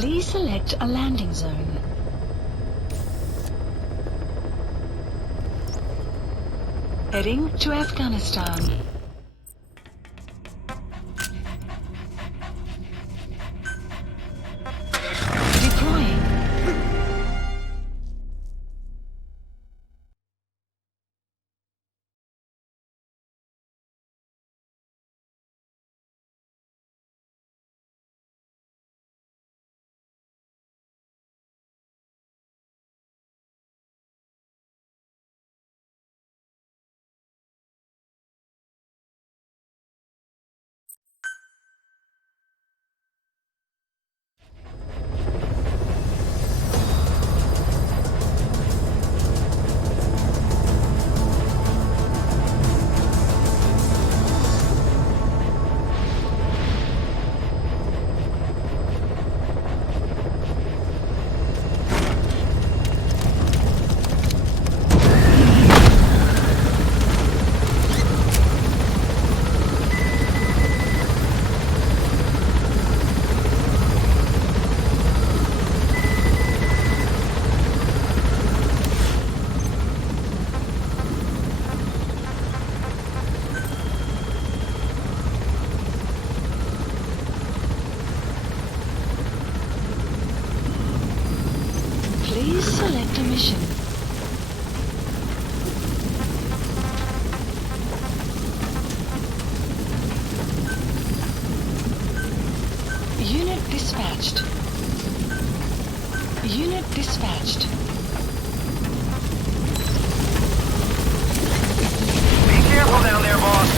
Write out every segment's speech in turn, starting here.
Please select a landing zone. Heading to Afghanistan. Deploying. Please select a mission. Unit dispatched. Unit dispatched. Be careful down there, boss.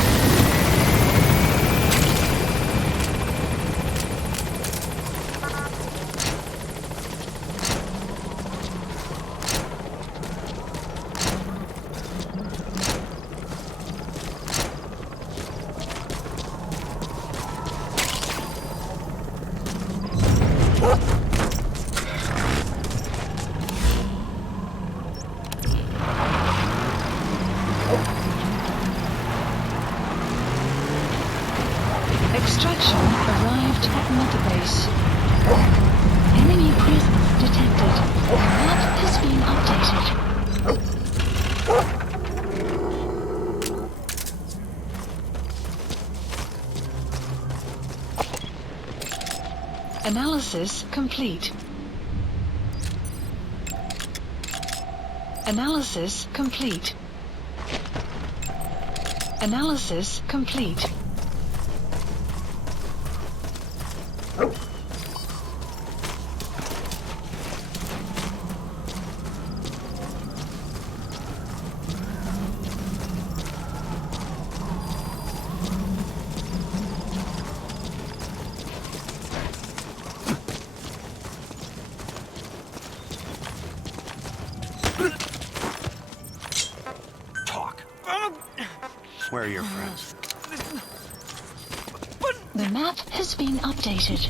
Extraction arrived at Mother Base. Enemy presence detected. Map has been updated. Analysis complete. Analysis complete. Analysis complete. Where are your friends? The map has been updated.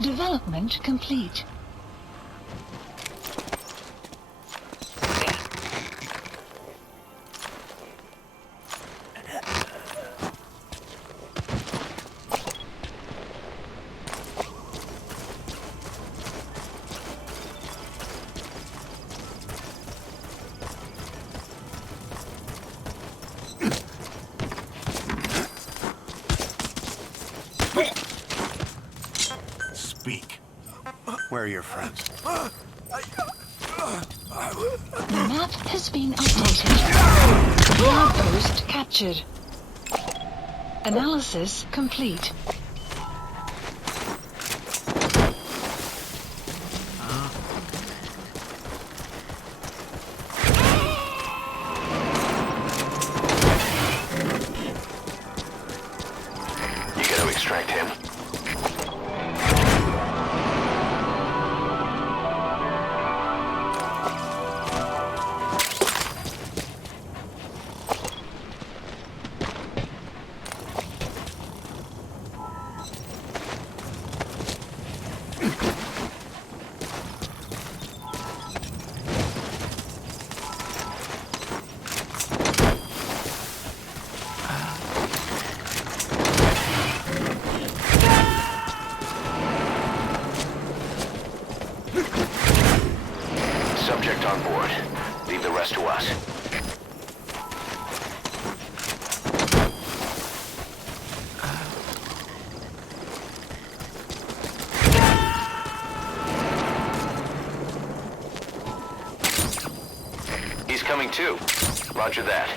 Development complete. Speak. Where are your friends? The map has been updated. Outpost captured. Analysis complete. You gotta extract him. on board. Leave the rest to us. He's coming too. Roger that.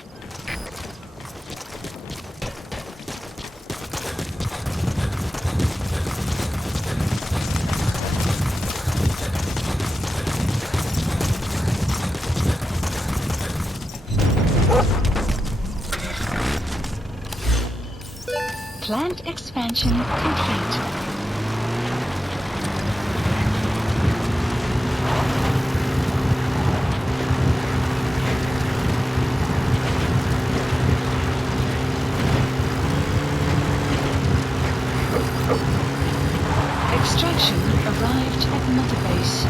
Plant expansion complete. Extraction arrived at Mother Base.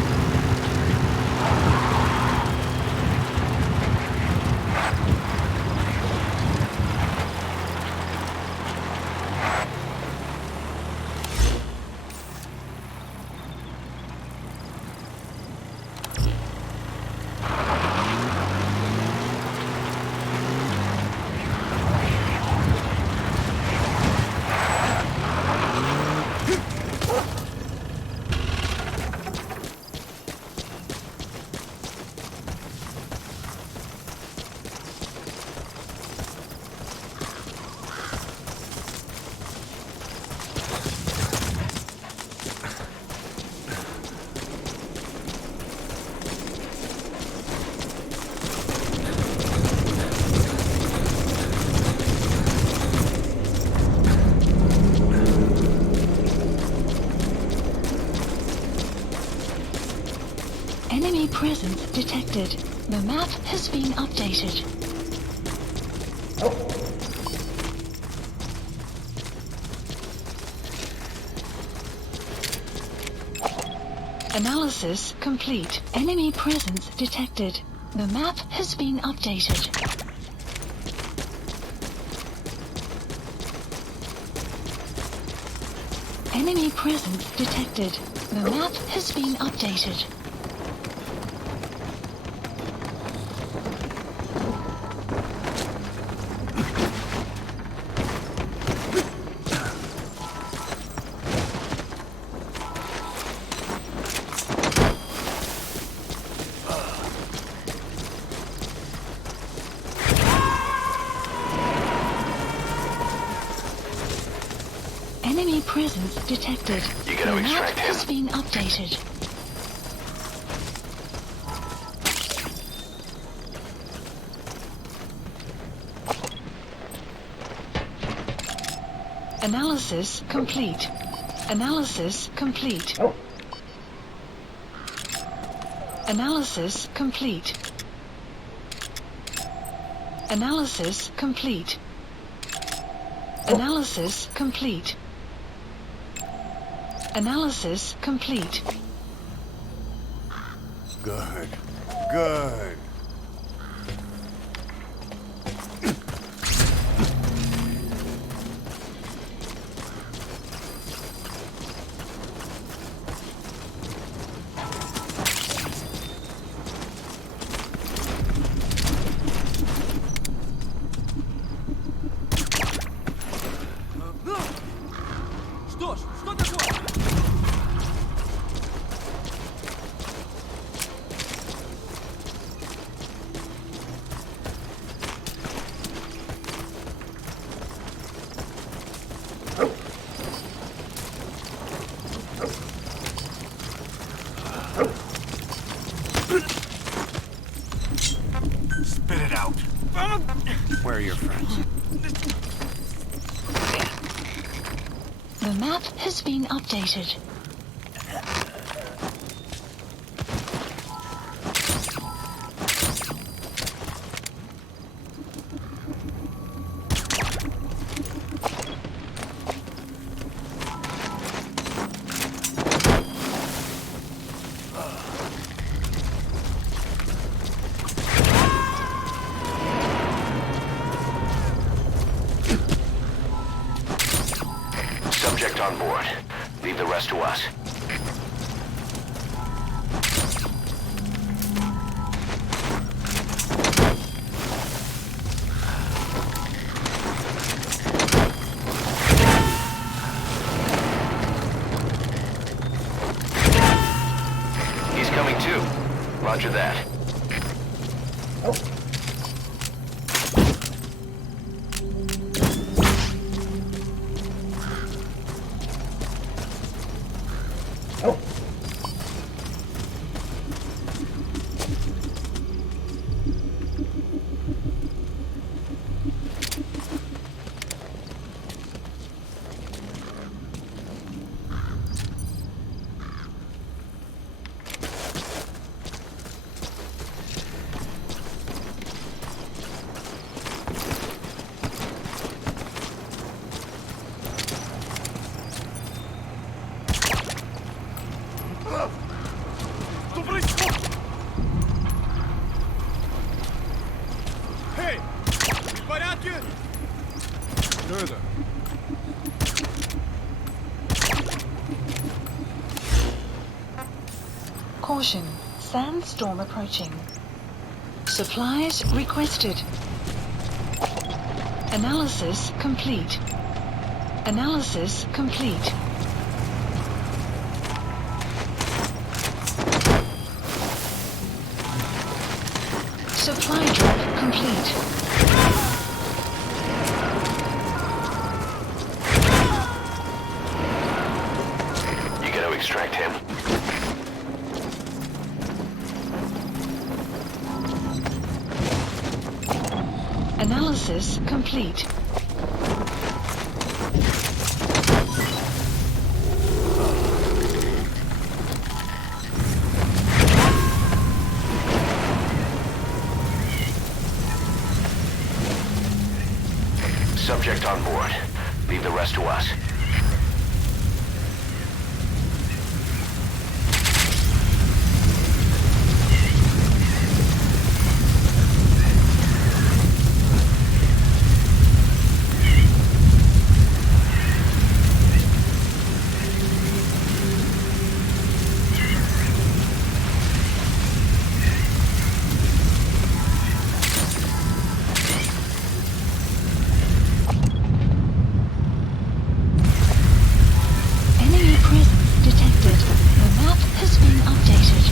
Enemy presence detected. The map has been updated. Analysis complete. Enemy presence detected. The map has been updated. Enemy presence detected. The map has been updated. Enemy presence detected. You gotta The map extract him. has been updated. Analysis complete. Analysis complete. Analysis complete. Analysis complete. Analysis complete. Analysis complete. Good. Good. Что ж, что такое? Spit it out. Where are your friends? The map has been updated. Subject on board. Leave the rest to us. Roger that. Что происходит? Эй! Ты в порядке? Что это? Caution. Sandstorm approaching. Supplies requested. Analysis complete. Analysis complete. Supply drop complete. You gotta extract him. Analysis complete. Subject on board. Leave the rest to us. Enemy presence detected. The map has been updated.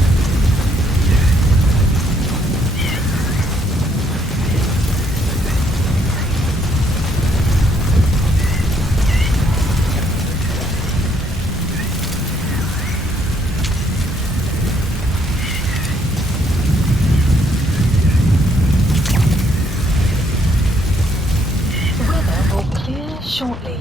The weather will clear shortly.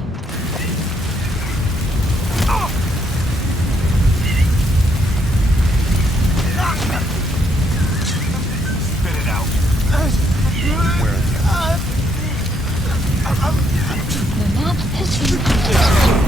Spit it out. The map has been updated.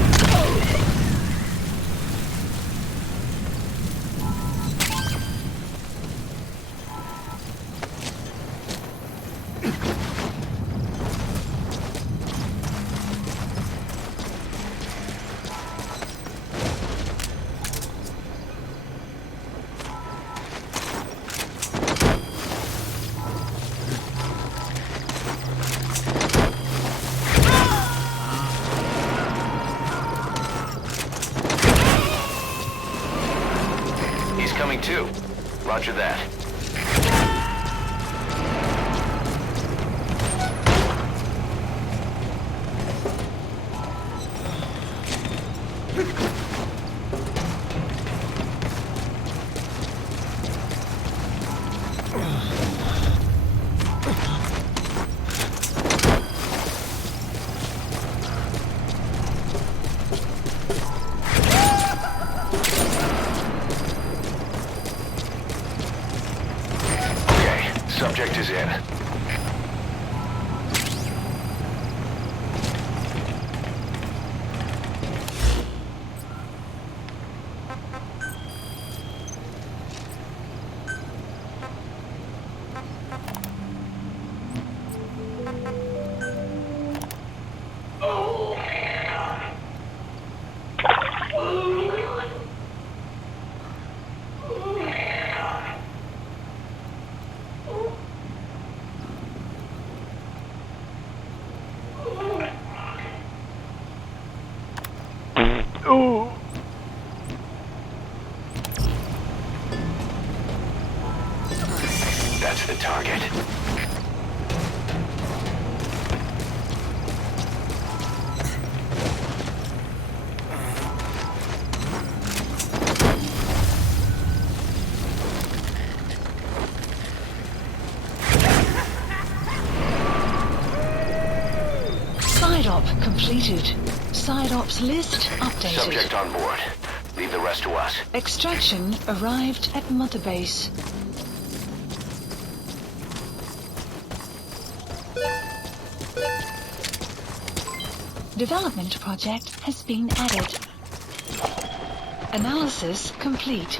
He's coming too. Roger that. Okay, subject is in. target. Side op completed. Side ops list updated. Subject on board. Leave the rest to us. Extraction arrived at Mother Base. Development project has been added. Analysis complete.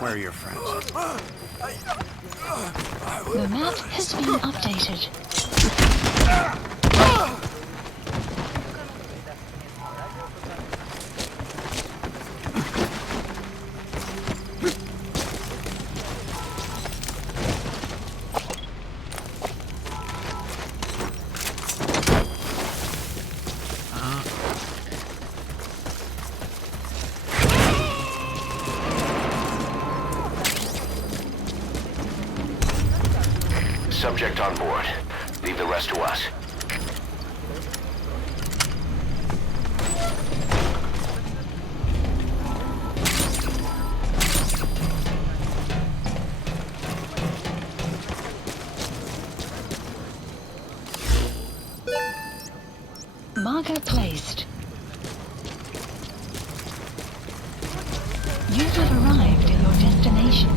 Where are your friends? The map has been updated. Subject on board. Leave the rest to us. Marker placed. You have arrived at your destination.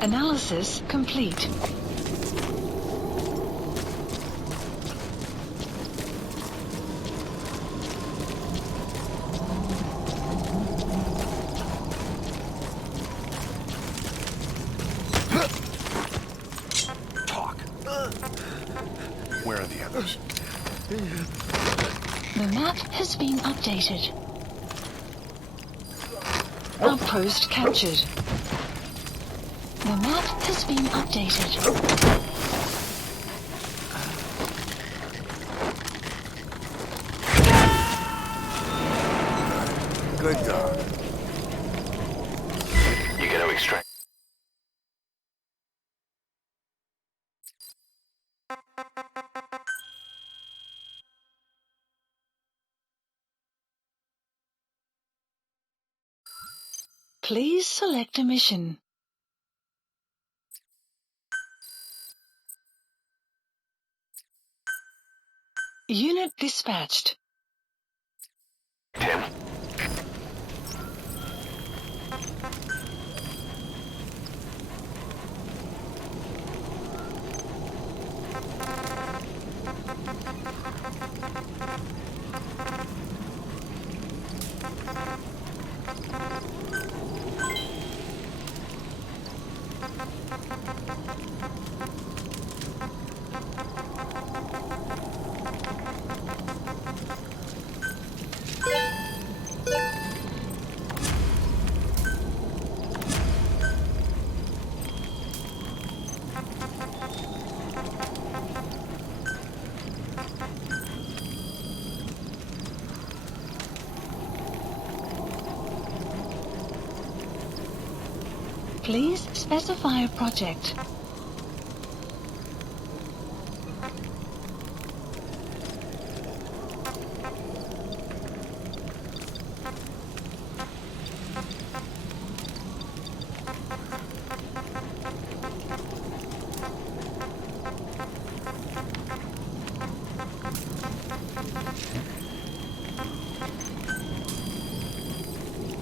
Analysis complete. Talk. Where are the others? The map has been updated. Outpost captured. The map has been updated. Good dog. You gotta extract. Please select a mission. Unit dispatched. Tim. Please specify a project.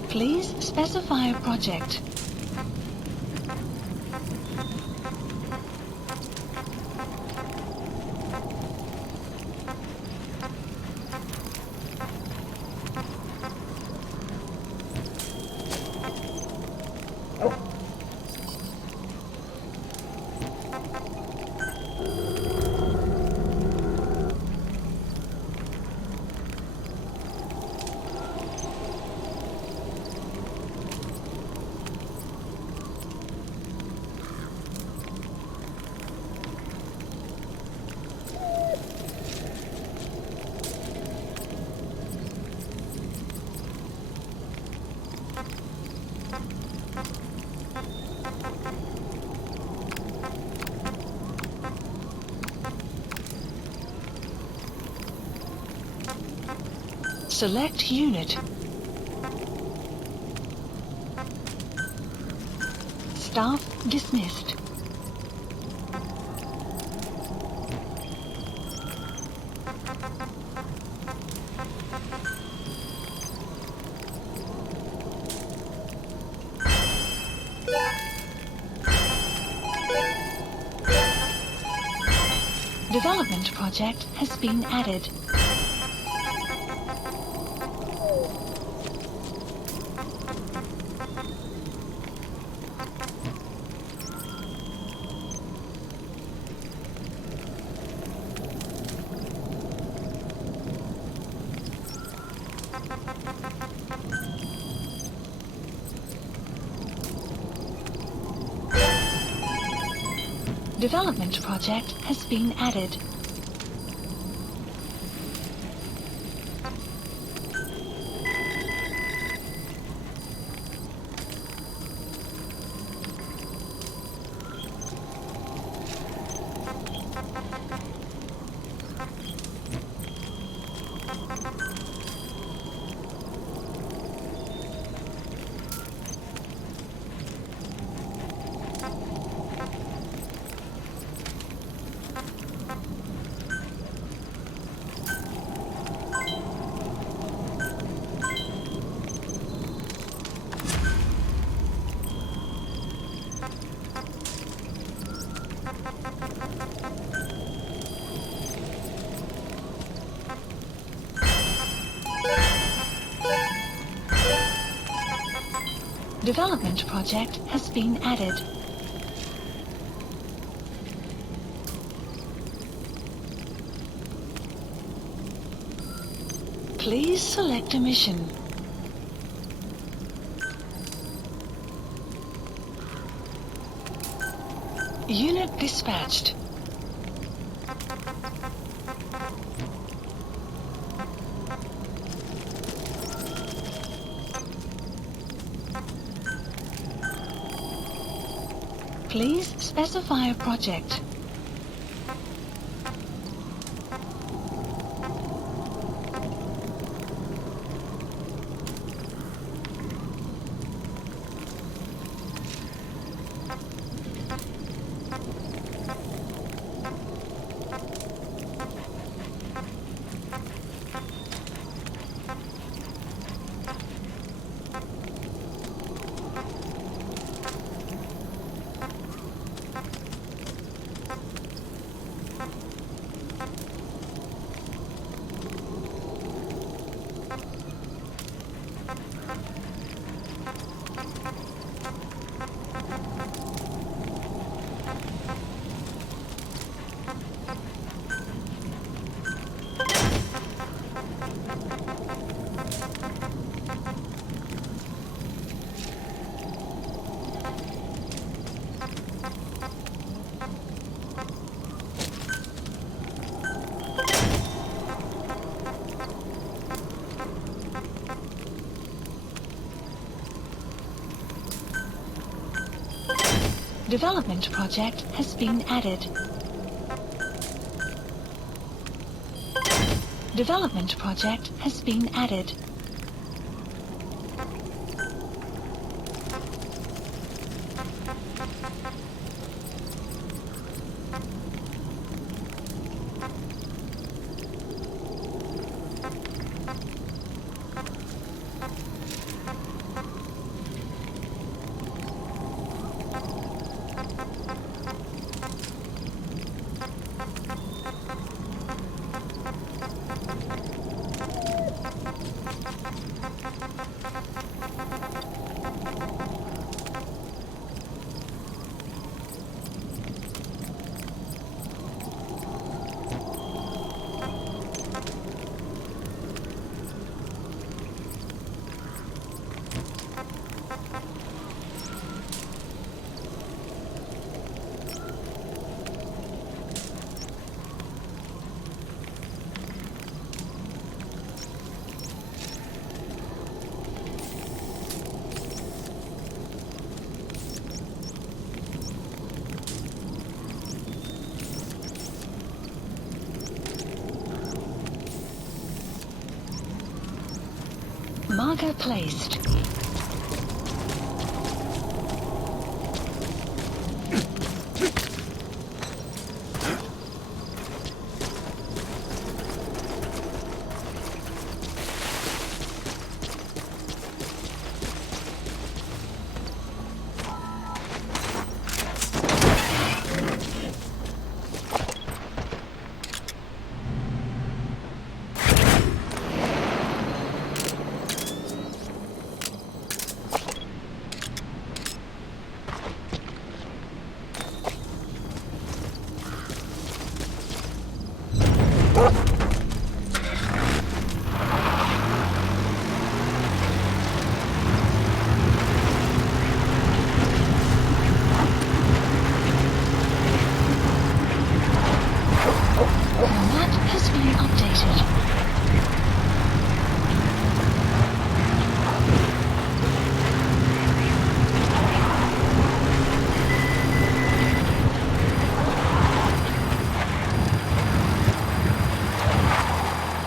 Please specify a project. Select unit. Staff dismissed. Development project has been added. Development project has been added. Development project has been added. Please select a mission. Unit dispatched. Please specify a project. Development project has been added. Development project has been added. Marker placed.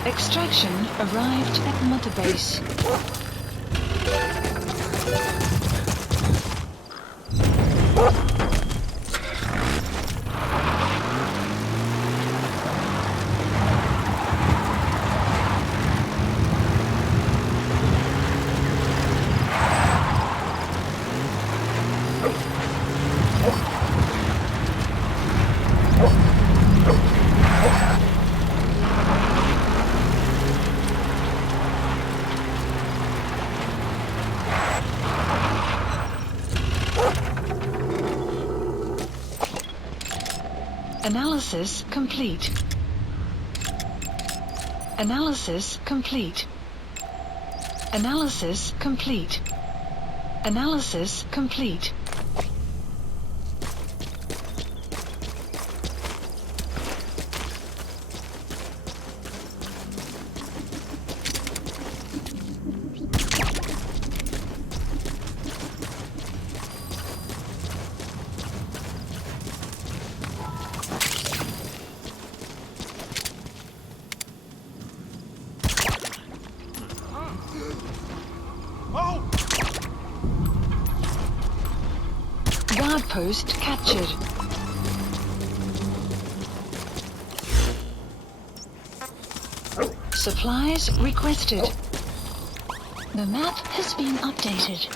Extraction arrived at Mother Base. Analysis complete. Analysis complete. Analysis complete. Analysis complete. Guard post captured. Supplies requested. The map has been updated.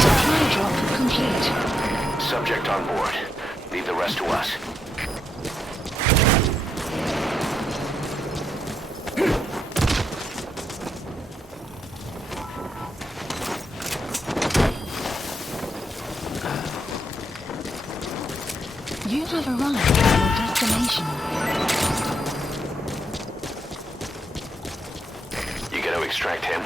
Supply drop complete. Subject on board. Leave the rest to us. You have arrived at your destination. You gotta extract him.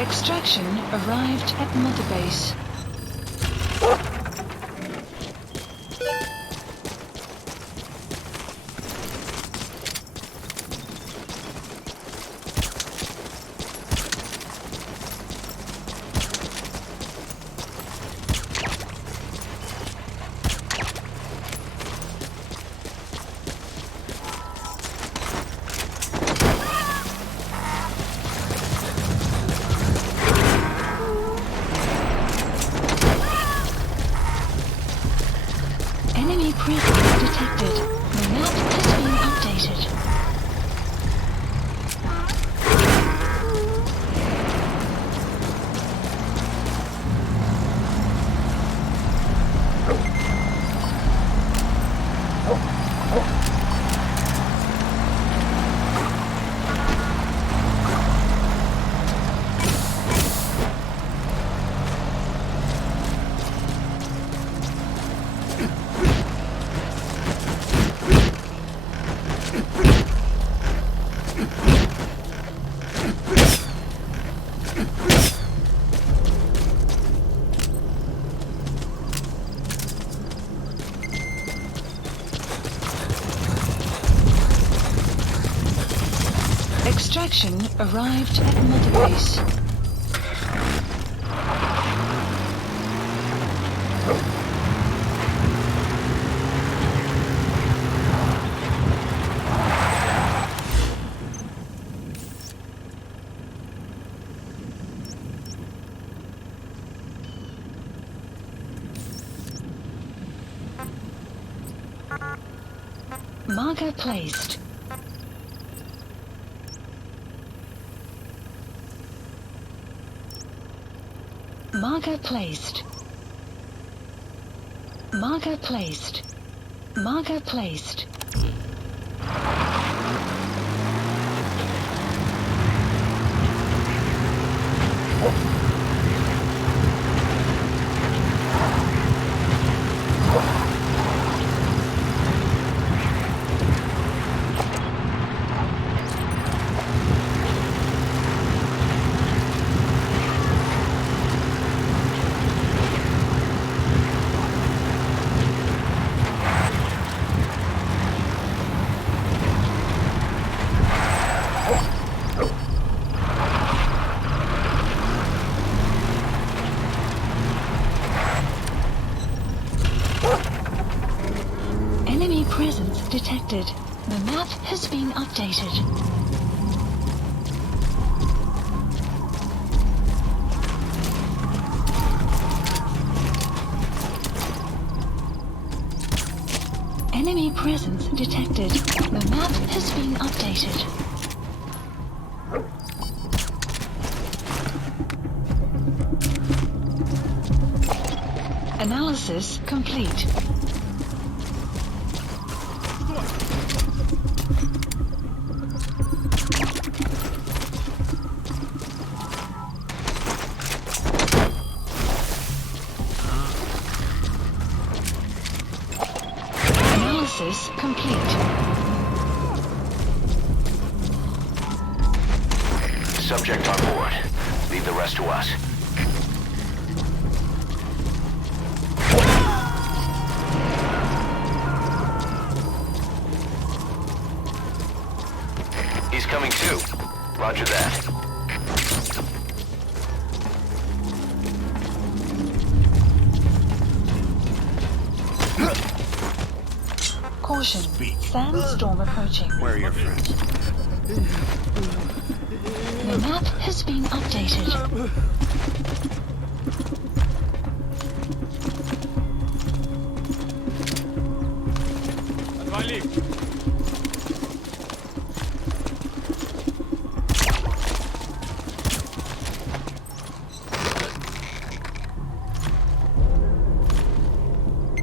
Extraction arrived at Mother Base. Enemy presence detected. The map has been updated. Extraction arrived at Mother Base. Marker placed. Marker placed. Marker placed. Marker placed. Enemy presence detected. The map has been updated. Enemy presence detected. The map has been updated. Analysis complete. Analysis complete. Subject on board. Leave the rest to us. He's coming too. Roger that. Caution. Sandstorm approaching. Where are your friends? The map has been updated. Отвали!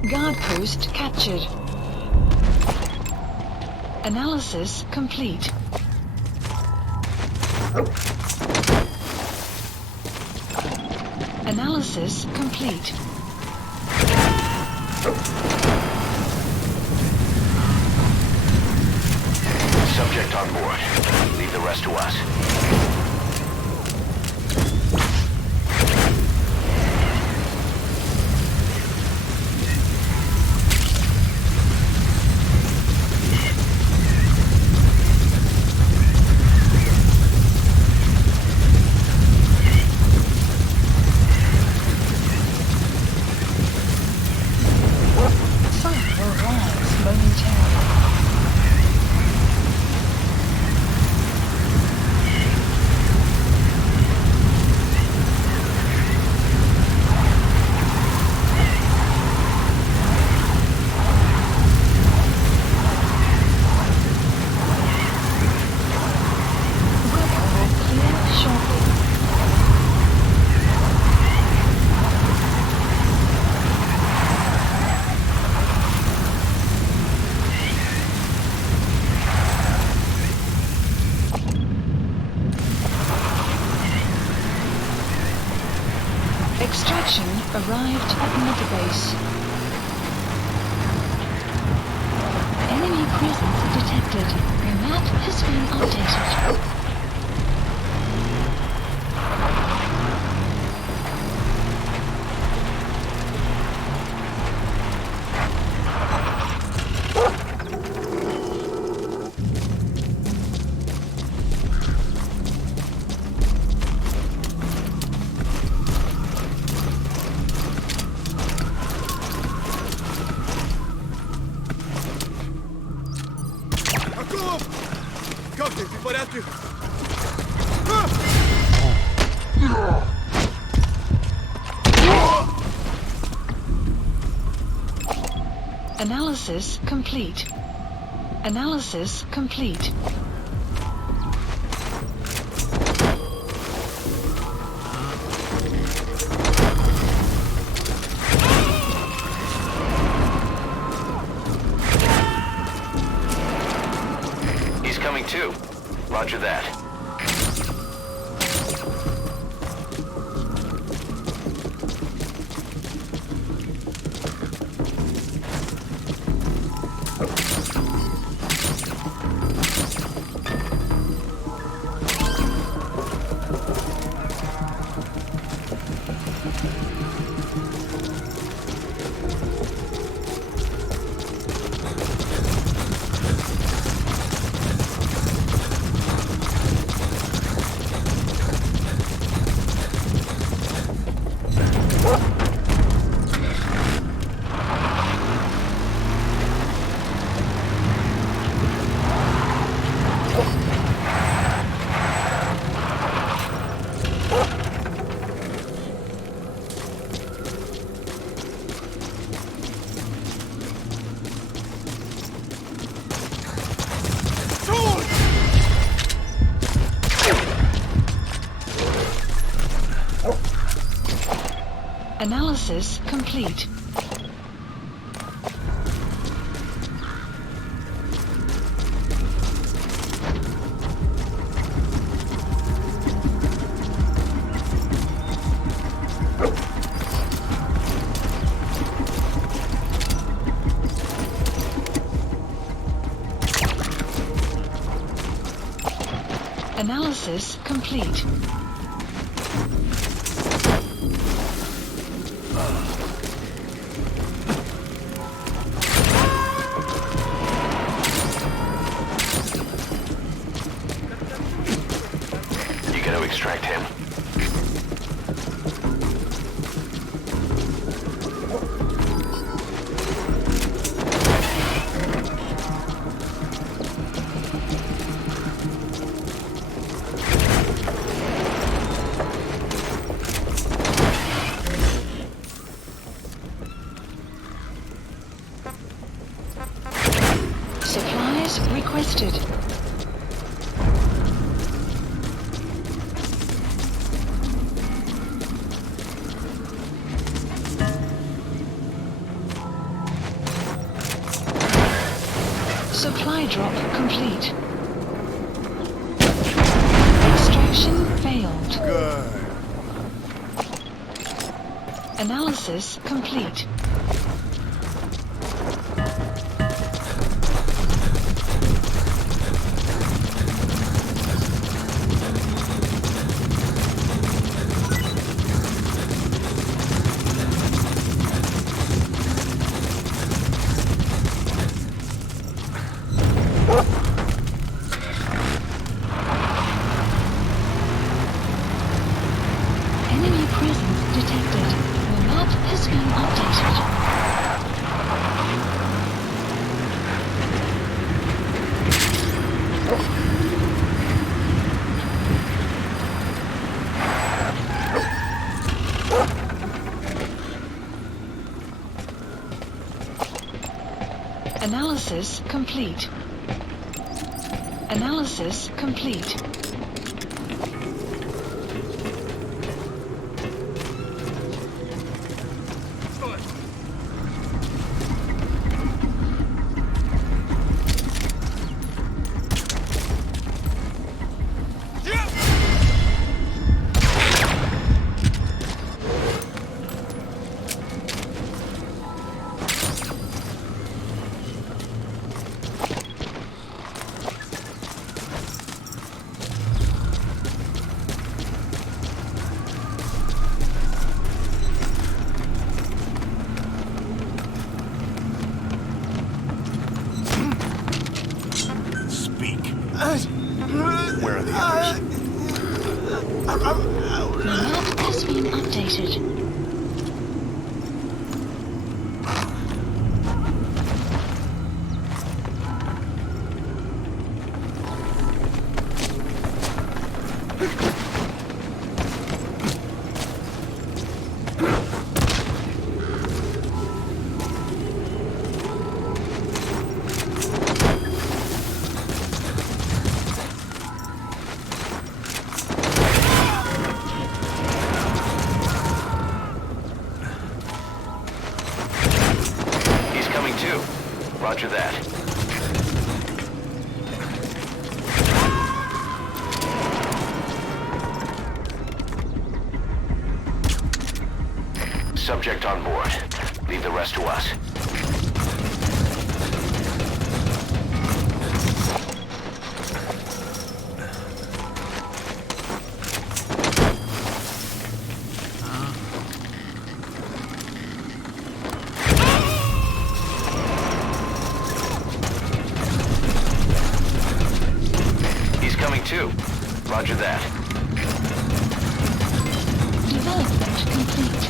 Guard post captured. Analysis complete. Analysis complete. Subject on board. Leave the rest to us. arrived at Mother Base. Enemy presence detected. The map has been updated. Акулов! Как ты? Ты в порядке? Analysis complete. Analysis complete. He's coming too. Roger that. Analysis complete. Analysis complete. You gotta extract him. Supplies requested. Supply drop complete. Extraction failed. Good. Analysis complete. Enemy presence detected. The map has been updated. Analysis complete. Analysis complete. Стой! Where are the others? The map has been updated. Roger that. Subject on board. Leave the rest to us. Two. Roger that. Development complete.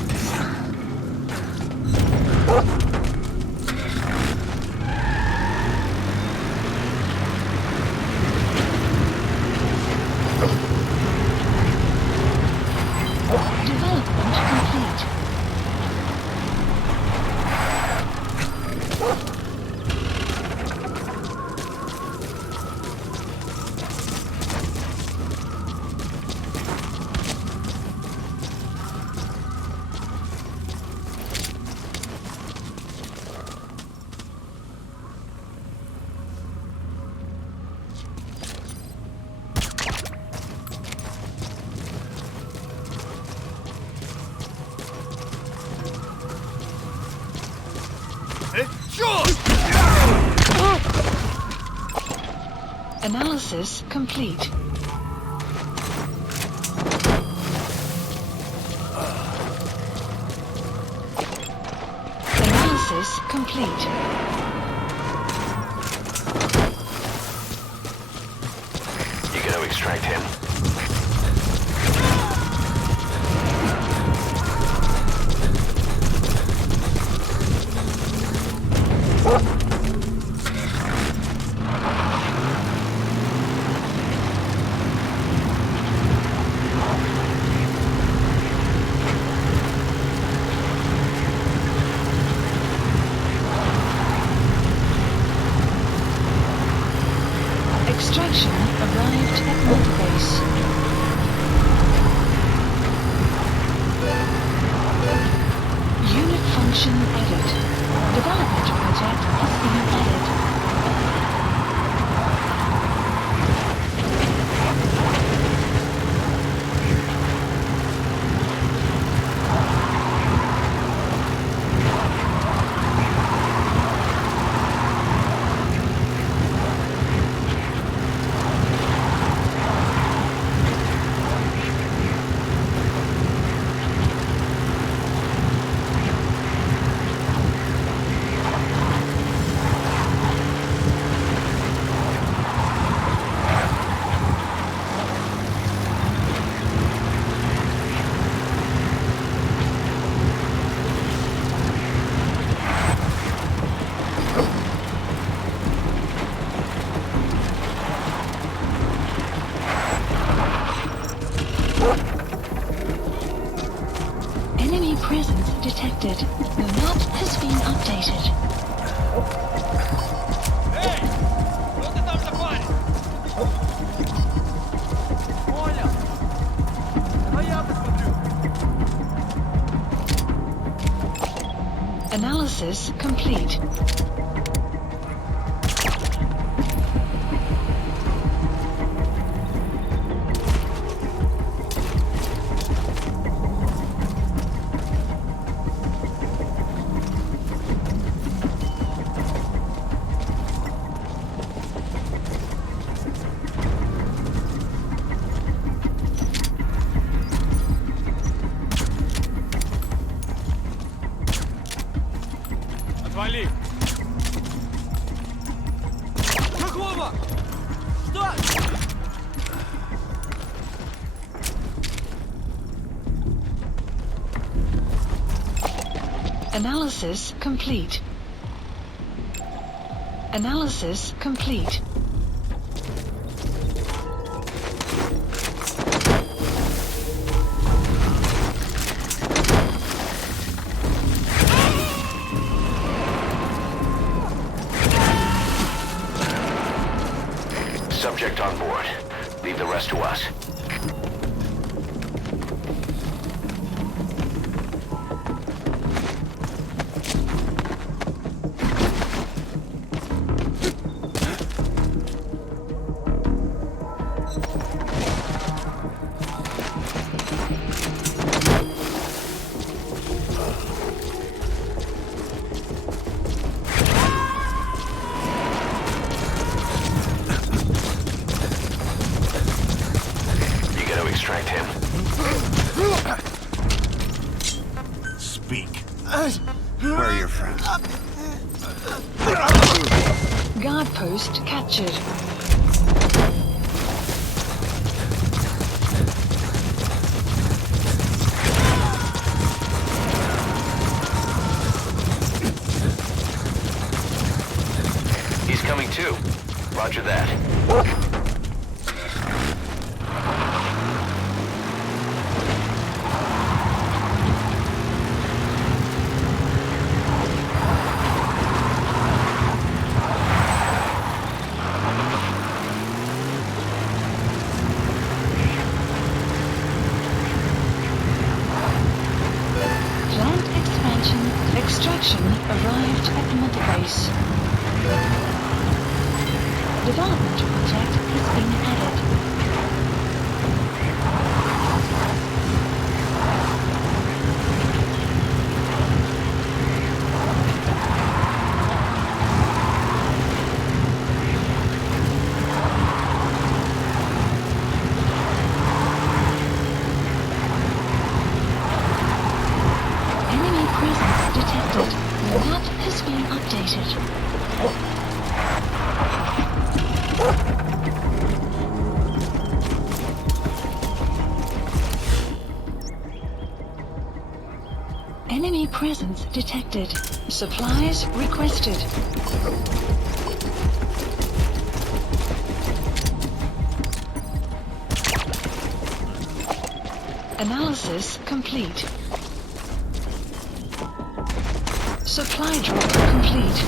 Analysis complete. Analysis complete. You gotta extract him. Extraction arrived at Mother Base. Unit function added. Development project has been added. Enemy presence detected. The map has been updated. Эй! Что ты там запаришь? Понял. Давай я посмотрю. Analysis complete. Отвали! Какого? Что? Analysis complete. Analysis complete. Subject on board. Leave the rest to us. Extract him. Speak. Where are your friends? Guard post captured. He's coming too. Roger that. Extraction arrived at the mother base. Development project has been added. Enemy presence detected. The map has been updated. Enemy presence detected. Supplies requested. Analysis complete. Supply drop complete.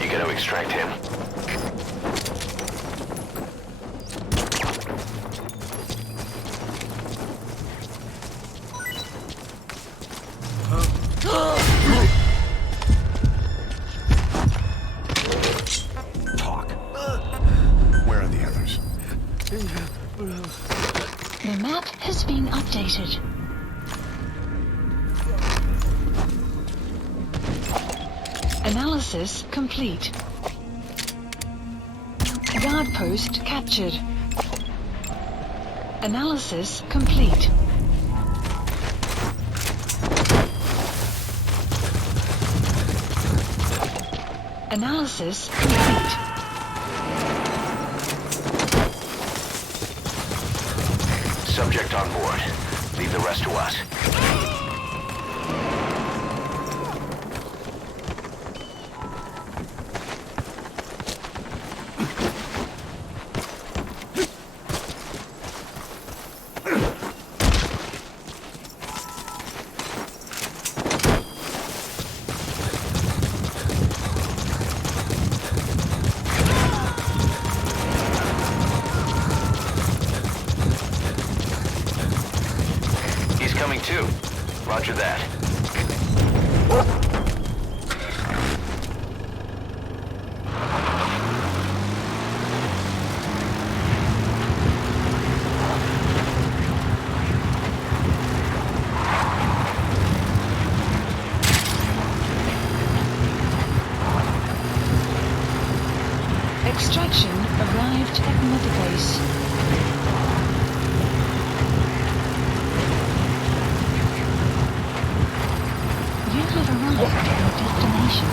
You gotta extract him. The map has been updated. Analysis complete. Guard post captured. Analysis complete. Analysis complete. Subject on board. Leave the rest to us. Coming too. Roger that. Extraction arrived at mother base. You have arrived at your destination.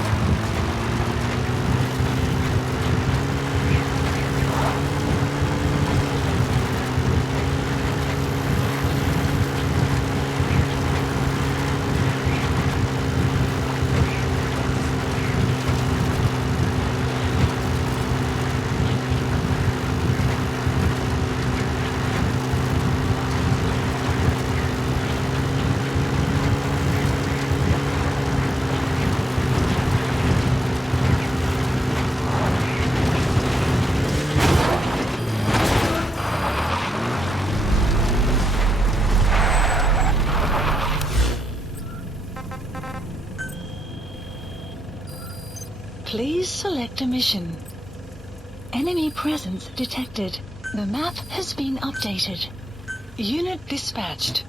Please select a mission. Enemy presence detected. The map has been updated. Unit dispatched.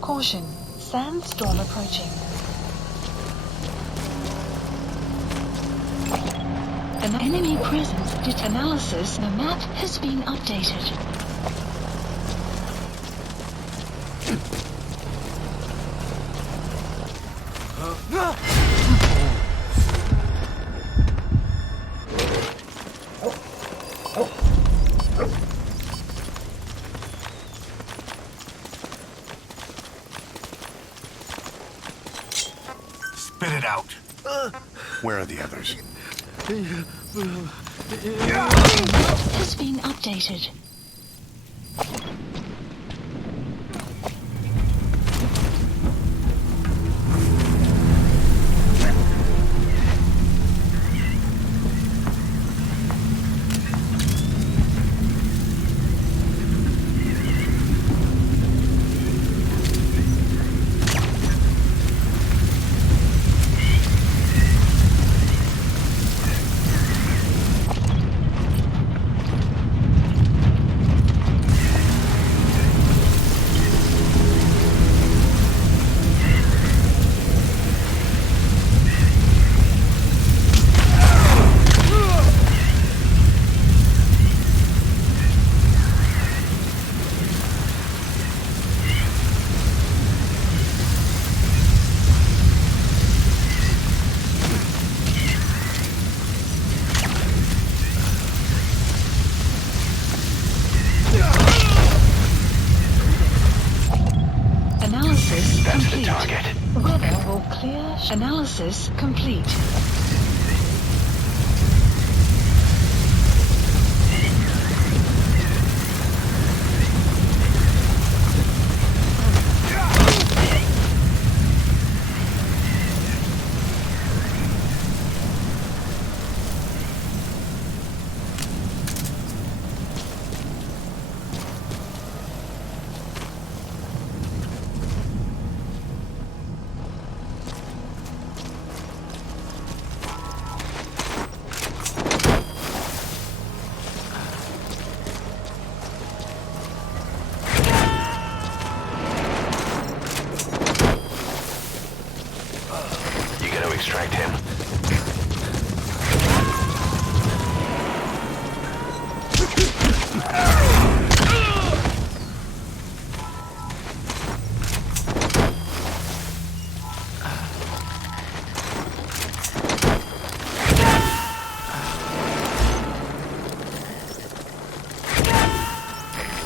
Caution, sandstorm approaching. An enemy presence analysis. The map has been updated. Spit it out. Where are the others? Has been updated. Analysis complete. Extract him.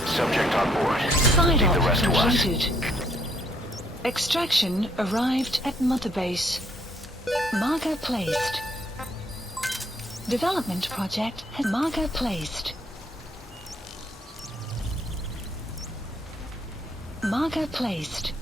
Subject on board. Leave the rest to us. Extraction arrived at Mother Base. Marker placed. Development project has marker placed. Marker placed.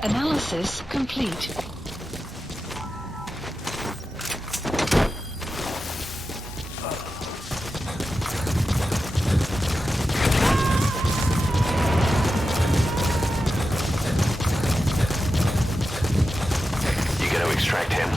Analysis complete. You gotta extract him.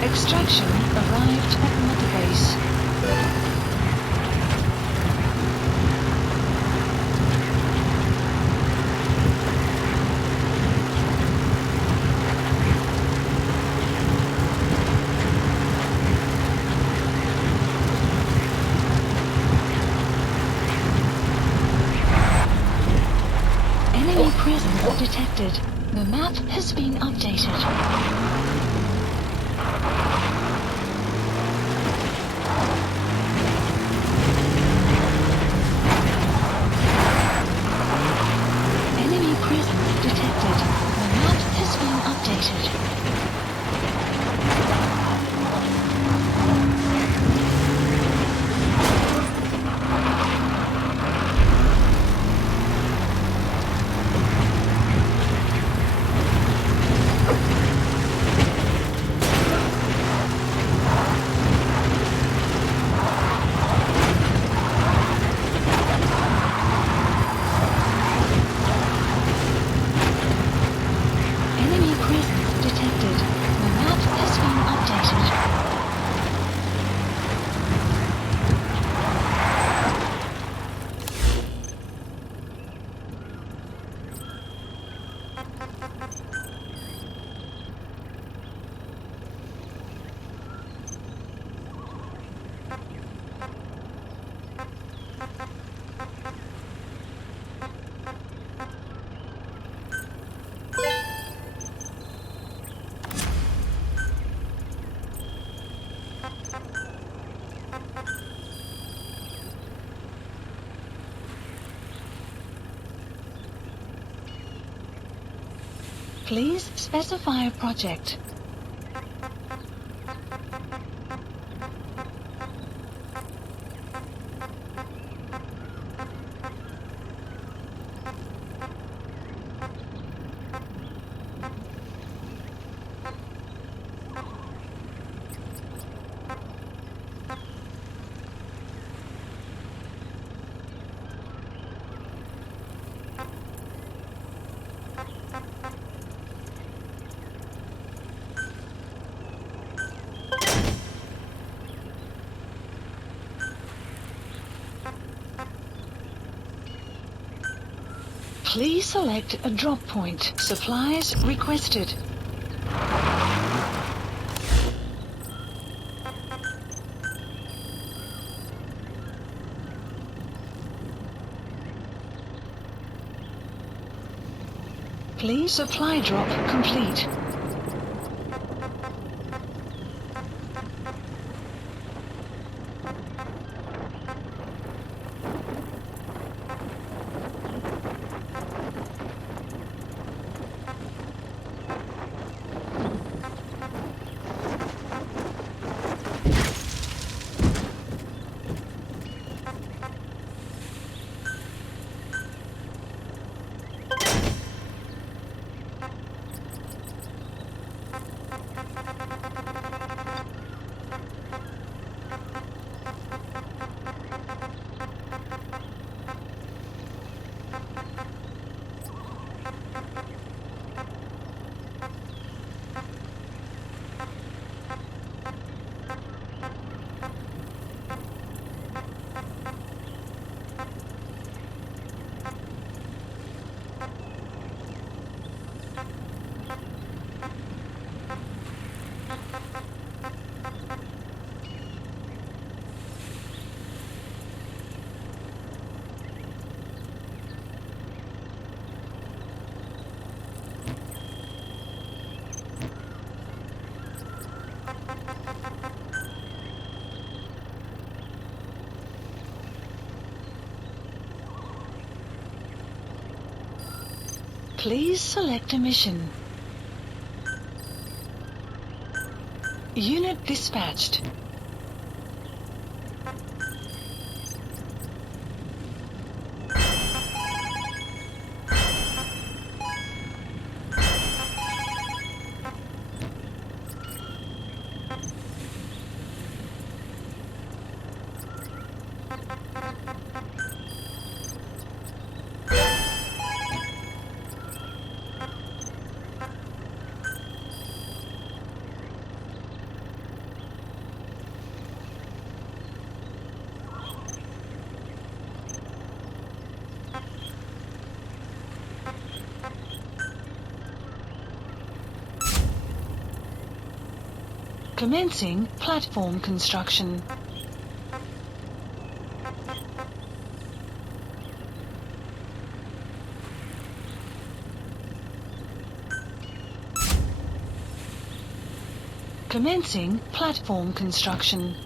Extraction arrived at Mother Base. Enemy presence detected. The map has been updated. Enemy presence detected. The map has been updated. Enemy presence detected. The map has been updated. Please specify a project. Please select a drop point. Supplies requested. Please supply drop complete. Please select a mission. Unit dispatched. Commencing platform construction. Commencing platform construction.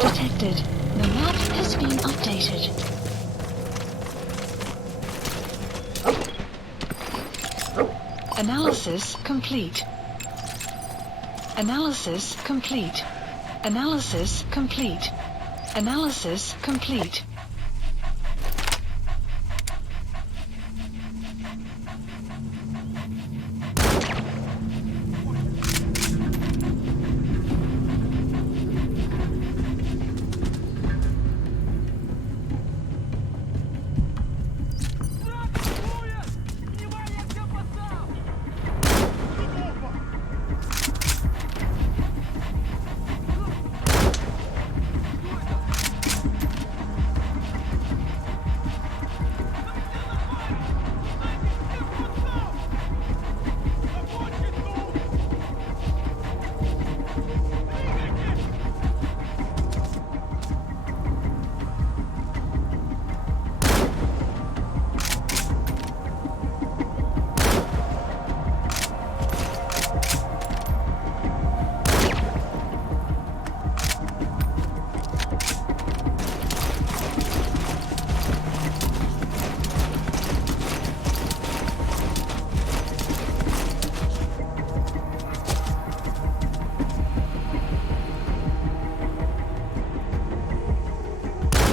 Detected. The map has been updated. Analysis complete. Analysis complete. Analysis complete. Analysis complete.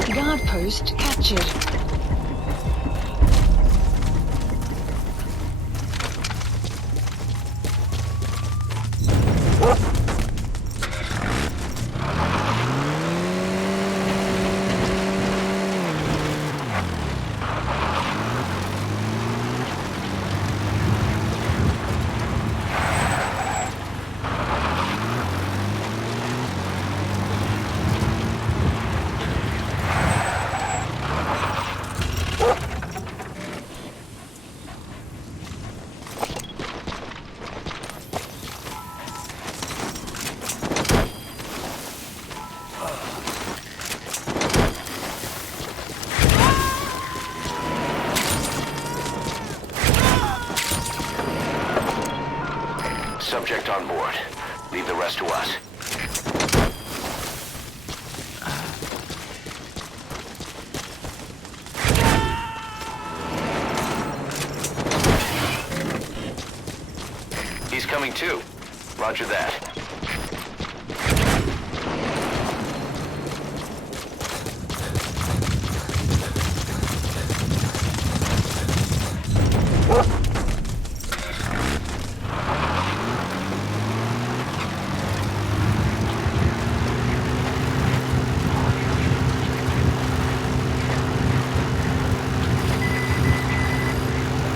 Guard post captured. on board. Leave the rest to us. He's coming too. Roger that.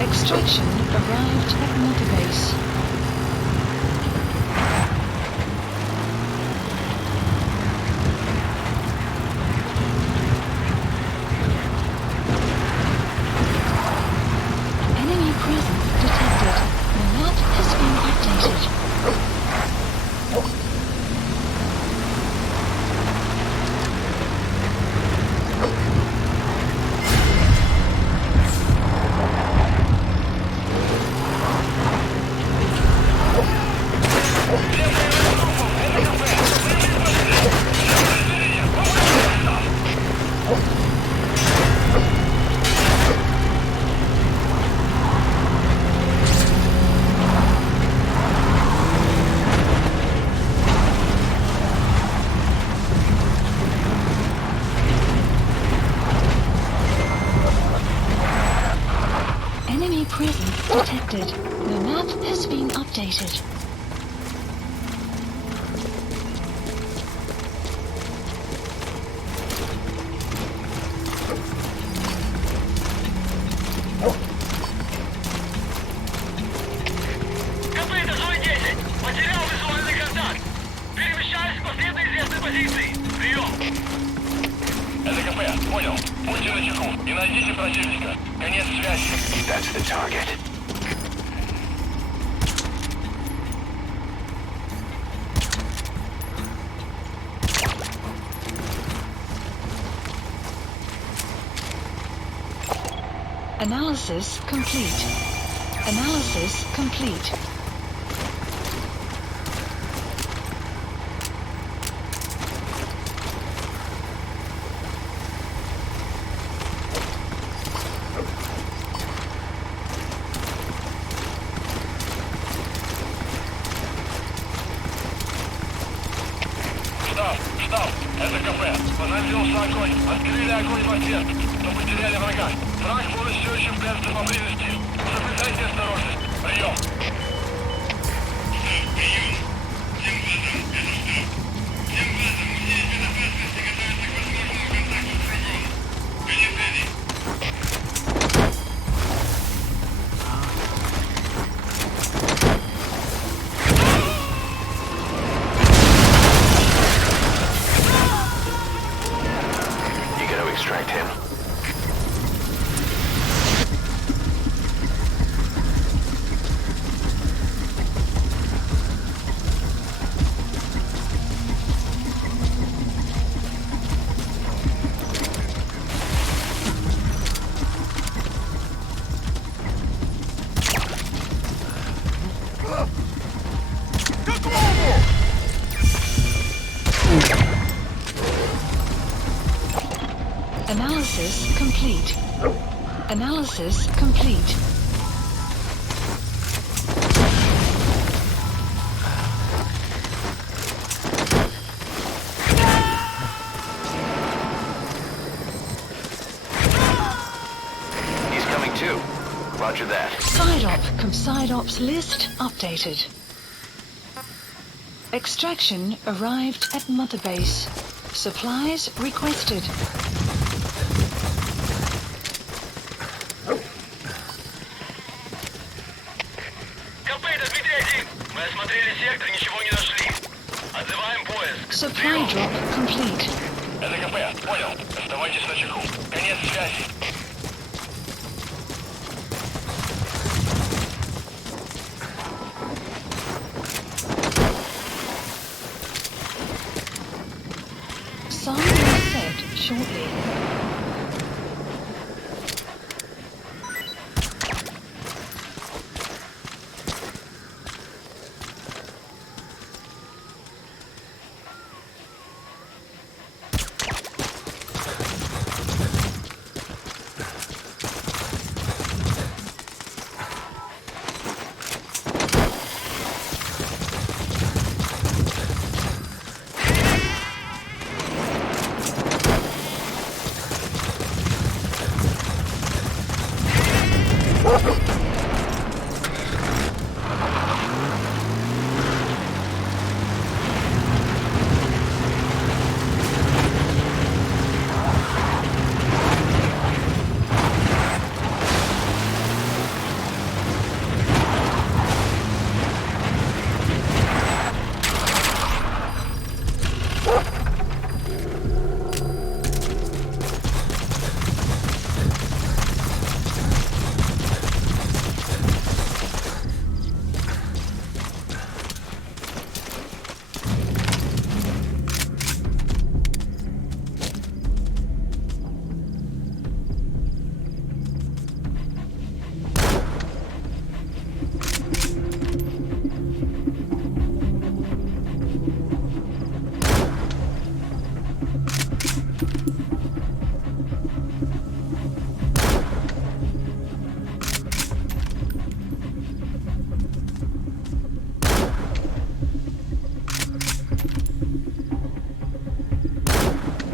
Extraction arrived at Mother Base. Enemy presence detected. The map has been updated. Enemy presence detected. The map has been updated. КП, это зона 10. Потерял визуальный контакт. Перемещаюсь к последней известной позиции. Прием. Это КП, понял. Будьте начеку и найдите противника. Конец связи. That's the target. Analysis complete. Analysis complete. Штаб, это КП. Понадеялся огонь. Открыли огонь в ответ. Но потеряли врага. Враг может все еще прятаться поблизости. Соблюдайте осторожность. Прием. You gotta extract him. Analysis complete. Analysis complete. He's coming too. Roger that. Side ops list updated. Extraction arrived at Mother Base. Supplies requested. КП, это Дмитрий-1. Мы осмотрели сектор, ничего не нашли. Отзываем поиск. Supply drop complete. Это КП, понял. Оставайтесь начеку. Конец связи. Sign will set shortly.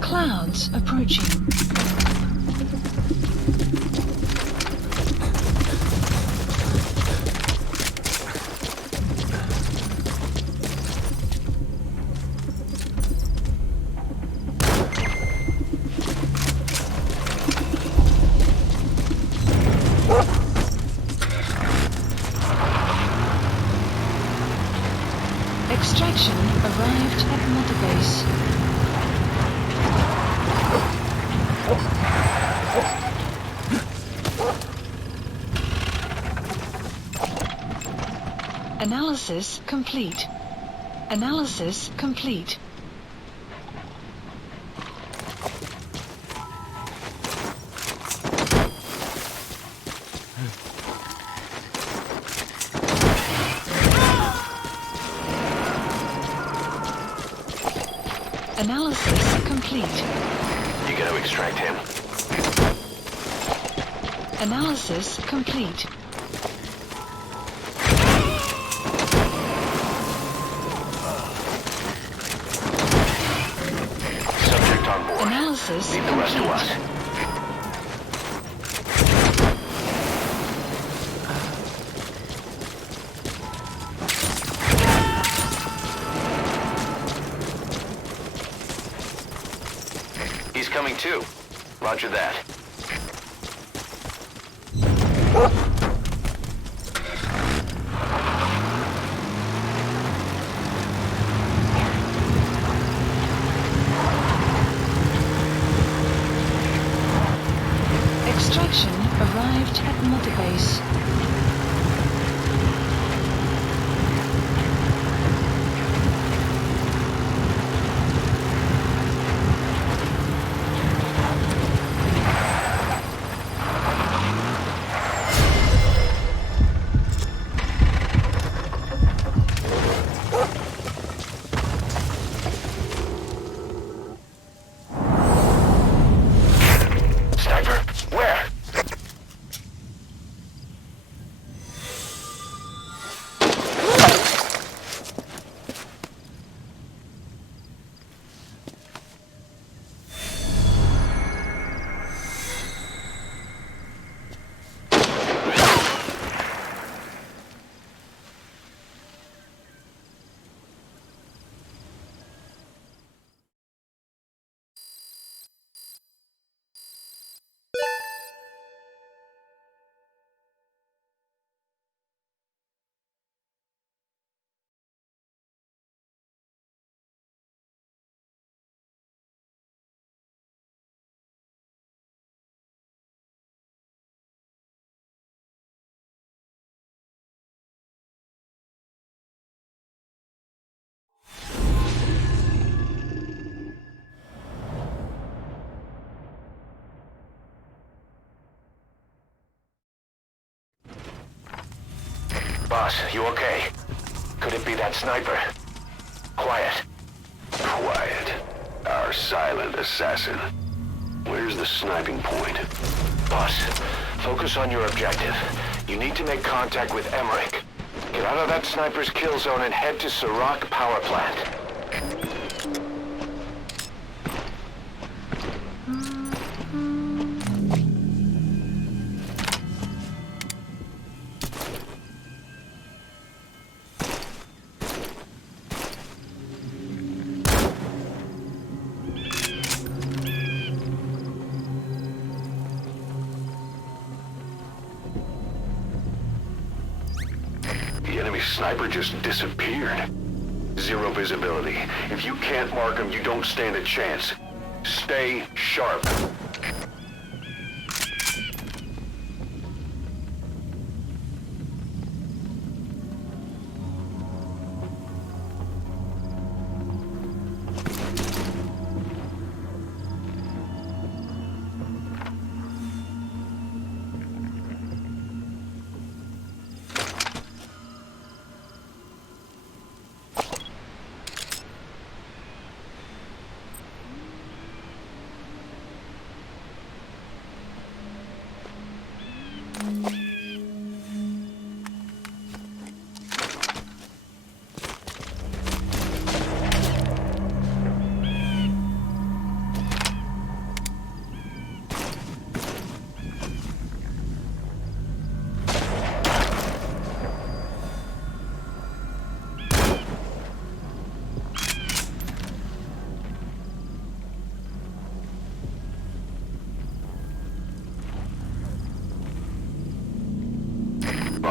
Clouds approaching. Extraction arrived at Mother Base. Analysis complete. Analysis complete. Analysis complete. You gotta extract him. Analysis complete. Subject on board. Analysis Leave the rest to us. complete. He's coming too. Roger that. Extraction arrived at Mother Base. Sniper, where? Boss, you okay? Could it be that sniper? Quiet. Quiet. Our silent assassin. Where's the sniping point? Boss, focus on your objective. You need to make contact with Emmerich. Get out of that sniper's kill zone and head to Serac power plant. The enemy sniper just disappeared. Zero visibility. If you can't mark him, you don't stand a chance. Stay sharp.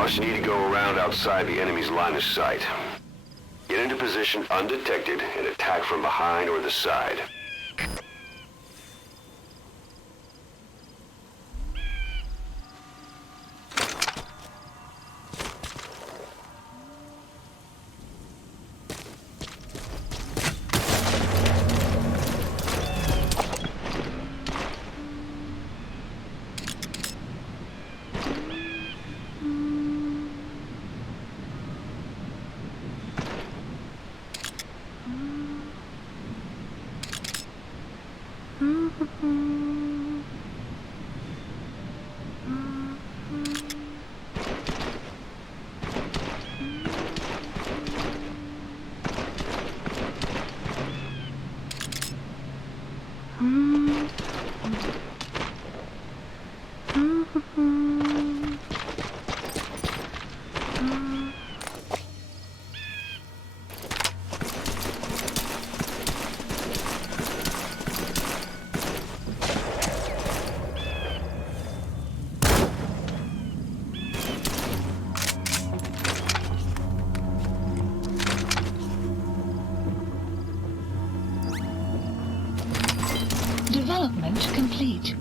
boss. You need to go around outside the enemy's line of sight. Get into position undetected and attack from behind or the side. Development complete.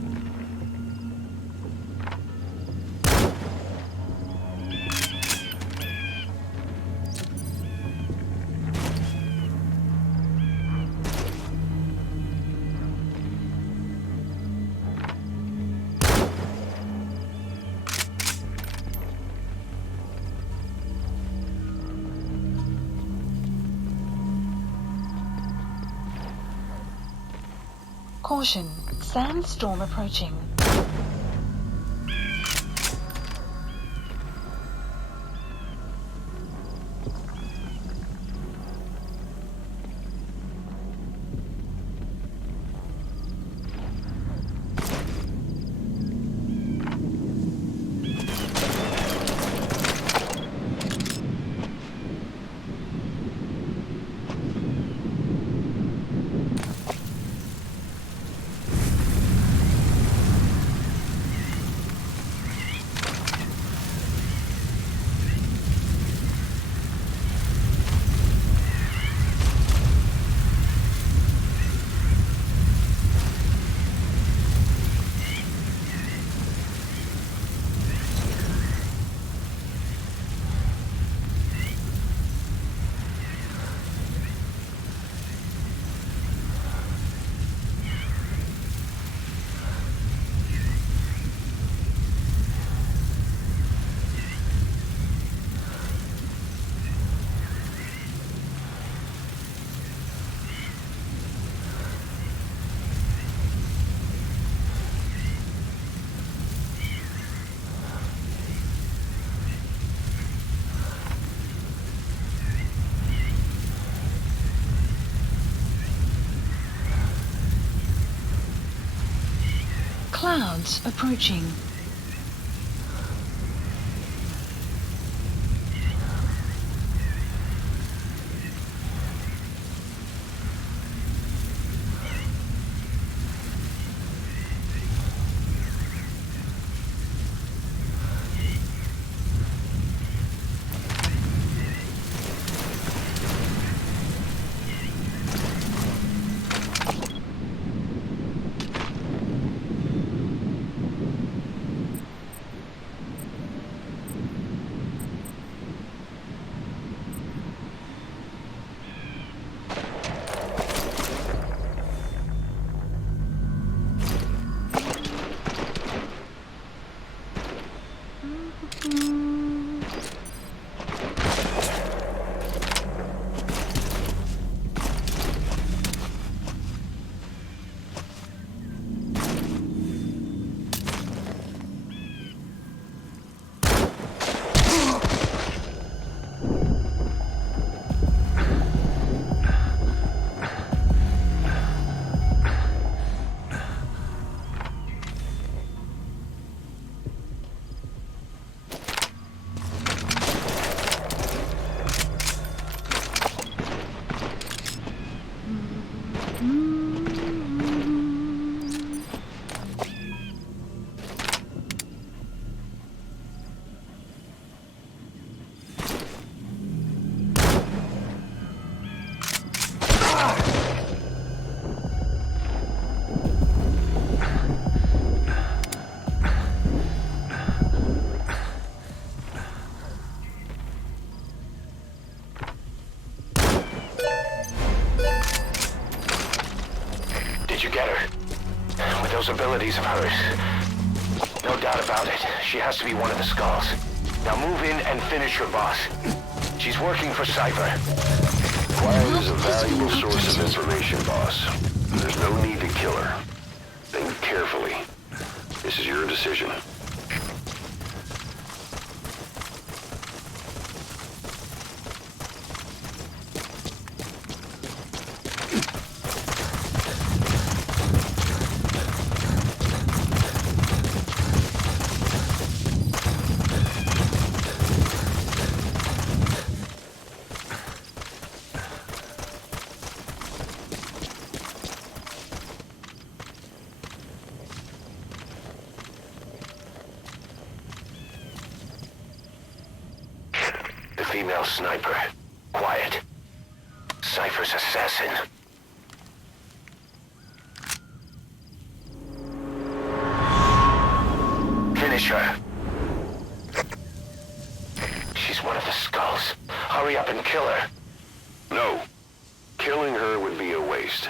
Caution, sandstorm approaching. Clouds approaching. Did you get her? With those abilities of hers. No doubt about it. She has to be one of the Skulls. Now move in and finish your boss. She's working for Cypher. Quiet is a valuable source of information, boss. There's no need to kill her. Think carefully. This is your decision. Female sniper. Quiet. Cypher's assassin. Finish her. She's one of the Skulls. Hurry up and kill her. No. Killing her would be a waste.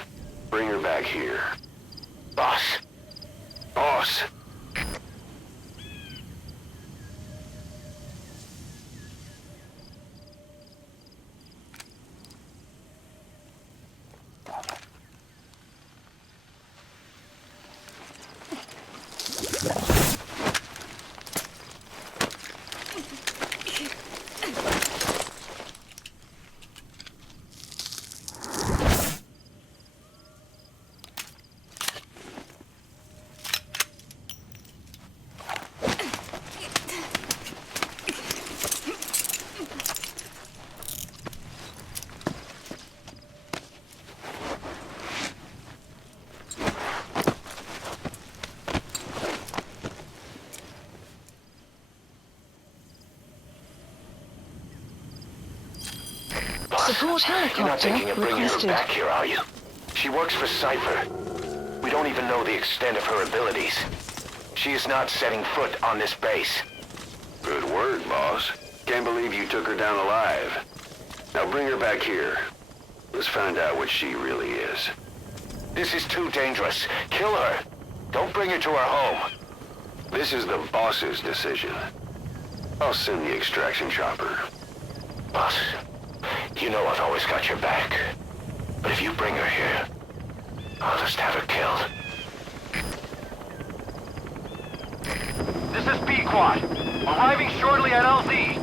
Bring her back here. Boss. Boss! Support You're not helicopter thinking of bringing her requested. back here, are you? She works for Cypher. We don't even know the extent of her abilities. She is not setting foot on this base. Good word, boss. Can't believe you took her down alive. Now bring her back here. Let's find out what she really is. This is too dangerous. Kill her. Don't bring her to our home. This is the boss's decision. I'll send the extraction chopper. Boss, you know I've always got your back. But if you bring her here, I'll just have her killed. This is B-Quad. Arriving shortly at LZ.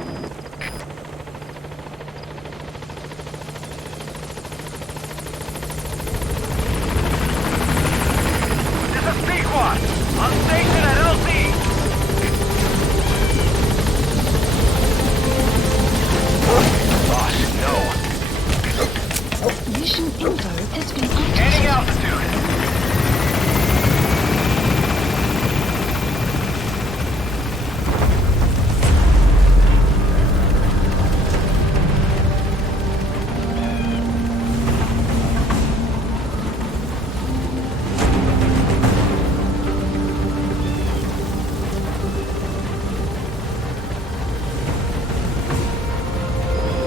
This is B-Quad. On station at LZ. Boss, no. Mission info has been updated. Gaining altitude.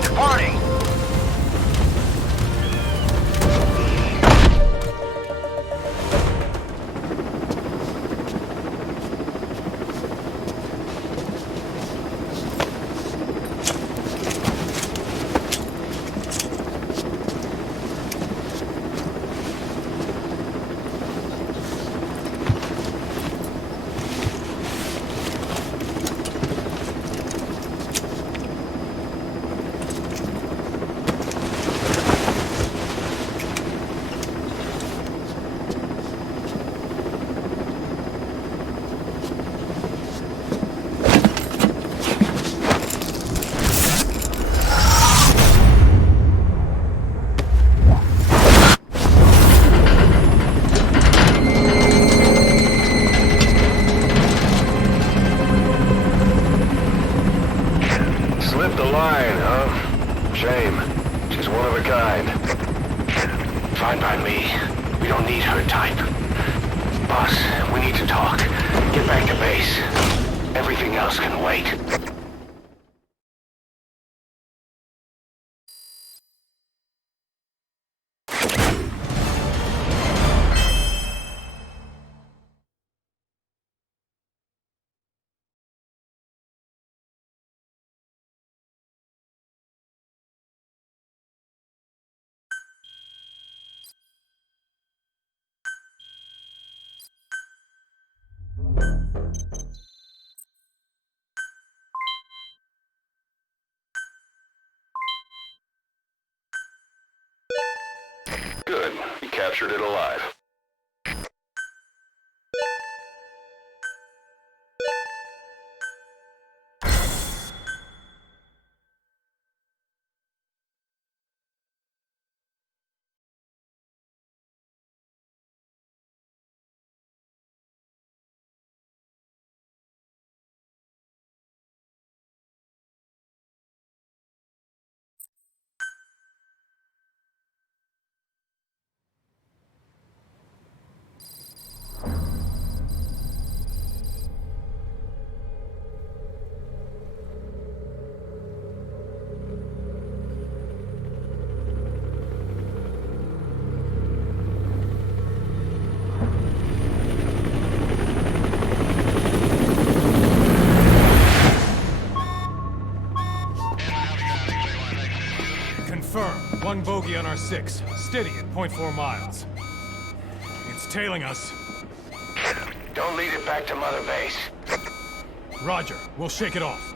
Departing. Slipped the line, huh? Shame. She's one of a kind. Fine by me. We don't need her type. Boss, we need to talk. Get back to base. Everything else can wait. captured it alive. Confirm. One bogey on our 6. Steady at .4 miles. It's tailing us. Don't lead it back to Mother Base. Roger. We'll shake it off.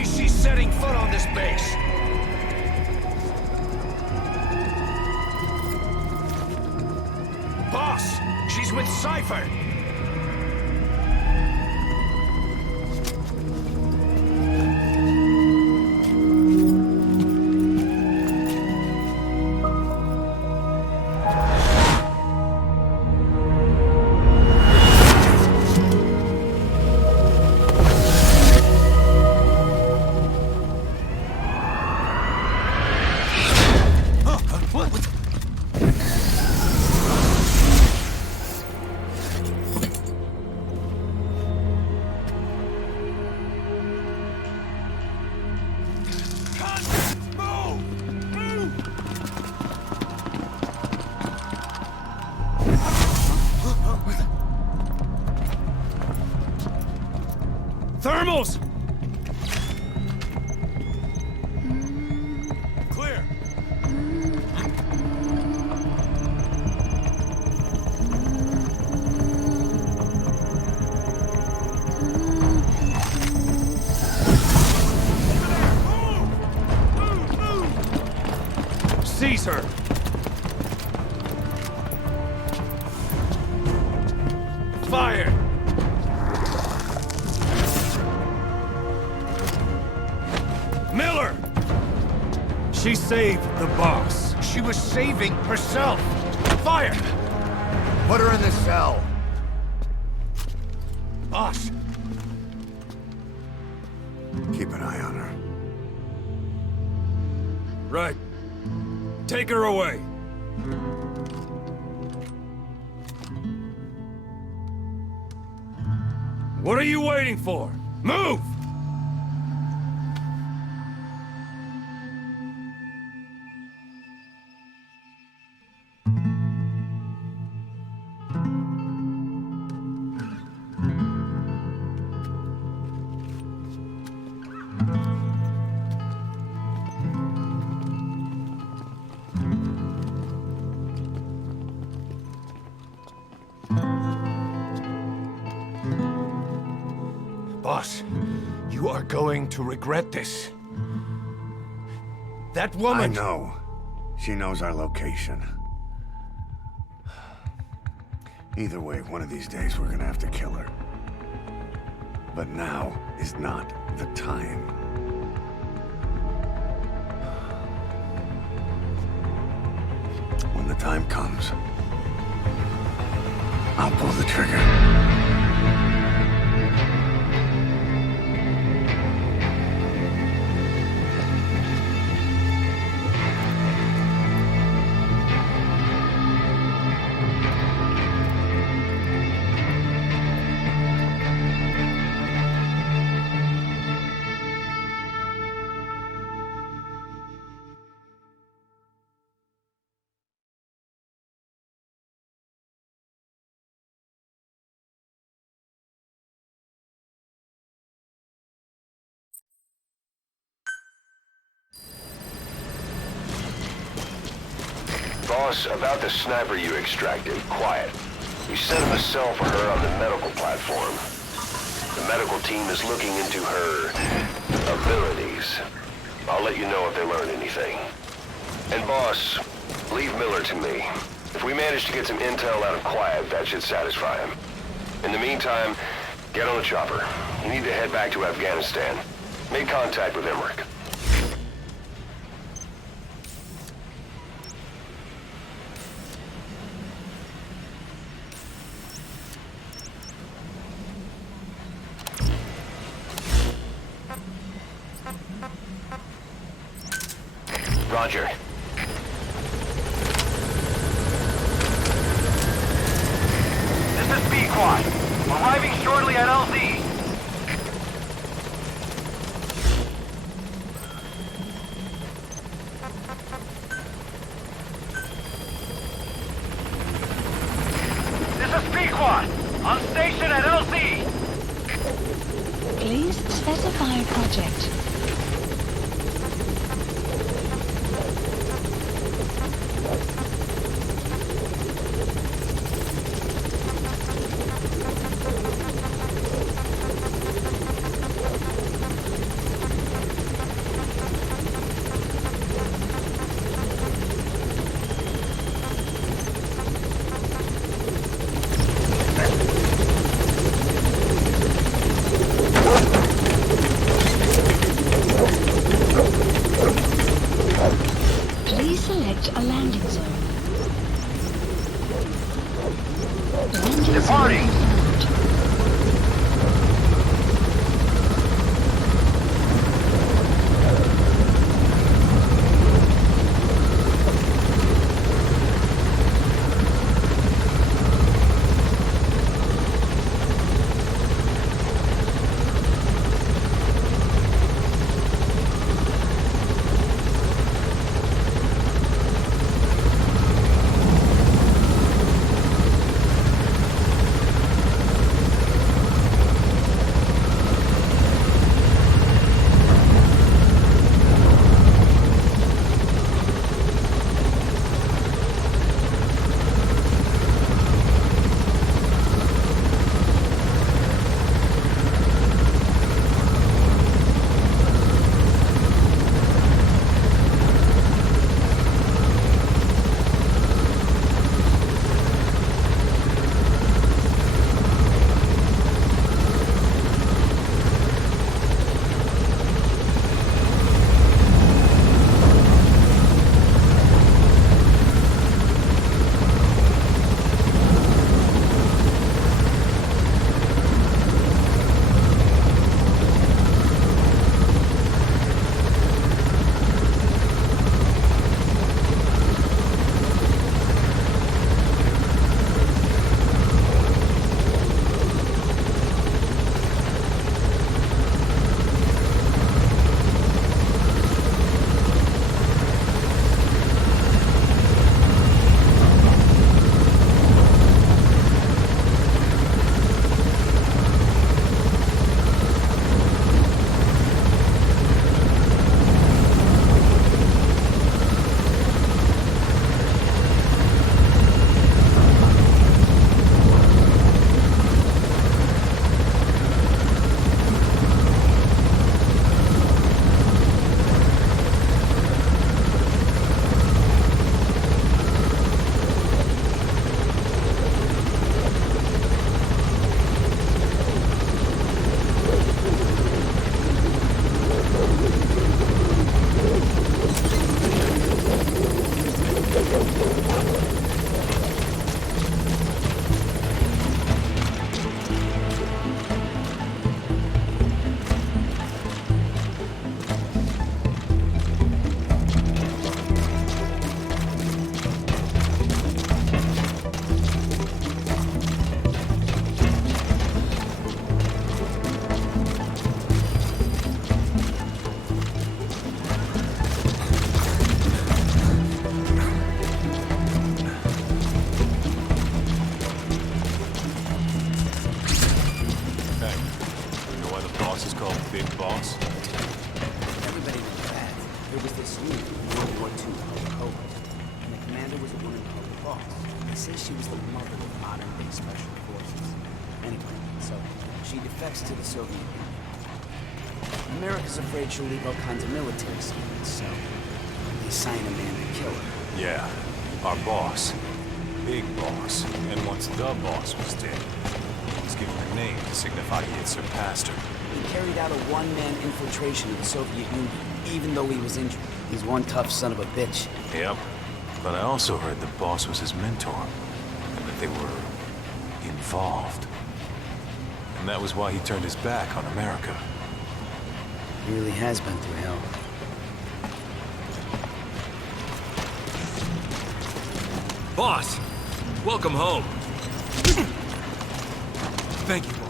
day she's setting foot on this base. Boss, she's with Cypher. Thermals! Clear. Seize her! Fire! Miller! She saved the boss. She was saving herself. Fire! Put her in the cell. Boss. Keep an eye on her. Right. Take her away. What are you waiting for? Move! Boss, you are going to regret this. That woman... I know. She knows our location. Either way, one of these days we're gonna have to kill her. But now is not the time. When the time comes, I'll pull the trigger. Boss, about the sniper you extracted, quiet. You set up a cell for her on the medical platform. The medical team is looking into her abilities. I'll let you know if they learn anything. And boss, leave Miller to me. If we manage to get some intel out of Quiet, that should satisfy him. In the meantime, get on the chopper. You need to head back to Afghanistan. Make contact with Emmerich. Roger. This is B-Quad. Arriving shortly at LZ. This is B-Quad. On station at LZ. Please specify project. boss is called Big Boss? Everybody knew that. There was this unit in World War II called Cobra, and the commander was a woman called the Boss. They say she was the mother of modern-day special forces. Anyway, so she defects to the Soviet Union. America's afraid she'll leave all kinds of military secrets, so they assign a man to kill her. Yeah, our boss. Big Boss. And once the boss was dead, he was given a name to signify he had surpassed her. He carried out a one-man infiltration of the Soviet Union, even though he was injured. He's one tough son of a bitch. Yep. But I also heard the boss was his mentor, and that they were involved. And that was why he turned his back on America. He really has been through hell. Boss, welcome home. Thank you, boss.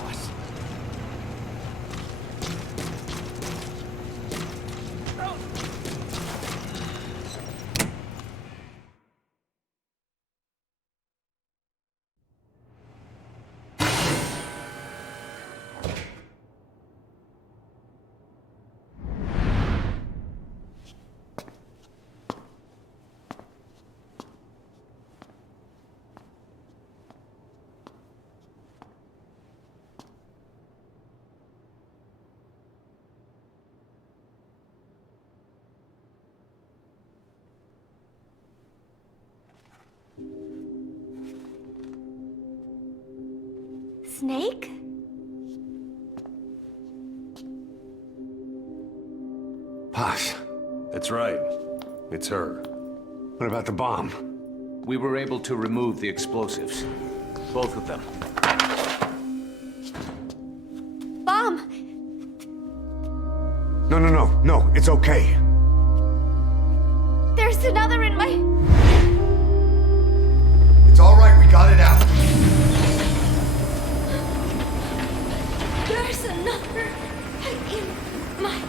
Snake? Posh, That's right. It's her. what about the bomb? We were able to remove the explosives. Both of them. Bomb! No, it's okay. There's another in my... It's all right, we got it out. There's another in my...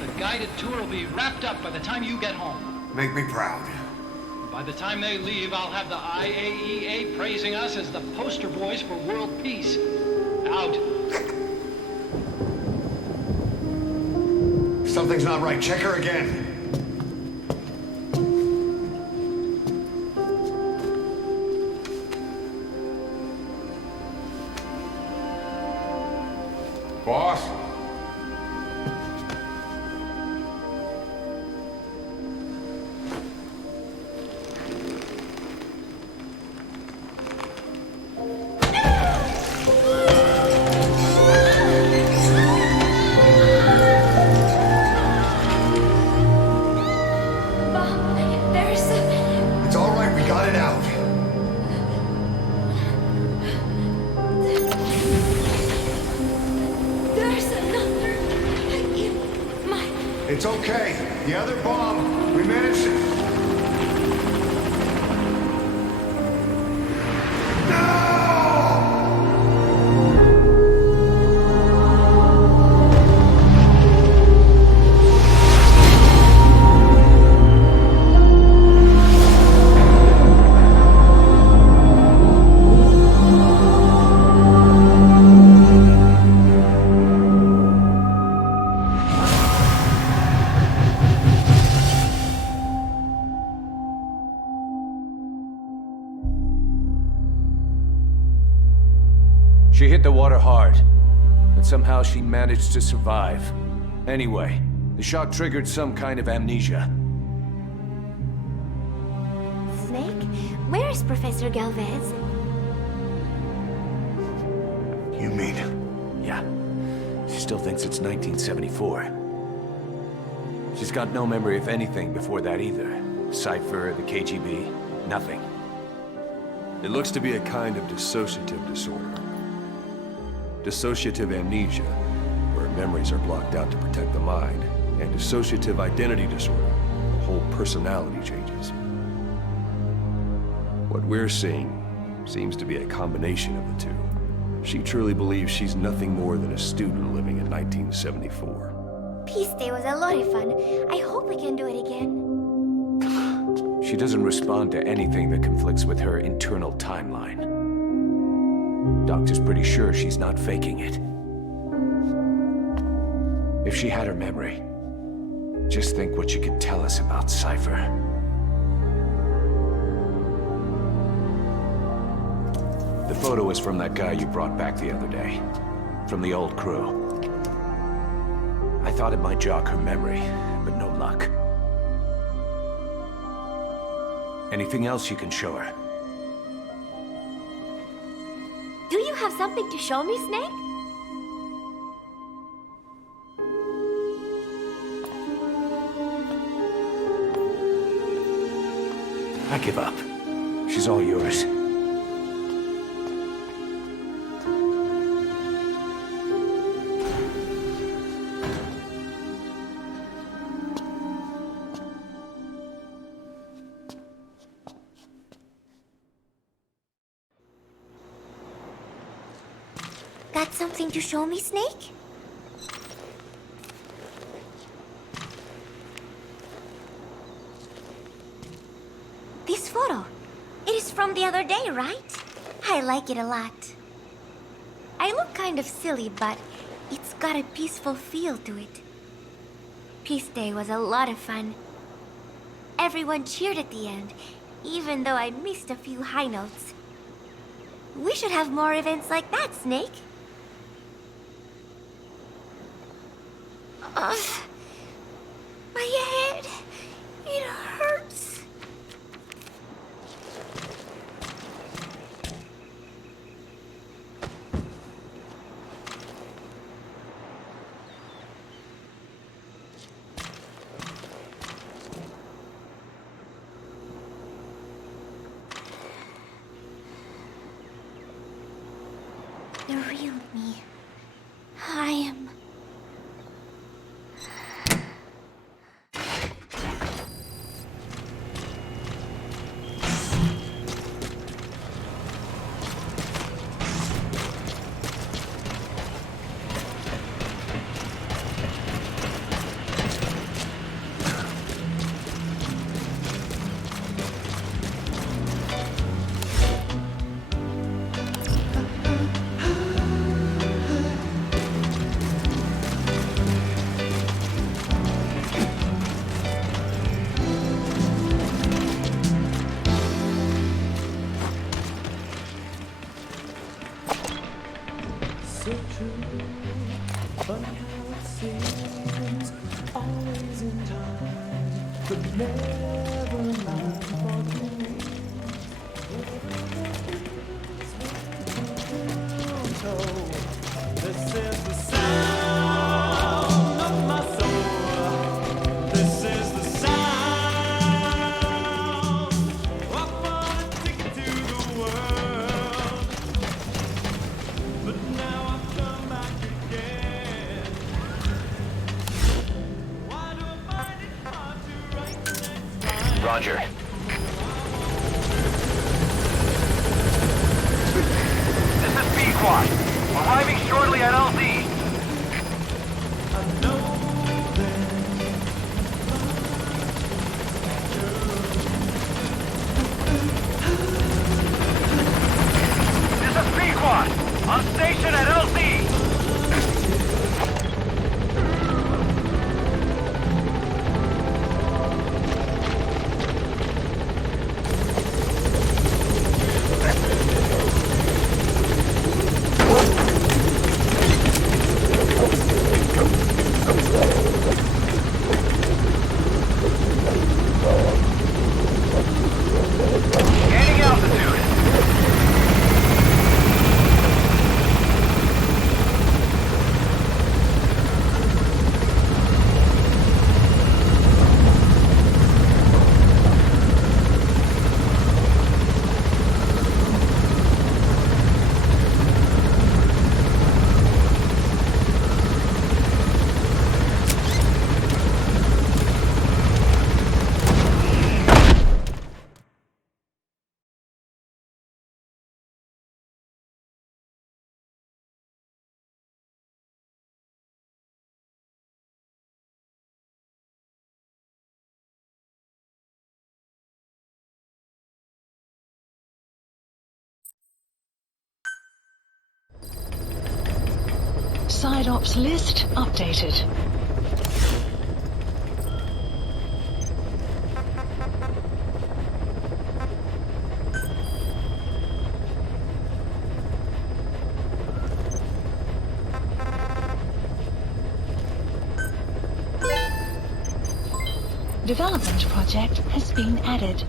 The guided tour will be wrapped up by the time you get home. Make me proud. By the time they leave, I'll have the IAEA praising us as the poster boys for world peace. Out. Something's not right. Check her again. Boss? Bomb, there's a... It's all right, we got it out. There's another in my... It's okay. The other bomb, we managed it. She hit the water hard, but somehow she managed to survive. Anyway, the shock triggered some kind of amnesia. Snake? Where is Professor Galvez? You mean? Yeah, she still thinks it's 1974. She's got no memory of anything before that either. Cypher, the KGB, nothing. It looks to be a kind of dissociative disorder. Dissociative amnesia, where memories are blocked out to protect the mind, and dissociative identity disorder, the whole personality changes. What we're seeing seems to be a combination of the two. She truly believes she's nothing more than a student living in 1974. Peace Day was a lot of fun. I hope we can do it again. She doesn't respond to anything that conflicts with her internal timeline. Doctor's pretty sure she's not faking it. If she had her memory, just think what she could tell us about Cypher. The photo is from that guy you brought back the other day. From the old crew. I thought it might jog her memory, but no luck. Anything else you can show her? Do you have something to show me, Snake? I give up. She's all yours. Got something to show me, Snake? This photo. It is from the other day, right? I like it a lot. I look kind of silly, but it's got a peaceful feel to it. Peace Day was a lot of fun. Everyone cheered at the end, even though I missed a few high notes. We should have more events like that, Snake. My head, it hurts. The real me. I am... So true, funny how it seems, always in time, but never mind for you. This is the sound of my soul. This is the sound of my ticket to the world. But now I've come back again. Why do I find it hard to write the next line? Roger. This is B-Quad. Arriving shortly at LZ. I know This is B-Quad. On station at LZ. Side ops list updated. Development project has been added.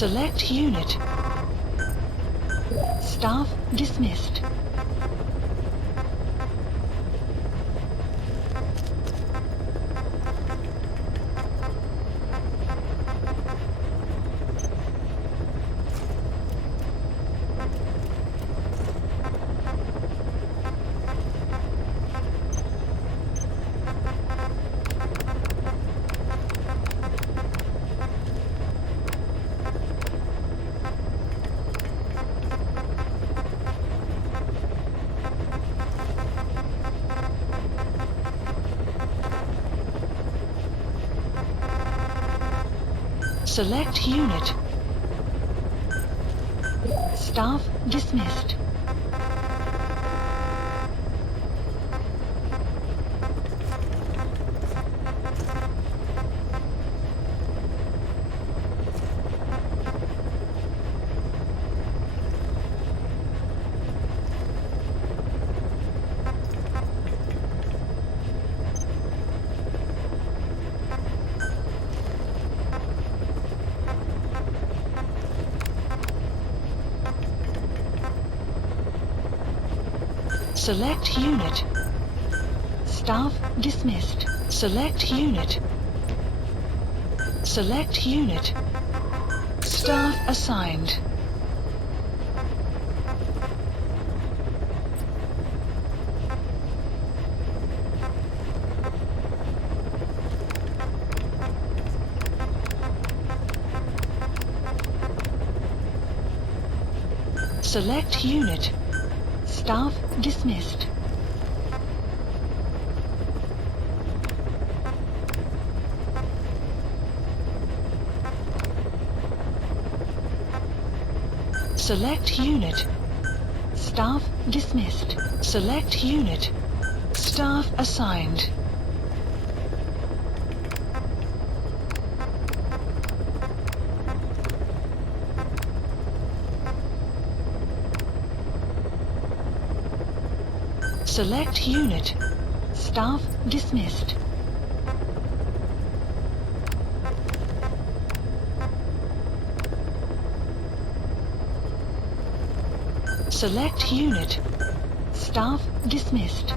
Select unit. Staff dismissed. Select unit. Staff dismissed. Select unit. Staff dismissed. Select unit. Select unit. Staff assigned. Select unit. Staff dismissed. Select unit. Staff dismissed. Select unit. Staff assigned. Select unit. Staff dismissed. Select unit. Staff dismissed.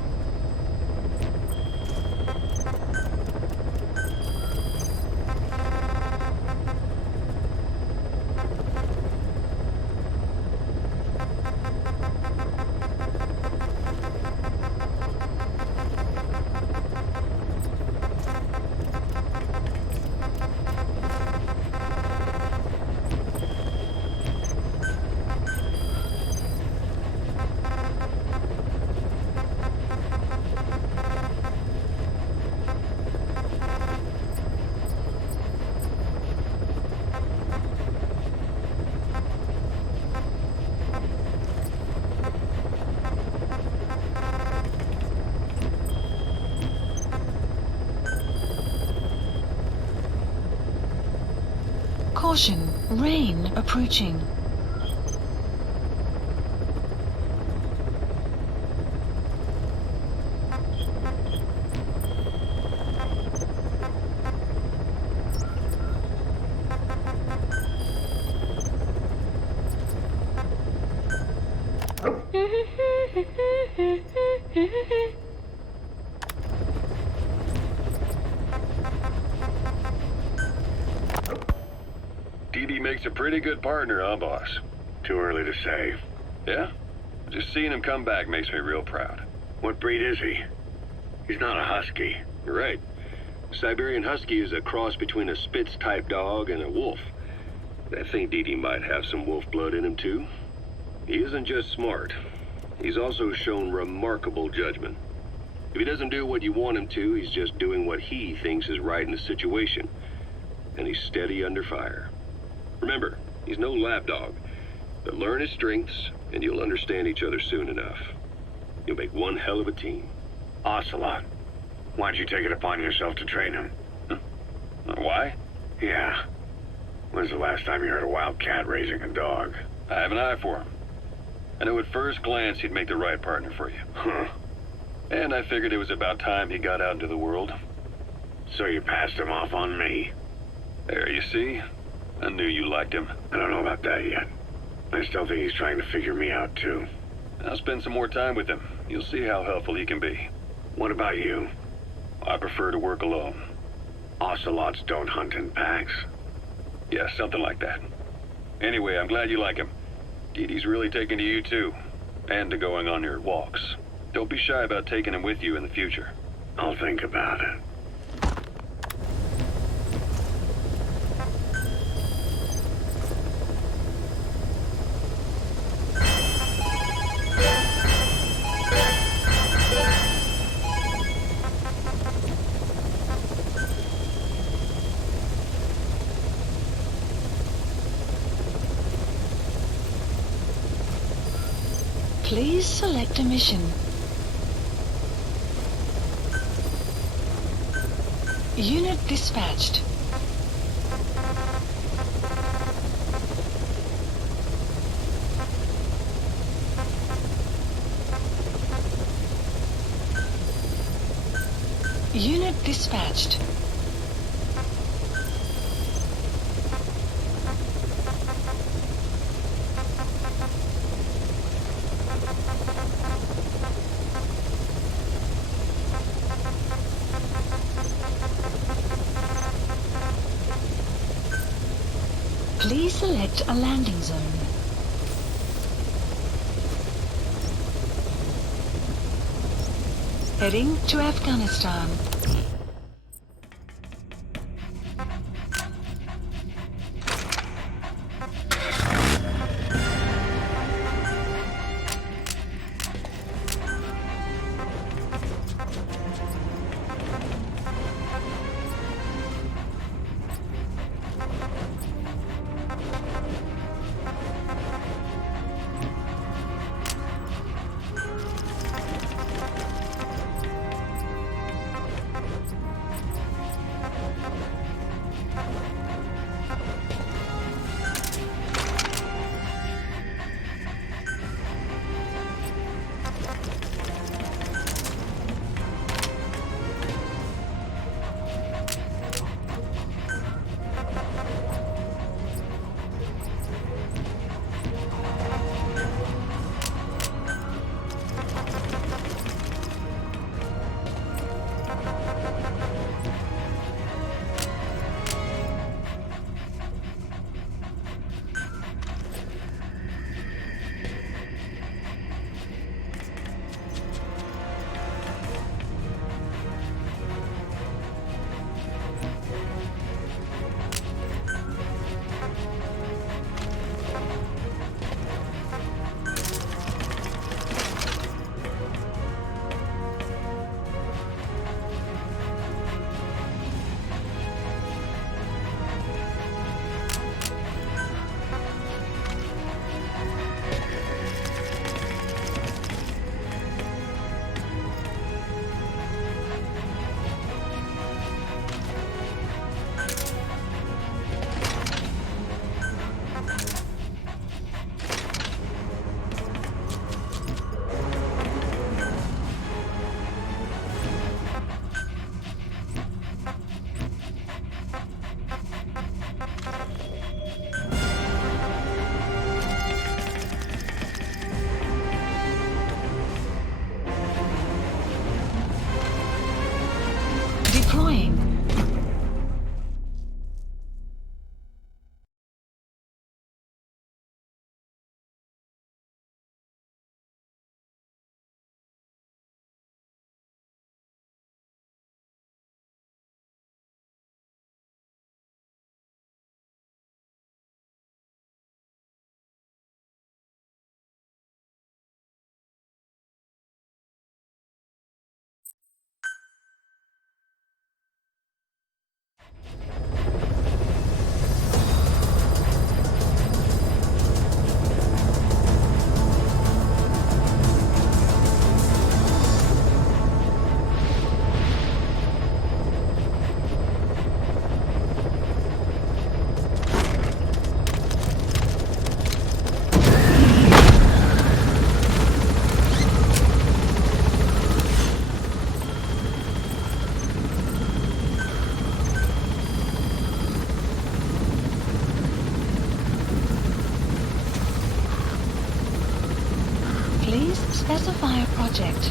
Caution, rain approaching. Dee makes a pretty good partner, huh, boss? Too early to say. Yeah? Just seeing him come back makes me real proud. What breed is he? He's not a husky. You're right. Siberian Husky is a cross between a Spitz-type dog and a wolf. I think Dee might have some wolf blood in him, too. He isn't just smart. He's also shown remarkable judgment. If he doesn't do what you want him to, he's just doing what he thinks is right in the situation. And he's steady under fire. Remember, he's no lapdog, but learn his strengths, and you'll understand each other soon enough. You'll make one hell of a team. Ocelot, why don't you take it upon yourself to train him? Huh? Why? Yeah. When's the last time you heard a wild cat raising a dog? I have an eye for him. I knew at first glance he'd make the right partner for you. Huh. And I figured it was about time he got out into the world. So you passed him off on me? There, you see? I knew you liked him. I don't know about that yet. I still think he's trying to figure me out, too. I'll spend some more time with him. You'll see how helpful he can be. What about you? I prefer to work alone. Ocelots don't hunt in packs. Yeah, something like that. Anyway, I'm glad you like him. Deedee's really taken to you, too. And to going on your walks. Don't be shy about taking him with you in the future. I'll think about it. Please select a mission. Unit dispatched. Unit dispatched. Please select a landing zone. Heading to Afghanistan. Deploying. Please specify a project.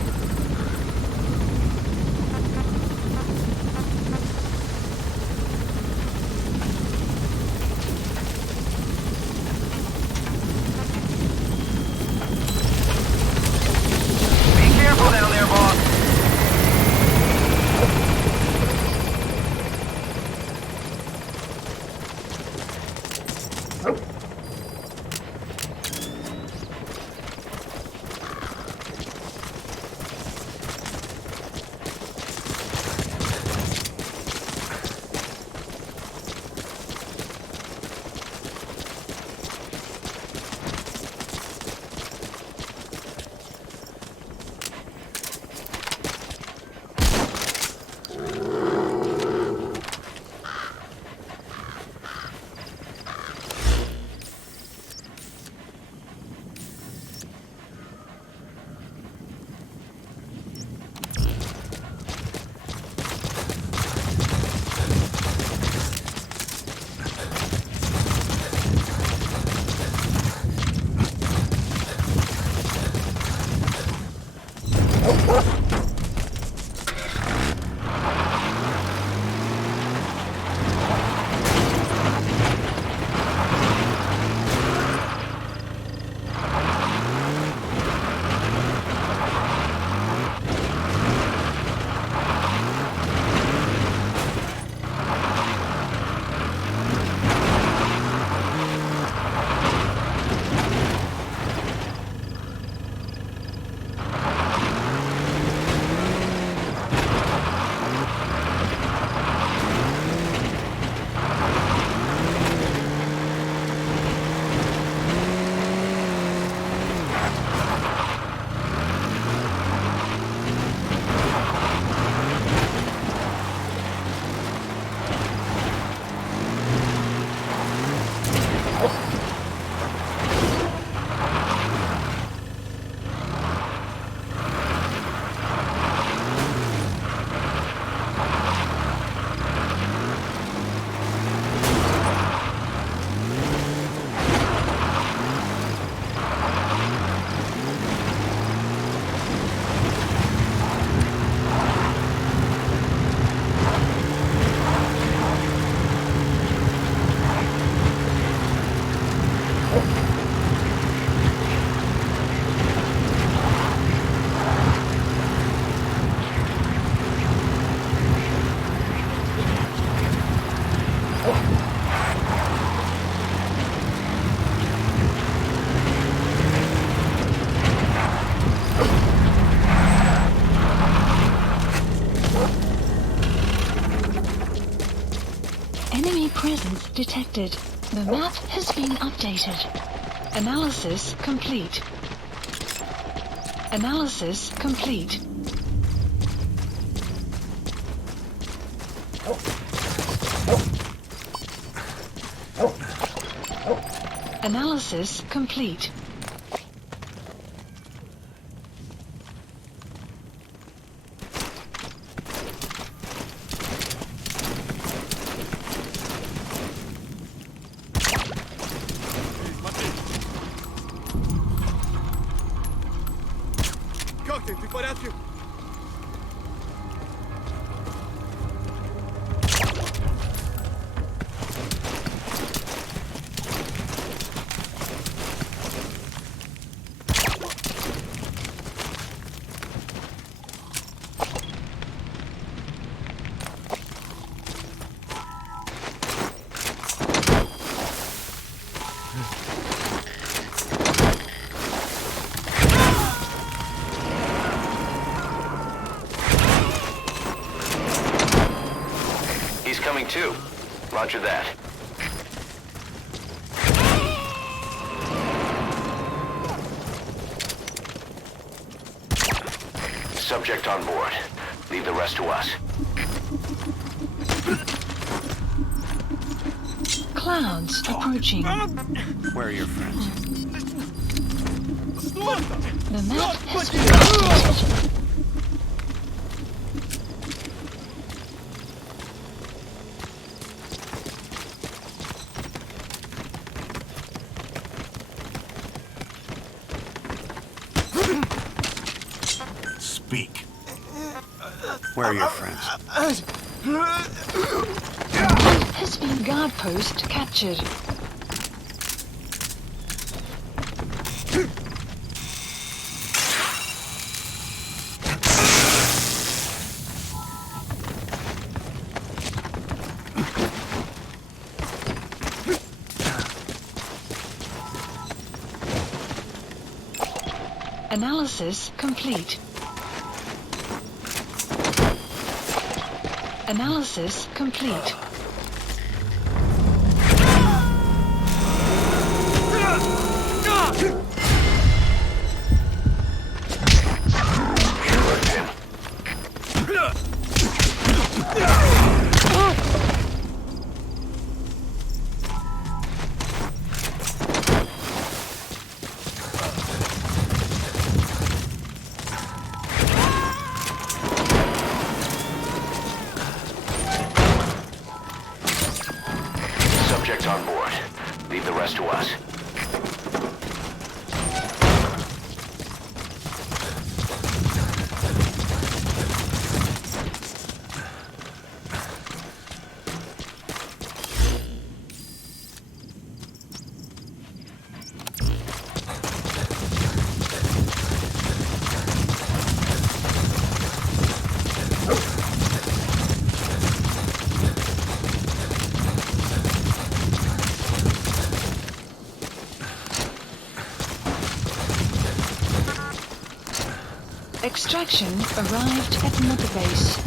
Be careful down there, boss. Enemy presence detected. The map has been updated. Analysis complete. Analysis complete. Analysis complete. Как ты? Ты в порядке? He's coming too. Roger that. Subject on board. Leave the rest to us. Clouds approaching. Where are your friends? The map has been updated. Speak. Where are your friends? Has been guard post captured. Analysis complete. Analysis complete. Subject on board. Leave the rest to us. Extraction arrived at Mother Base.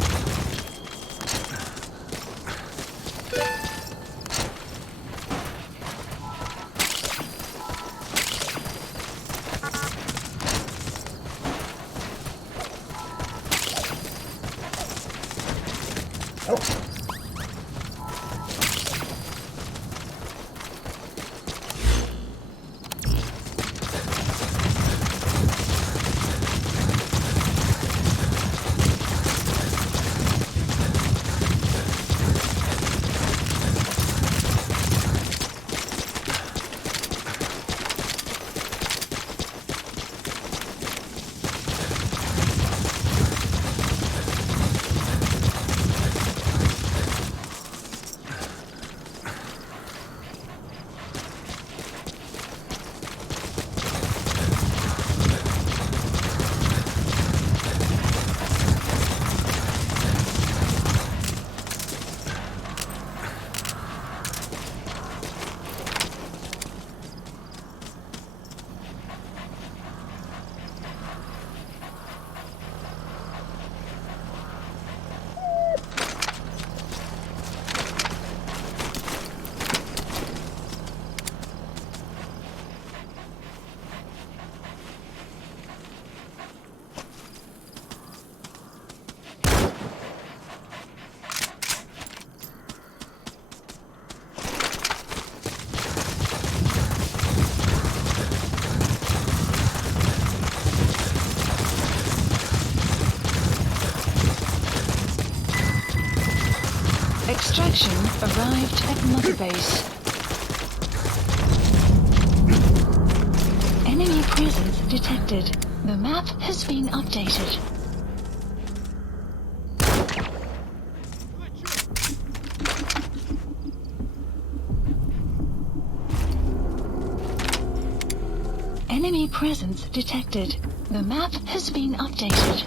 Extraction arrived at Mother Base. Enemy presence detected. The map has been updated. Enemy presence detected. The map has been updated.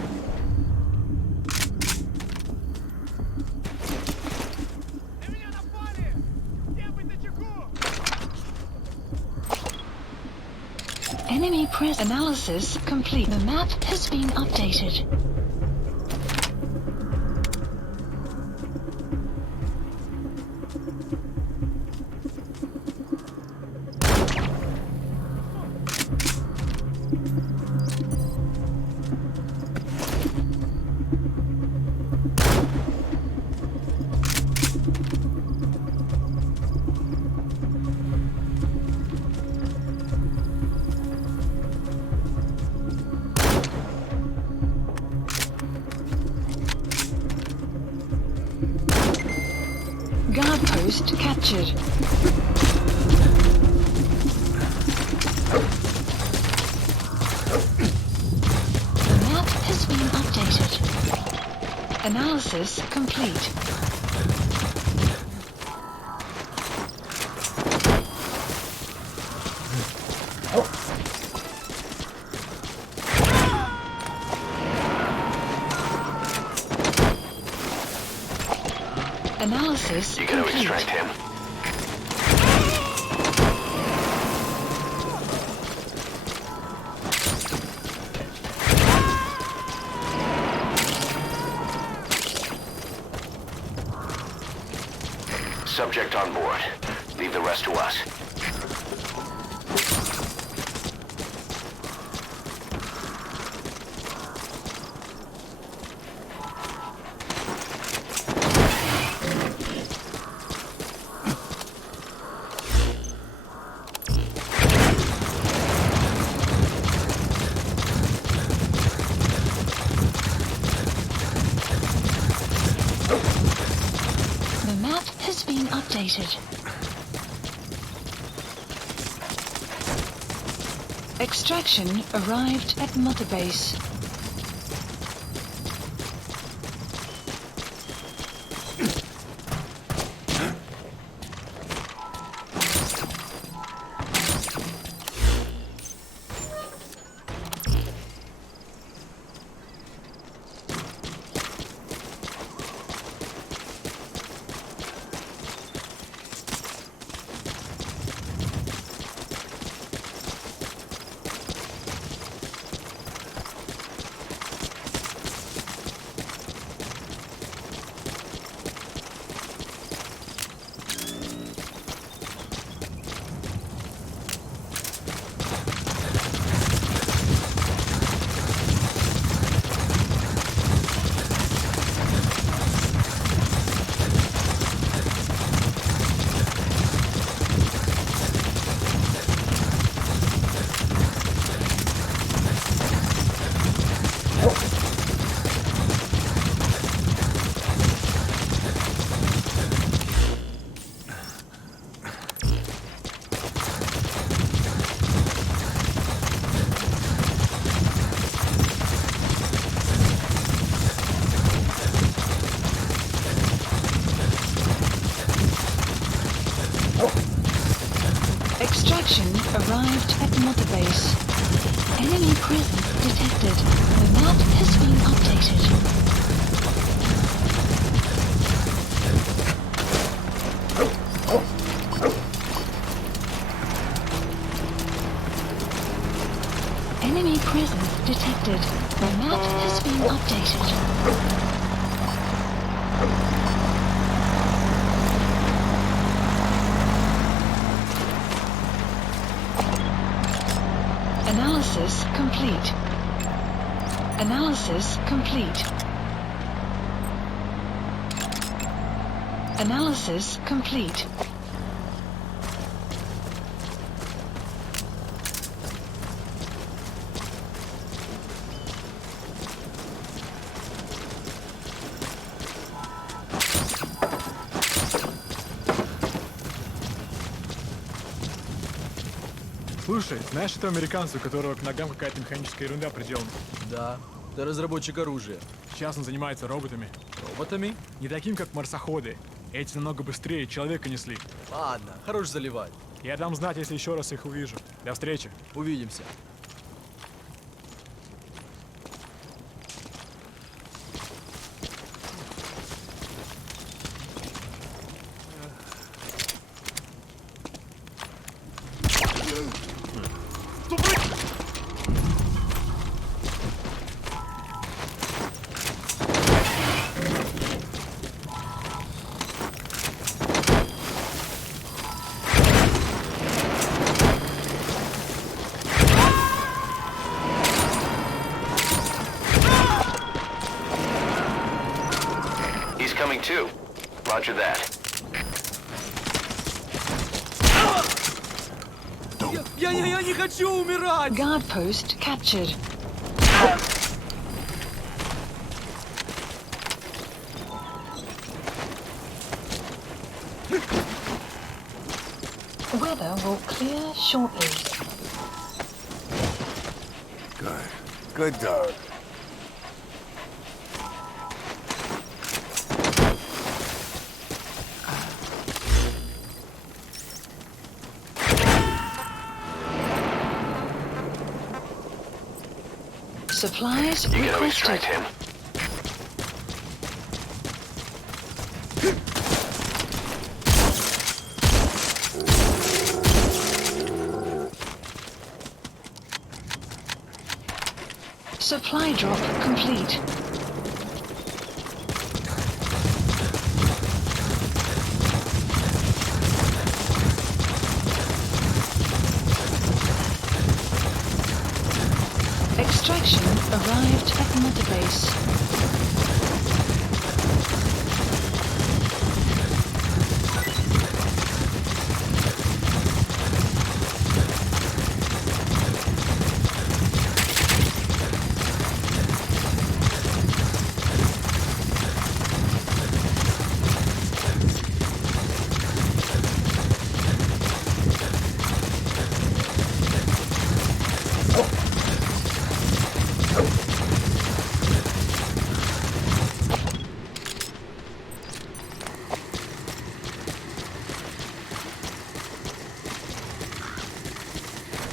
Enemy presence analysis complete. The map has been updated. Guard post captured. The map has been updated. Analysis complete. Analysis You gotta complete. extract him. Subject on board. Leave the rest to us. The map has been updated. Extraction arrived at Mother Base. Extraction arrived at Mother Base. Enemy presence detected. The map has been updated. Enemy presence detected. The map has been updated. Analysis complete. Analysis complete. Analysis complete. Слушай, знаешь этого американца, у которого к ногам какая-то механическая ерунда приделана? Да, это разработчик оружия. Сейчас он занимается роботами. Роботами? Не таким, как марсоходы. Эти намного быстрее человека несли. Ладно, хорош заливать. Я дам знать, если еще раз их увижу. До встречи. Увидимся. He's coming too. Roger that. Я не хочу умирать! Guard post captured. Weather will clear shortly. Good. Good dog. Supplies You gotta requested. extract him. Supply drop complete. Extraction arrived at mother base.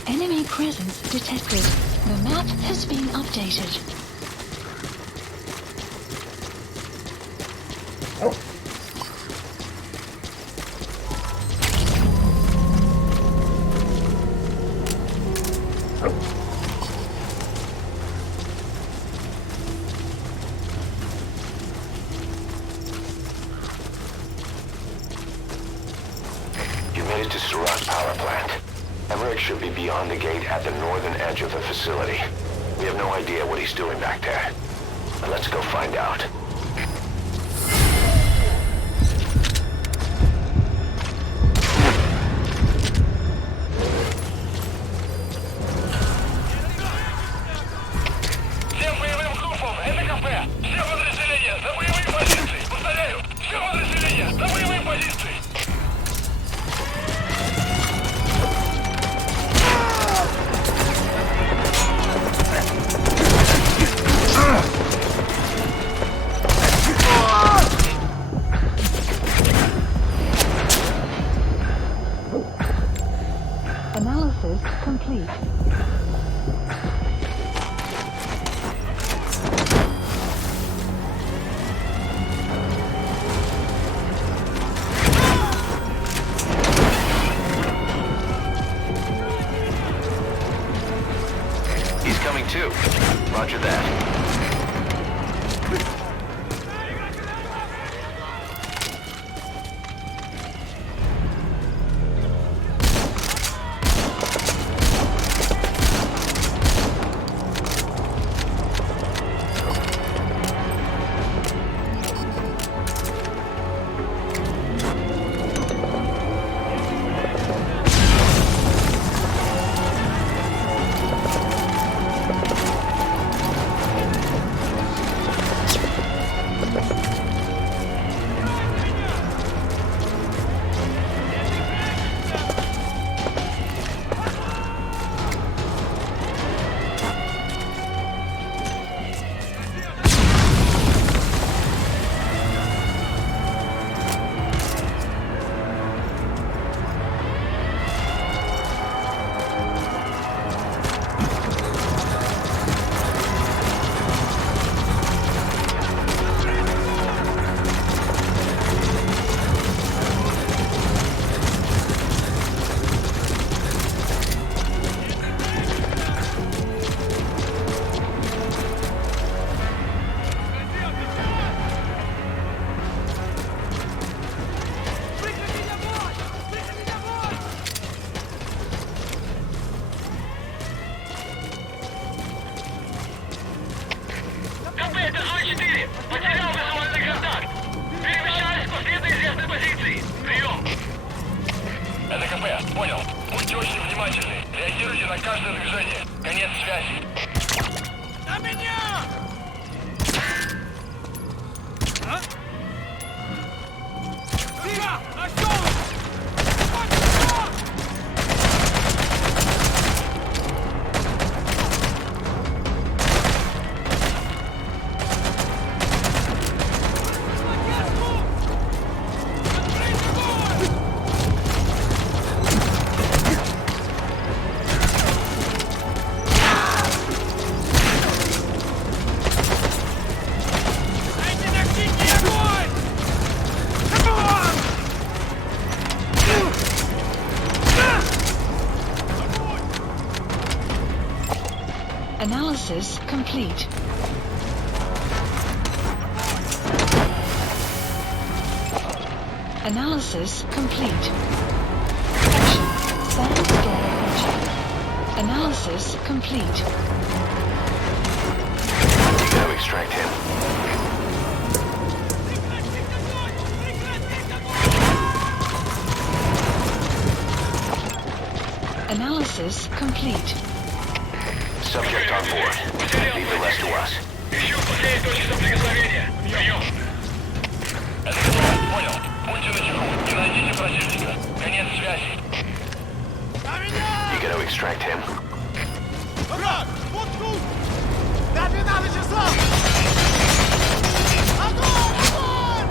Enemy presence detected. The map has been updated. You made it to Surat Power Plant. Emmerich should be beyond the gate at the northern edge of the facility. We have no idea what he's doing back there. But let's go find out. Всем боевым группам, это кафе! Все подразделения, за боевые позиции! Повторяю, все подразделения, за боевые позиции! карты движения. Конец связи. На меня! А? Тихо! Нашел! Analysis complete. Analysis complete. Action. Sand storage. Analysis complete. You gotta extract him. Analysis complete. Subject on board. Leave the rest to us. Ищу последние точки соприкосновения. Прием. Понял. Будьте начеку. Не найдите противника. Конец связи. You gotta extract him. Враг! Вот тут! На 12 часов! Огонь! Огонь!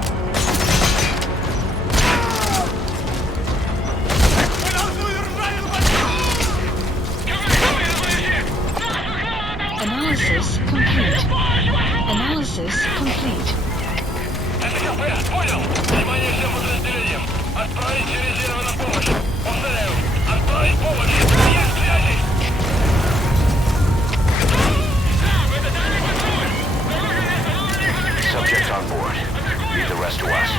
Мы должны удержать эту Analysis complete. Analysis complete. Это КП. Понял. Внимание всем подразделениям. Отправить через резервы на помощь. Повторяю. Отправить помощь. Конец связи. Subject on board. Leave the rest to us.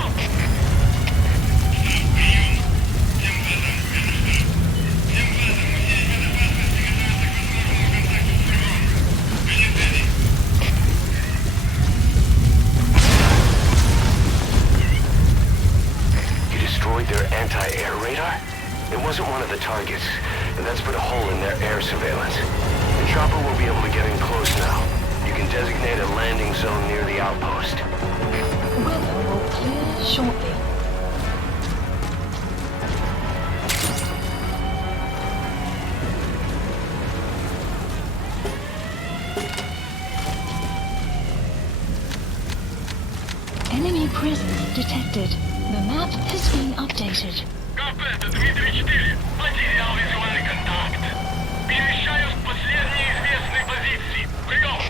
You destroyed their anti-air radar? It wasn't one of the targets, and that's put a hole in their air surveillance. The chopper will be able to get in close now. You can designate a landing zone near the outpost. Weather will clear shortly. Enemy presence detected. The map has been updated. КП, это Дмитрий-4. Потерял визуальный контакт. Перемещаюсь к последней известной позиции. Прием.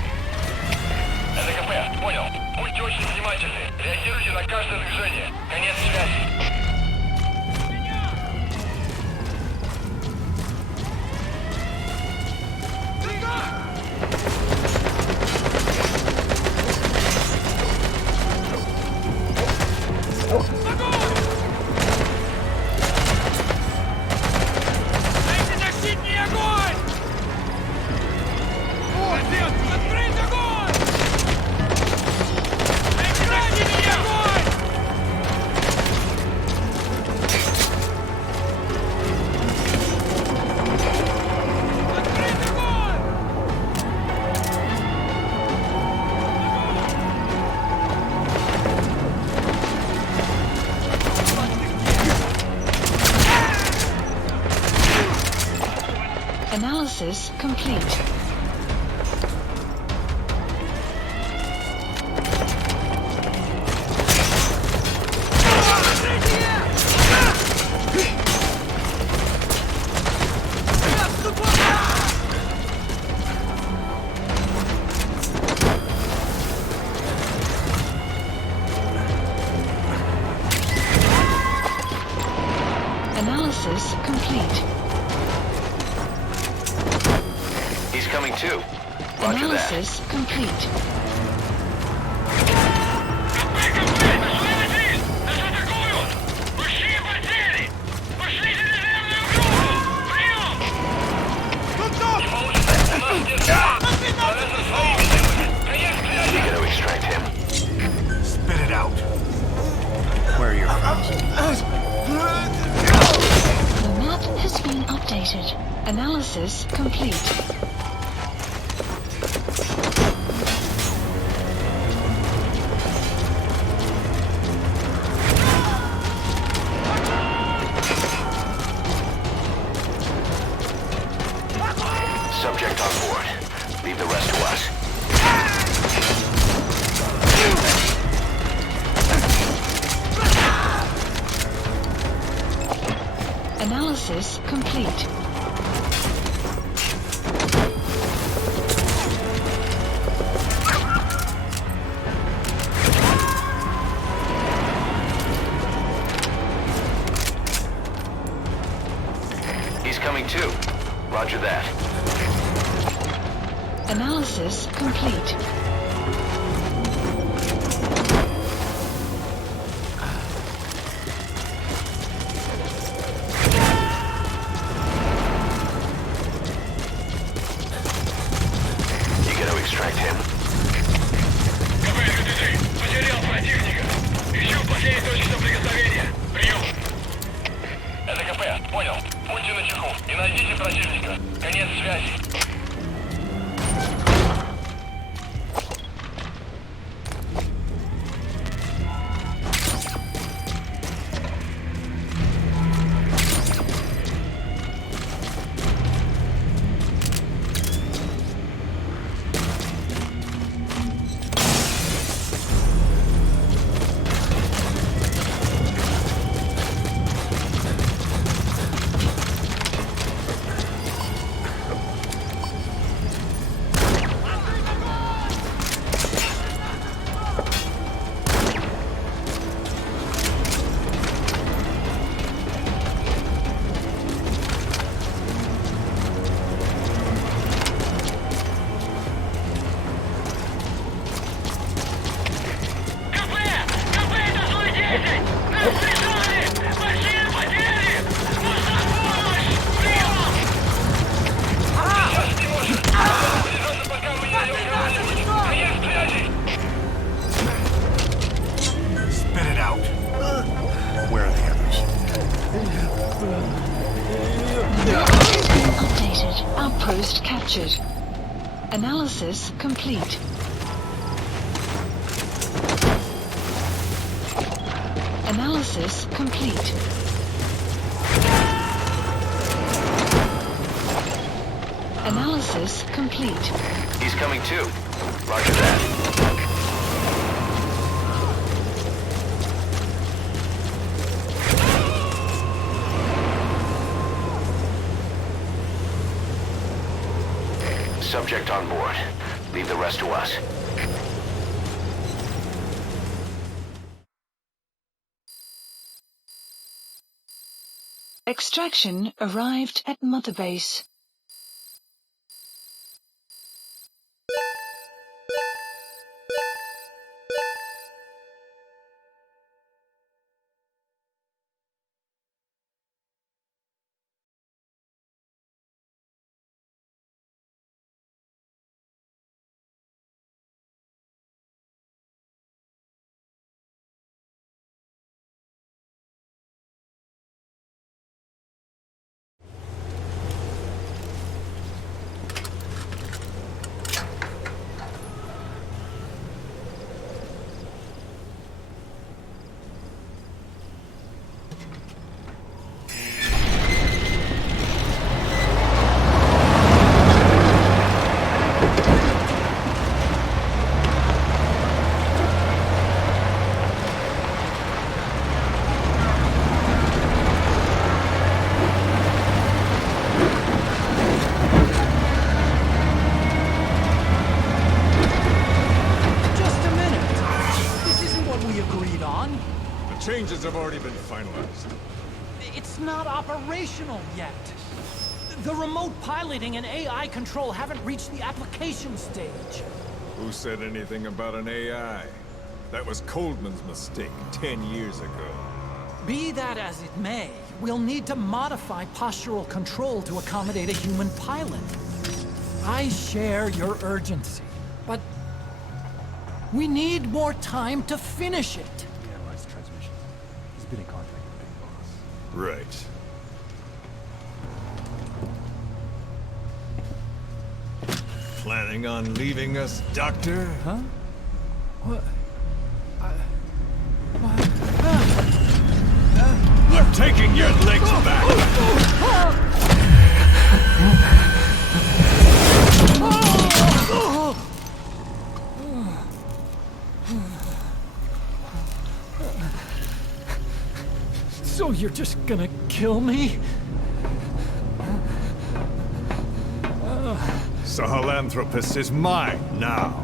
Это КП. Понял. Будьте очень внимательны. Реагируйте на каждое движение. Конец связи. Защитный огонь! Отец, открыть огонь! Защитный огонь! Открыть огонь! Analysis complete. Analysis complete. He's coming too. Roger that. Analysis complete. You gotta extract him. Spit it out. Where are your friends? The map has been updated. updated. Analysis complete. Subject on board. Leave the rest to us. Analysis complete. He's coming too. Roger that. Analysis complete. You gotta extract him. КП-53, потерял противника. Ищу последней точки соприкосновения. Прием. Это КП, понял. Будьте начеку и найдите противника. Конец связи. Spit it out. Where are the others? Updated. Outpost captured. Analysis complete. Analysis complete. Analysis complete. He's coming too. Roger that. Subject on board. Leave the rest to us. Extraction arrived at Mother Base. Changes have already been finalized. It's not operational yet. The remote piloting and AI control haven't reached the application stage. Who said anything about an AI? That was Coldman's mistake 10 years ago. Be that as it may, we'll need to modify postural control to accommodate a human pilot. I share your urgency, but we need more time to finish it. We analyzed transmissions. He's been in contact with Big Boss. Right. Planning on leaving us, Doctor? Huh? What? I'm taking your legs back! So you're just gonna kill me? Sahelanthropus is mine now.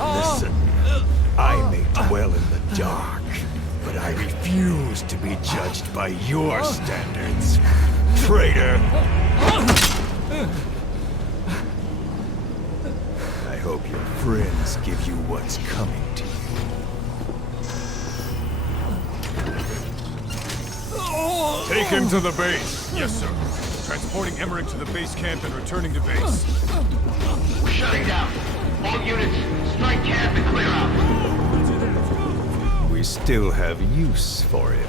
Listen, I may dwell in the dark, but I refuse to be judged by your standards, traitor! I hope your friends give you what's coming to you. Take him to the base. Yes, sir. Transporting Emmerich to the base camp and returning to base. We're shutting down. All units, strike camp and clear out. We still have use for him.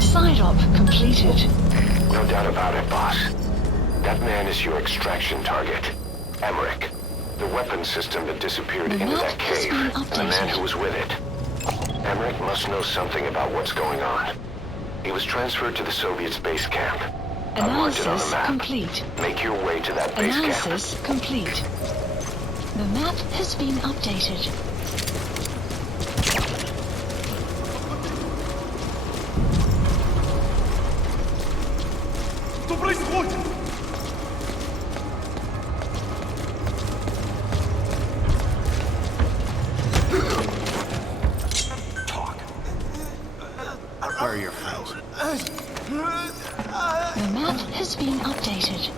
Side-op completed. No doubt about it, boss. That man is your extraction target. Emmerich. The weapon system that disappeared into that cave, and the man who was with it. Emmerich must know something about what's going on. He was transferred to the Soviets' base camp. I've marked it on the Analysis map. complete. Make your way to that base camp. Analysis complete. The map has been updated. Что происходит? Where are your friends? The map has been updated.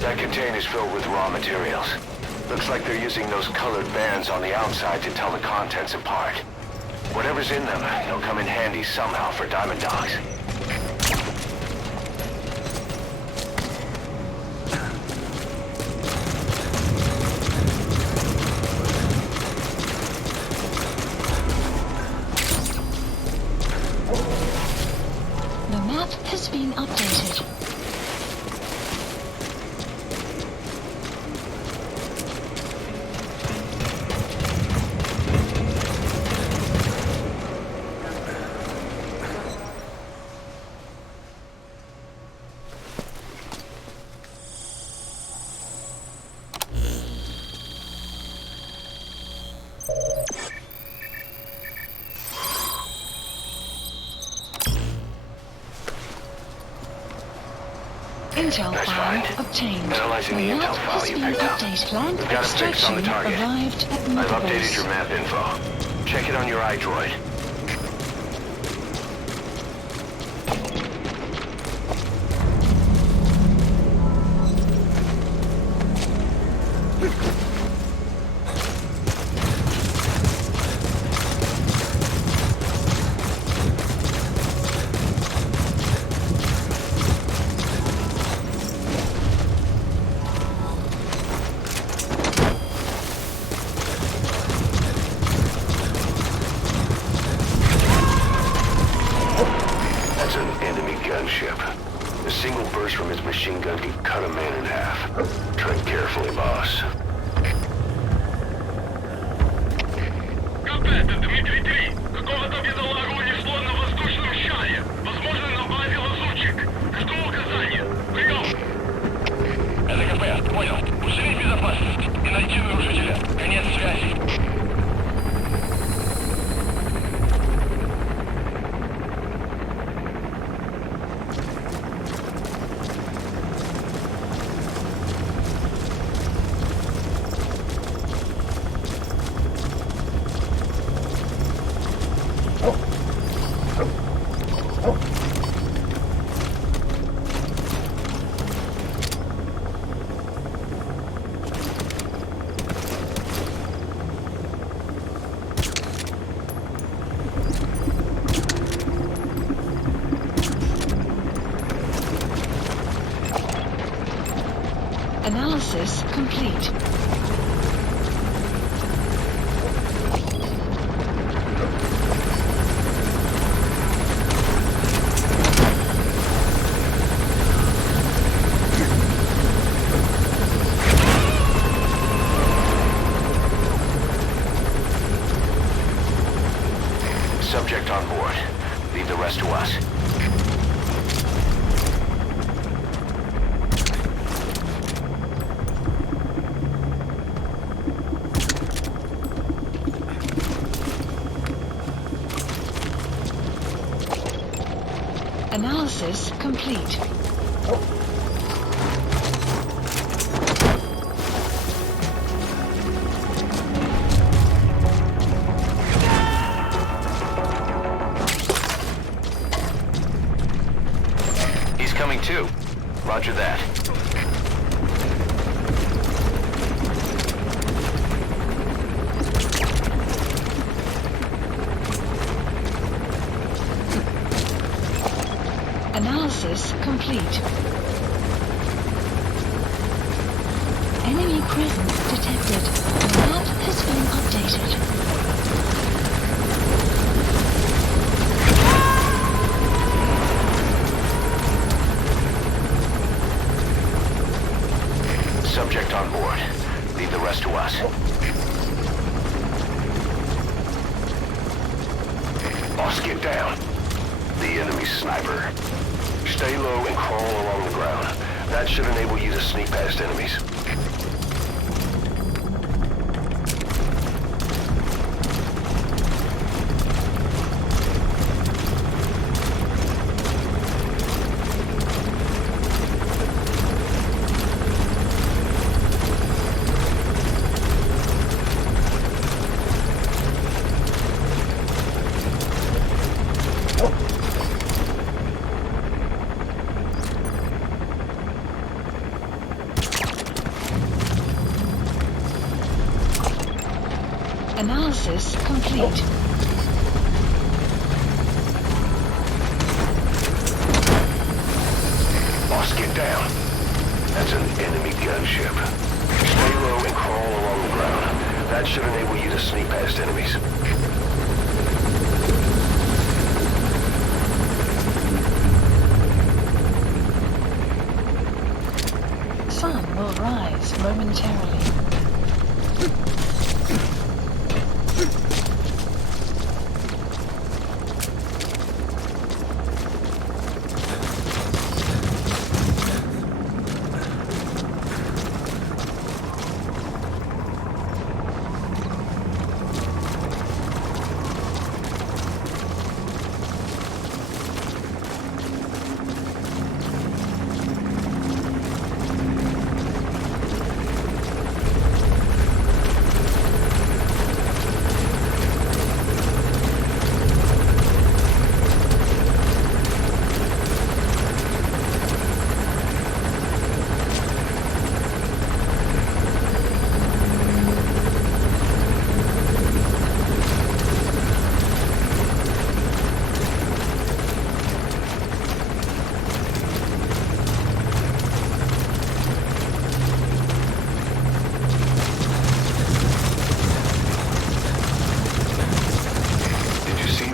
That container's filled with raw materials. Looks like they're using those colored bands on the outside to tell the contents apart. Whatever's in them, they'll come in handy somehow for Diamond Dogs. The map has been updated. Intel That's file fine. obtained. Analyzing the map intel file has you been picked up. updated. Plant We've got a fix on the extraction target. arrived at I've Mother updated Base. your map info. Check it on your iDroid. That's an enemy gunship. A single burst from his machine gun can cut a man in half. Tread carefully, boss. Капет, Дмитрий 3. Какого-то бедолагу унесло на воздушном шаре. Возможно, на базе лазутчик. Жду указания. Прием. Это КП. Понял. Усилить безопасность и найти нарушителя. Конец связи. Analysis complete. Subject on board. Leave the rest to us. Analysis complete. He's coming too. Roger that. Analysis complete. Enemy presence detected. The map has been updated. Subject on board. Leave the rest to us. Boss, get down. The enemy sniper. Stay low and crawl along the ground. That should enable you to sneak past enemies. Analysis complete. Boss, get down. That's an enemy gunship. Stay low and crawl along the ground. That should enable you to sneak past enemies. Sun will rise momentarily.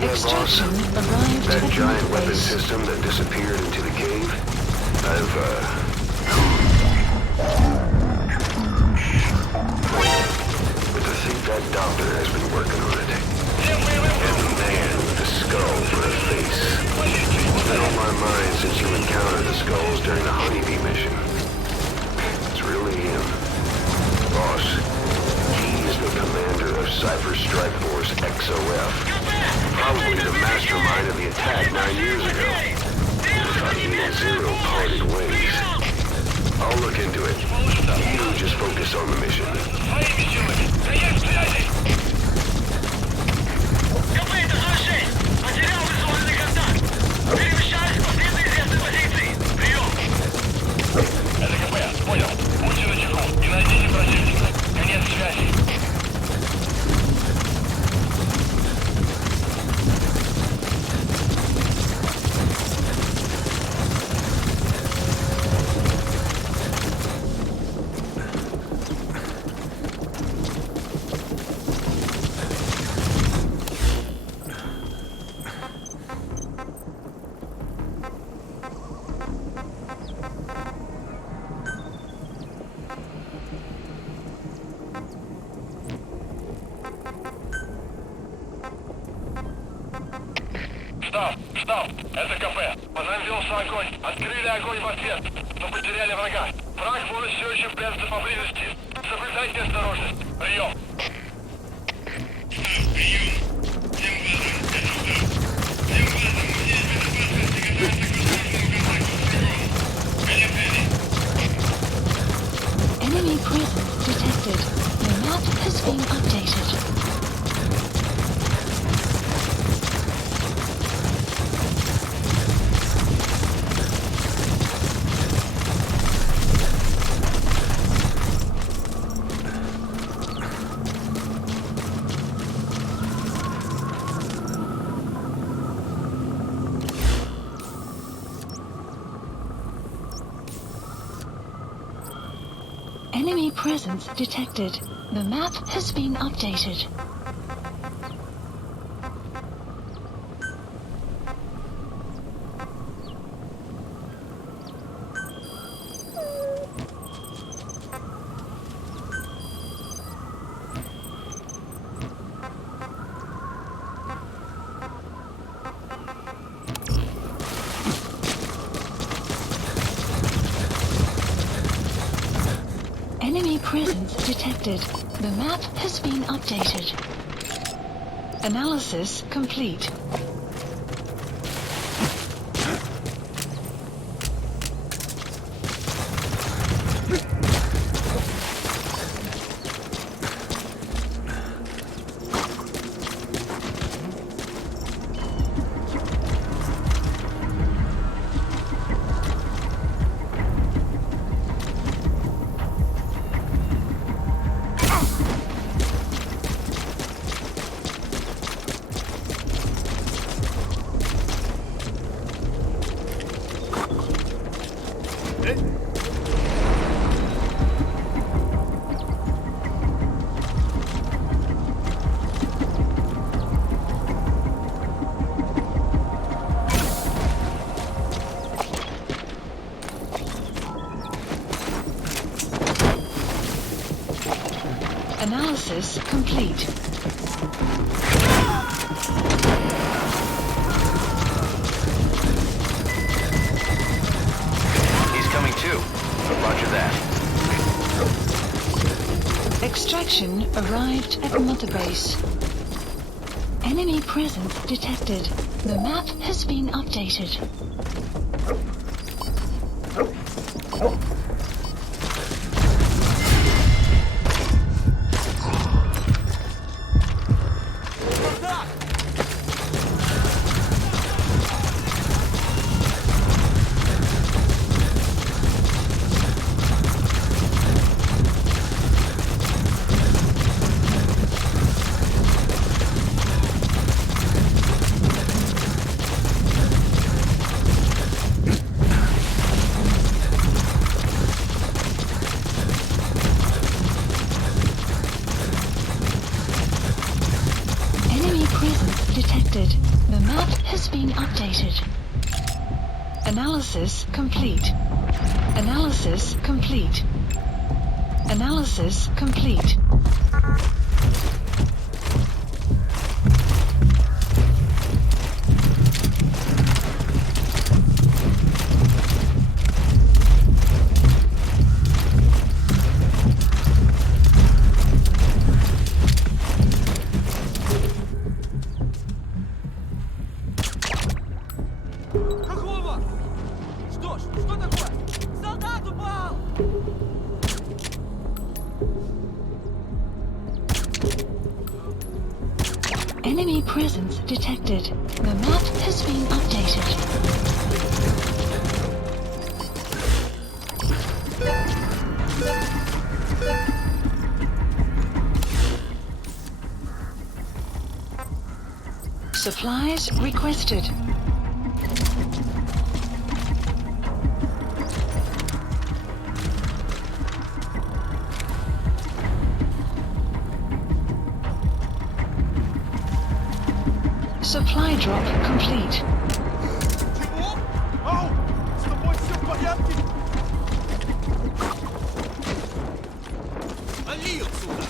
that, boss? Extraction arrived That at giant weapon base. system that disappeared into the cave? But to think that doctor has been working on it. And the man with the skull for a face. It's been on my mind since you encountered the skulls during the Honeybee mission. It's really him. Boss, he is the commander of Cypher Strike Force XOF. Probably the mastermind of the attack 9 years ago. He and Zero parted ways. I'll look into it. You just focus on the mission. КП, это 06. Потерял визуальный контакт. Перемещаюсь к последней известной позиции. Прием. Это КП, понял. Будьте начеку и найдите противника. Конец связи. Штаб, это КП. Позавелся огонь. Открыли огонь в ответ, но потеряли врага. Враг может все еще прятаться поблизости. Соблюдайте осторожность. Прием. Enemy presence detected. The map has been updated. Enemy presence detected. The map has been updated. Enemy presence detected. The map has been updated. Analysis complete. Analysis complete. He's coming too. Roger that. Extraction arrived at Mother Base. Enemy presence detected. The map has been updated. Enemy presence detected. map has been updated. Analysis complete. Analysis complete. Analysis complete. Какого? Что такое? Солдат упал! Enemy presence detected. The map has been updated. Supplies requested. Supply drop complete. Чего? Ау! С тобой все в порядке? Вали отсюда!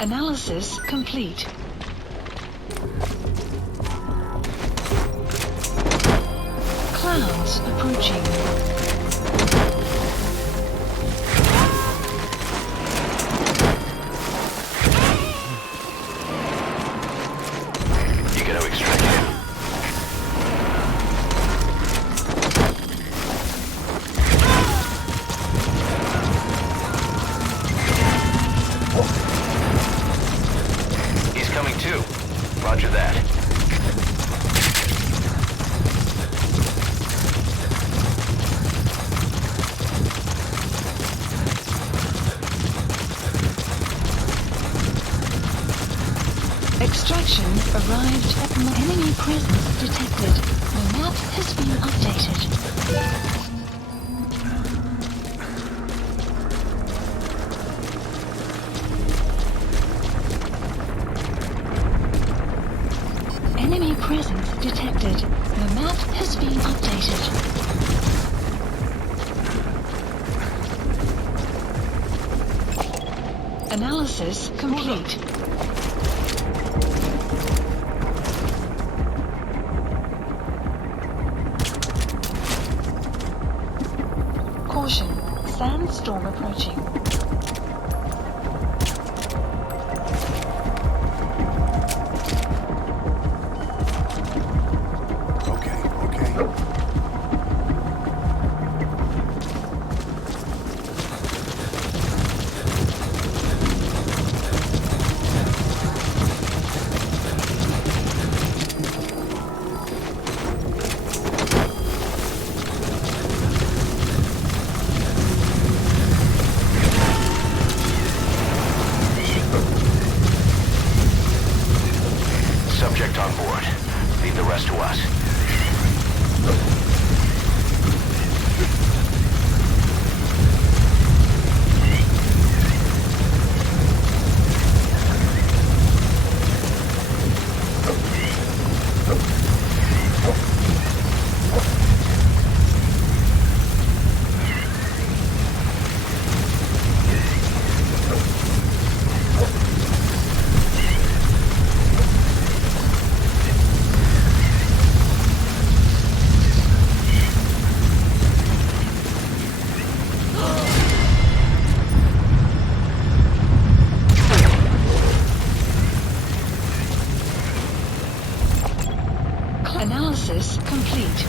Analysis complete. Clouds approaching. You gotta extract him. He's coming too. Roger that. Extraction arrived at my enemy presence detected. The map has been updated. Enemy presence detected. The map has been updated. Analysis complete. Caution, sandstorm approaching. Subject on board. Leave the rest to us. Analysis complete.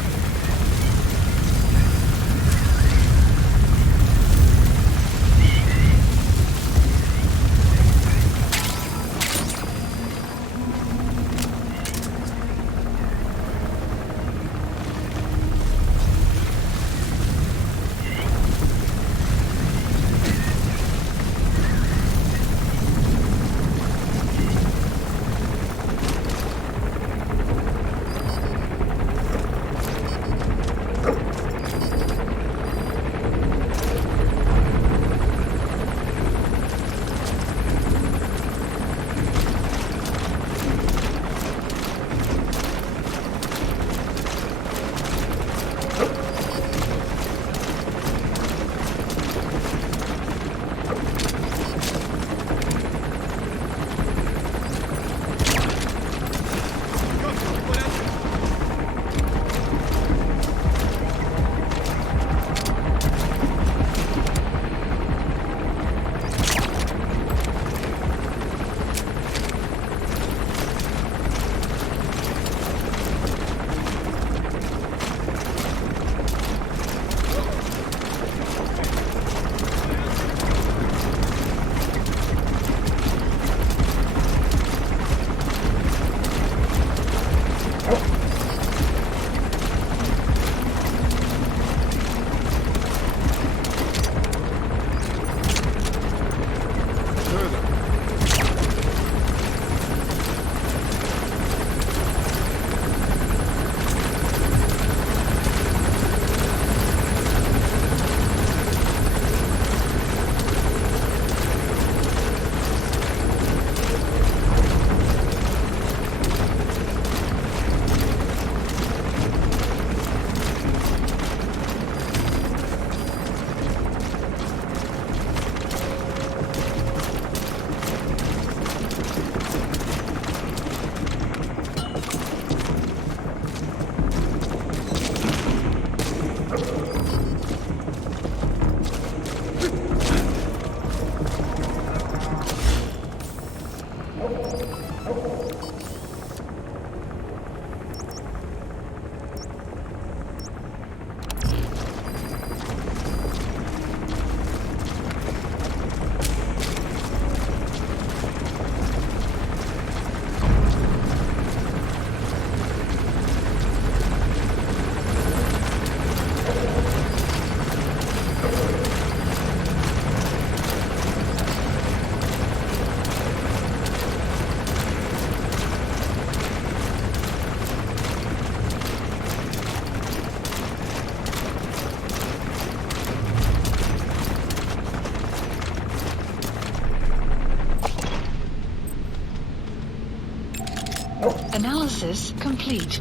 Analysis complete.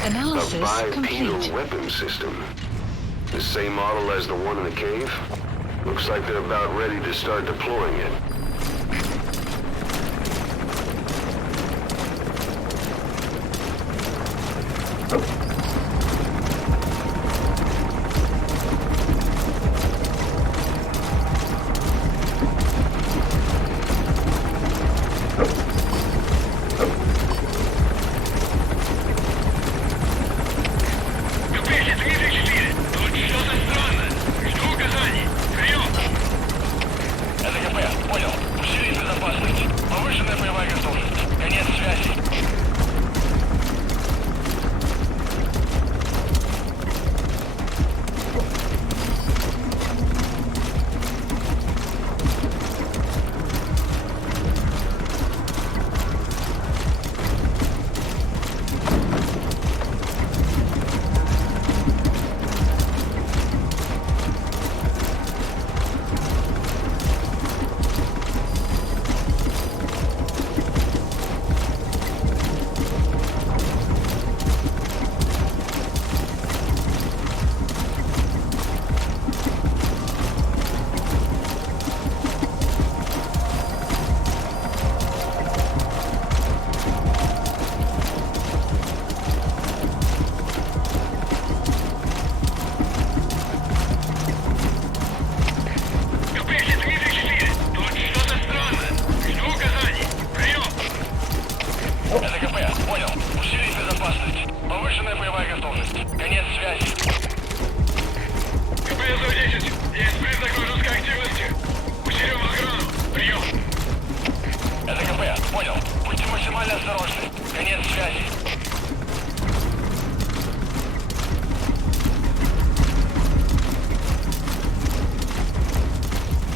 Analysis a bipedal complete. weapon system. The same model as the one in the cave? Looks like they're about ready to start deploying it.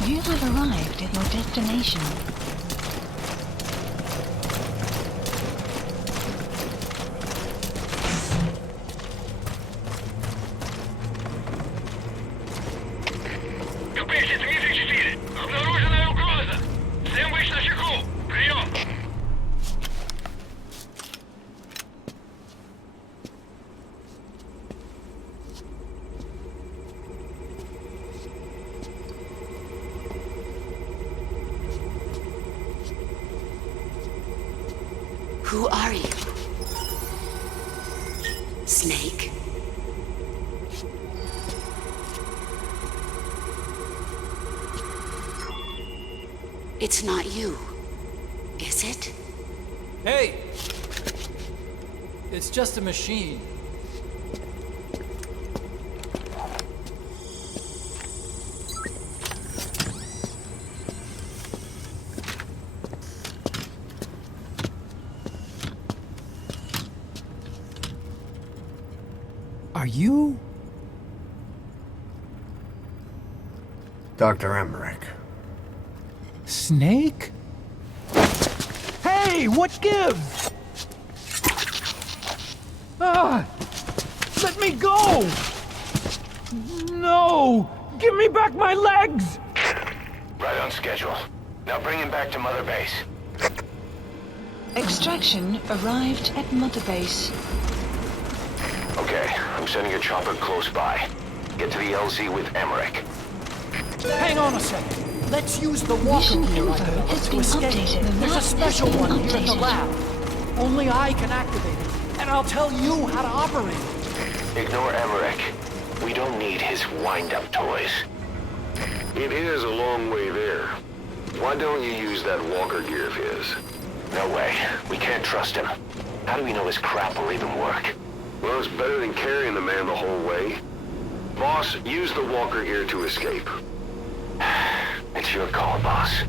You have arrived at your destination. КП-4, обнаруженная угроза! Всем быть начеку! Прием! Who are you? Snake? It's not you, is it? Hey! It's just a machine. Are you? Dr. Emmerich. Snake? Hey, what gives? Ah! Let me go! No! Give me back my legs! Right on schedule. Now bring him back to Mother Base. Extraction arrived at Mother Base. Okay, I'm sending a chopper close by. Get to the LZ with Emmerich. Hang on a second. Let's use the walker gear I developed to escape. There's a special one here in the lab. Only I can activate it, and I'll tell you how to operate it. Ignore Emmerich. We don't need his wind-up toys. It is a long way there. Why don't you use that walker gear of his? No way. We can't trust him. How do we know his crap will even work? Well, it's better than carrying the man the whole way. Boss, use the walker gear to escape. It's your call, boss.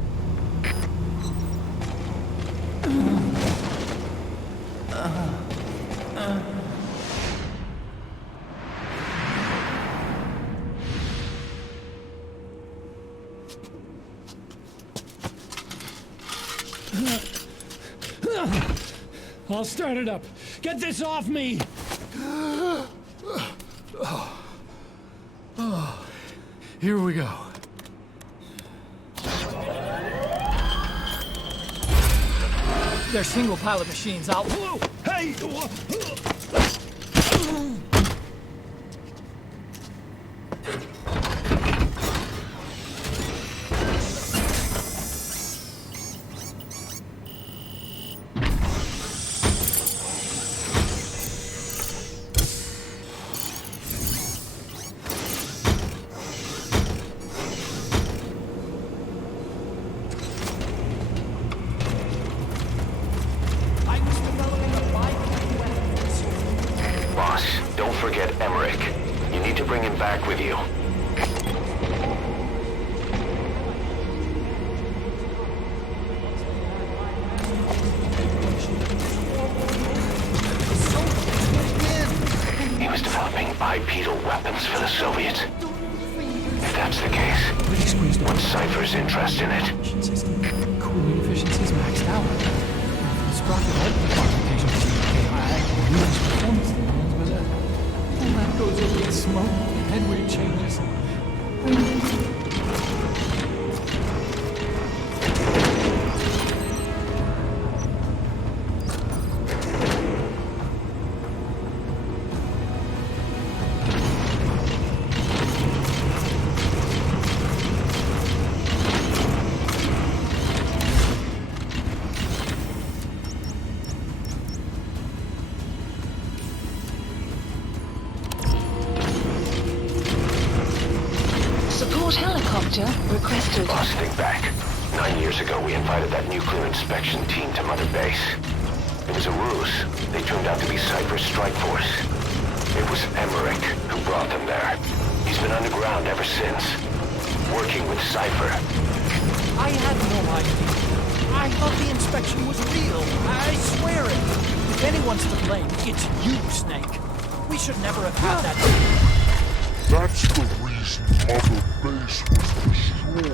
I'll start it up. Get this off me! Here we go. They're single pilot machines. I'll... Whoa! Hey! Boss, don't forget Emmerich. You need to bring him back with you. He was developing bipedal weapons for the Soviets. If that's the case, what's Cypher's interest in it? Cooling efficiency's maxed out. Sprocket output modification is high. Units performance demands, but all that goes over with smoke and head weight changes. Support helicopter requested. Boss, think back. 9 years ago, we invited that nuclear inspection team to Mother Base. It was a ruse. They turned out to be Cypher's strike force. It was Emmerich who brought them there. He's been underground ever since, working with Cypher. I had no idea. I thought the inspection was real. I swear it. If anyone's to blame, it's you, Snake. We should never have had that. That's the reason Mother Base was destroyed.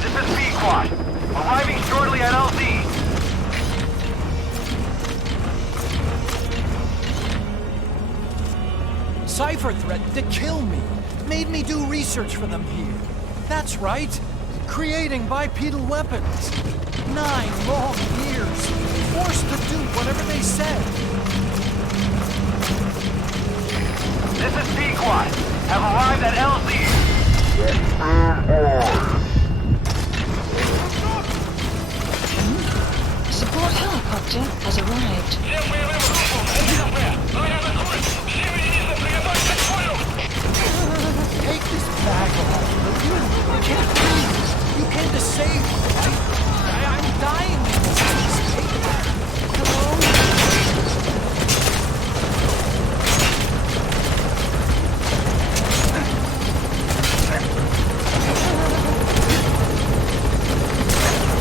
This is B-Quad. Arriving shortly at LZ. Cypher threatened to kill me. Made me do research for them here. That's right. Creating bipedal weapons. 9 long years. Forced to do whatever they said. This is B-Quad. Have arrived at LZ. Support helicopter has arrived. Take this bag off, will you? I can't breathe. You came to save me, right? I'm dying.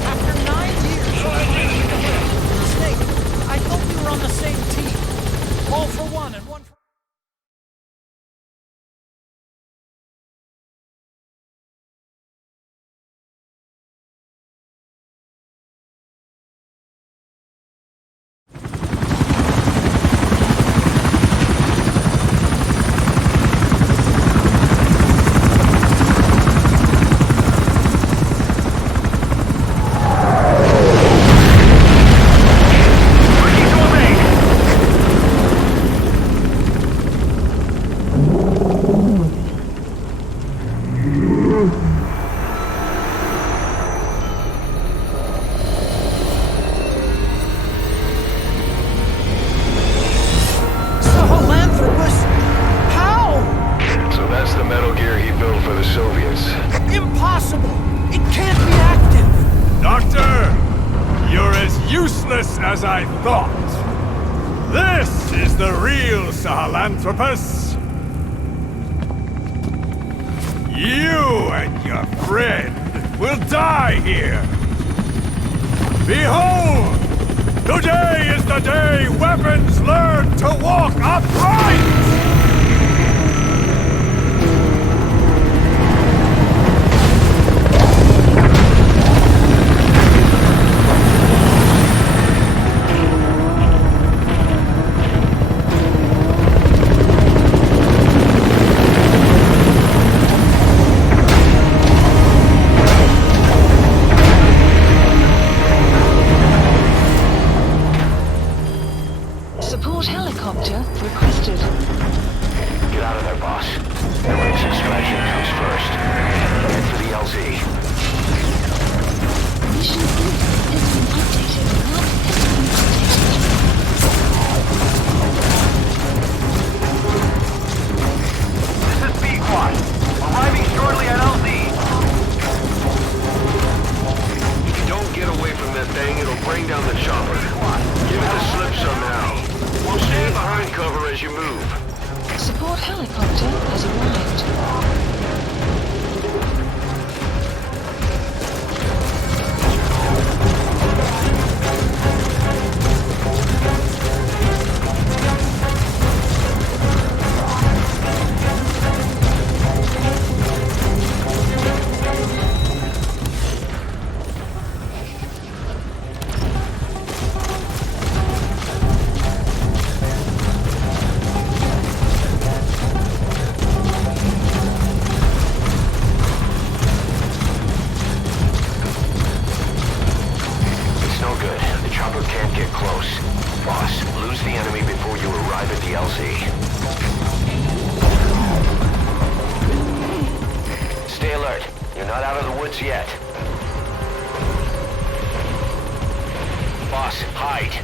After 9 years, Snake, I thought we were on the same team. All for one and one for... Impossible! It can't be active! Doctor! You're as useless as I thought! This is the real Sahelanthropus! You and your friend will die here! Behold! Today is the day weapons learn to walk upright! yet. Boss, hide.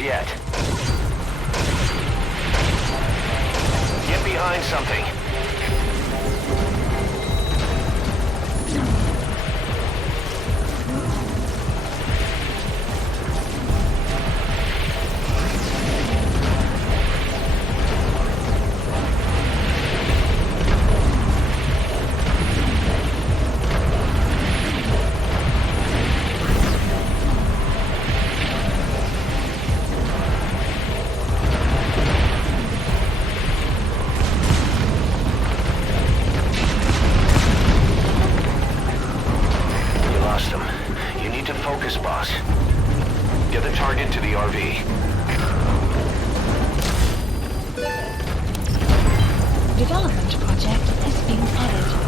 Yet. Get behind something. Get the target to the RV. Development project has been added.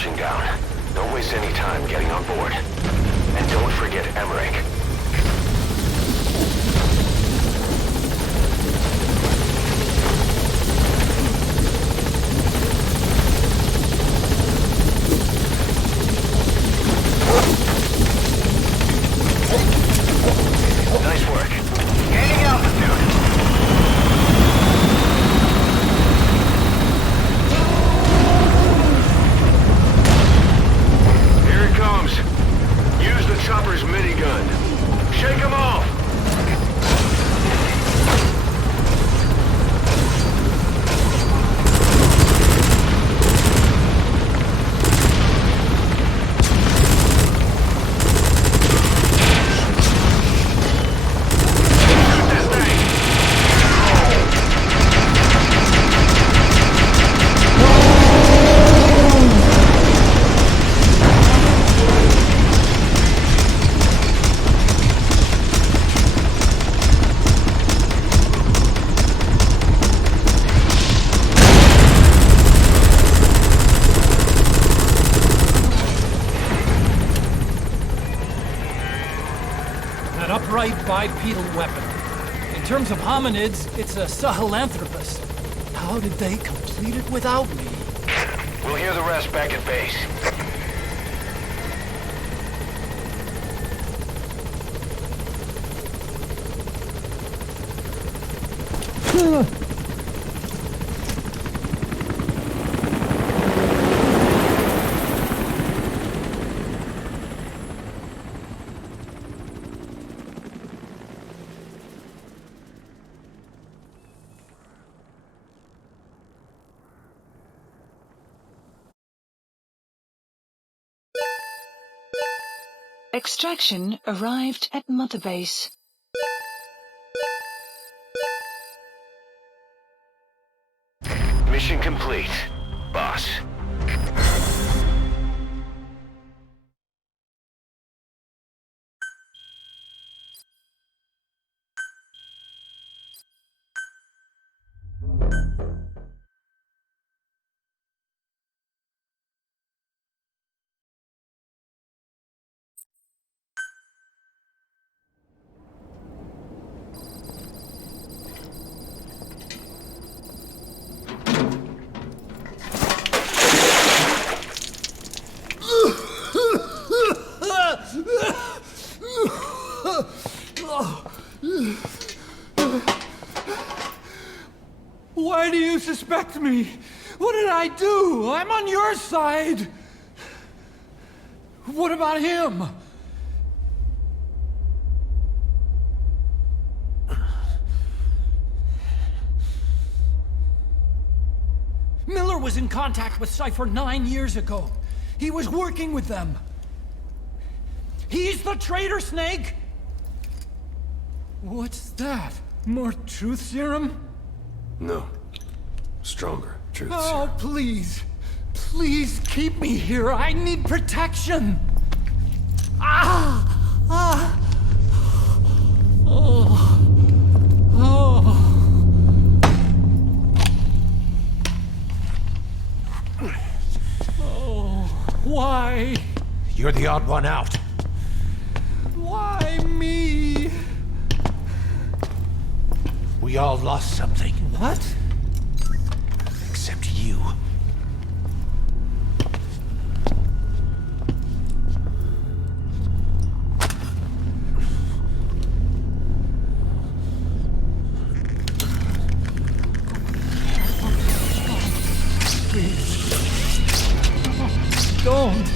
touching down. Don't waste any time getting on board. And don't forget Emmerich. Nice work. Gaining altitude. Here it comes. Use the chopper's minigun. Shake them off. Upright bipedal weapon. In terms of hominids, it's a Sahelanthropus. How did they complete it without me? We'll hear the rest back at base. Extraction arrived at Mother Base. Mission complete, boss. Why do you suspect me? What did I do? I'm on your side. What about him? Miller was in contact with Cypher 9 years ago. He was working with them. He's the traitor, Snake! What's that? More truth serum? No. Stronger truth Oh, serum. please. Please keep me here. I need protection. Ah! Ah! Oh. Oh. Oh. Why? You're the odd one out. Why me? We all lost something. What? Except you. Please. Don't.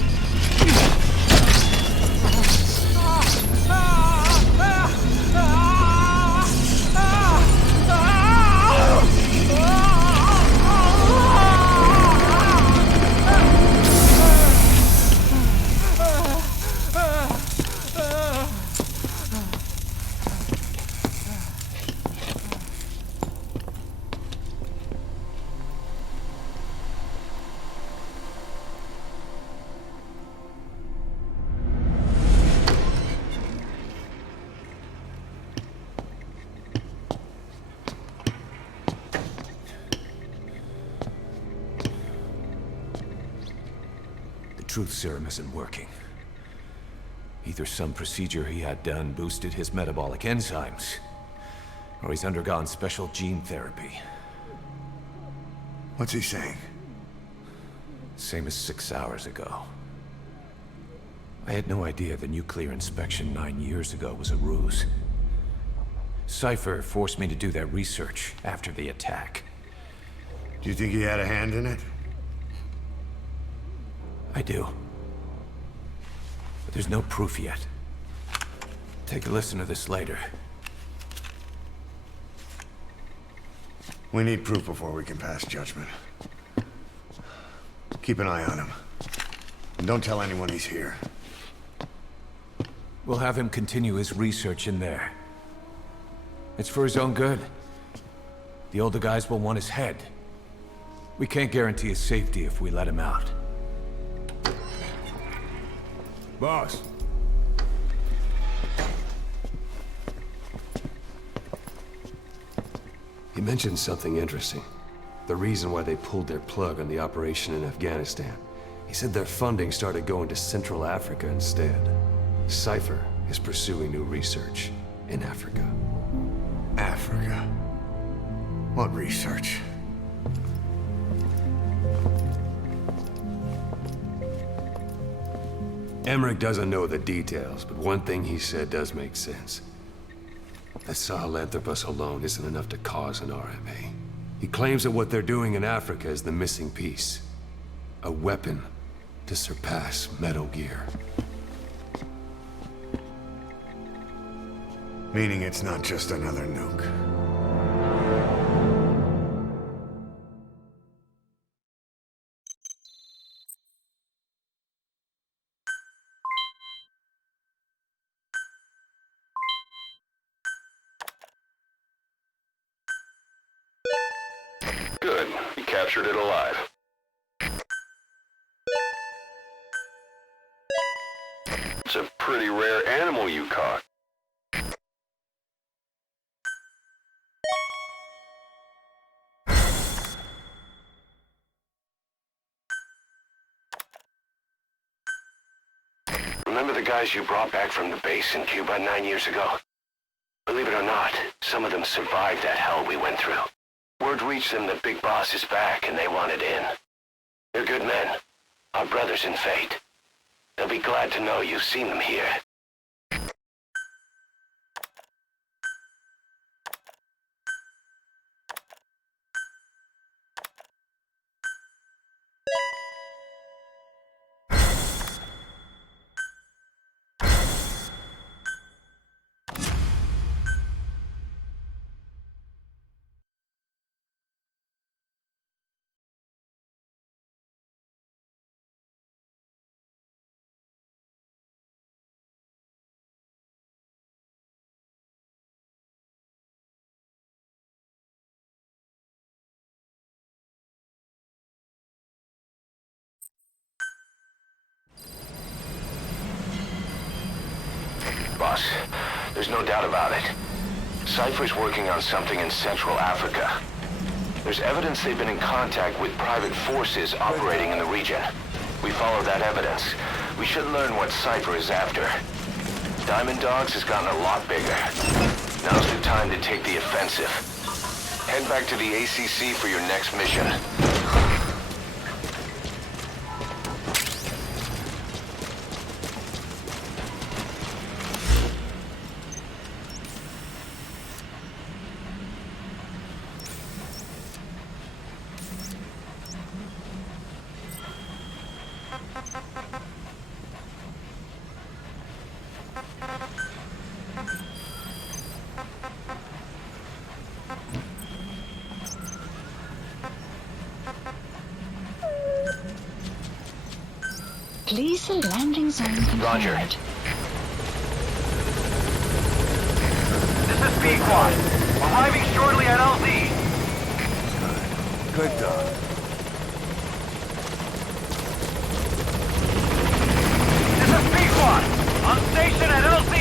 truth serum isn't working. Either some procedure he had done boosted his metabolic enzymes, or he's undergone special gene therapy. What's he saying? Same as 6 hours ago. I had no idea the nuclear inspection 9 years ago was a ruse. Cypher forced me to do that research after the attack. Do you think he had a hand in it? I do. But there's no proof yet. Take a listen to this later. We need proof before we can pass judgment. Keep an eye on him. And don't tell anyone he's here. We'll have him continue his research in there. It's for his own good. The older guys will want his head. We can't guarantee his safety if we let him out. Boss. He mentioned something interesting. The reason why they pulled their plug on the operation in Afghanistan. He said their funding started going to Central Africa instead. Cypher is pursuing new research in Africa. Africa? What research? Emmerich doesn't know the details, but one thing he said does make sense. That Sahelanthropus alone isn't enough to cause an RMA. He claims that what they're doing in Africa is the missing piece. A weapon to surpass Metal Gear. Meaning it's not just another nuke. Good. You captured it alive. It's a pretty rare animal you caught. Remember the guys you brought back from the base in Cuba 9 years ago? Believe it or not, some of them survived that hell we went through. Word reached them that Big Boss is back and they wanted in. They're good men, our brothers in fate. They'll be glad to know you've seen them here. Boss, there's no doubt about it. Cypher's working on something in Central Africa. There's evidence they've been in contact with private forces operating in the region. We follow that evidence. We should learn what Cypher is after. Diamond Dogs has gotten a lot bigger. Now's the time to take the offensive. Head back to the ACC for your next mission. Please, the landing zone confirmed. Roger. This is Pequod. Arriving shortly at LZ. Good dog. This is Pequod. On station at LZ.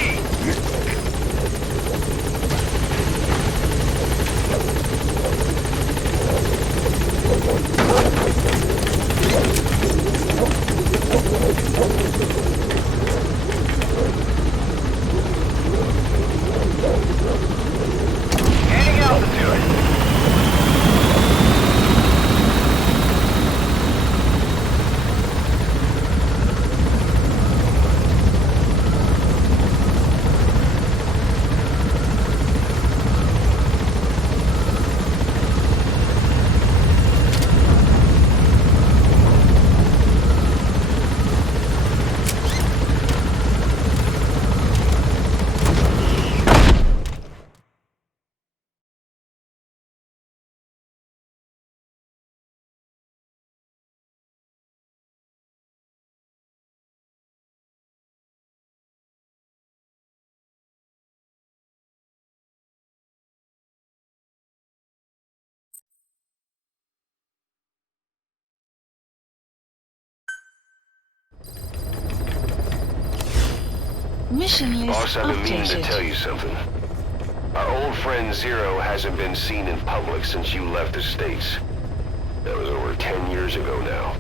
Mission list Boss, I've been meaning to updated. tell you something. Our old friend Zero hasn't been seen in public since you left the States. That was over 10 years ago now.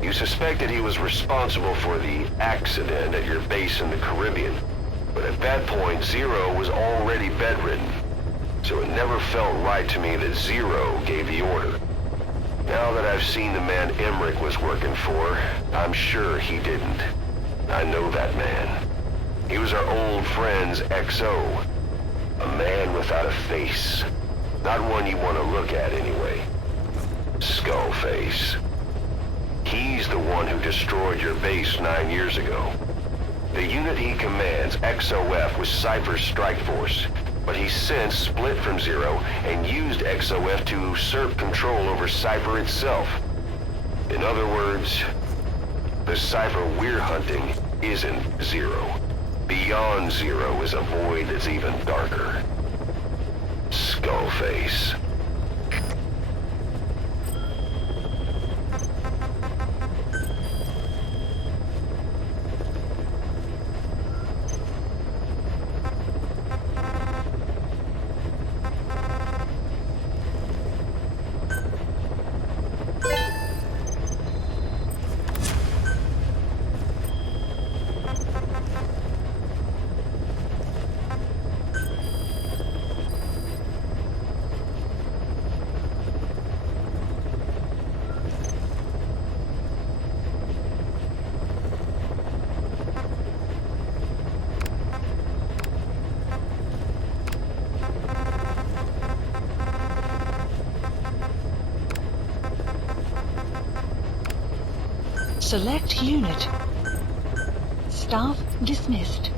You suspected he was responsible for the accident at your base in the Caribbean. But at that point, Zero was already bedridden. So it never felt right to me that Zero gave the order. Now that I've seen the man Emmerich was working for, I'm sure he didn't. I know that man. He was our old friend's XO. A man without a face. Not one you want to look at anyway. Skullface. He's the one who destroyed your base 9 years ago. The unit he commands, XOF, was Cypher's strike force, but he's since split from Zero and used XOF to usurp control over Cypher itself. In other words, the Cypher we're hunting isn't Zero. Beyond Zero is a void that's even darker. Skullface. Select unit. Staff dismissed.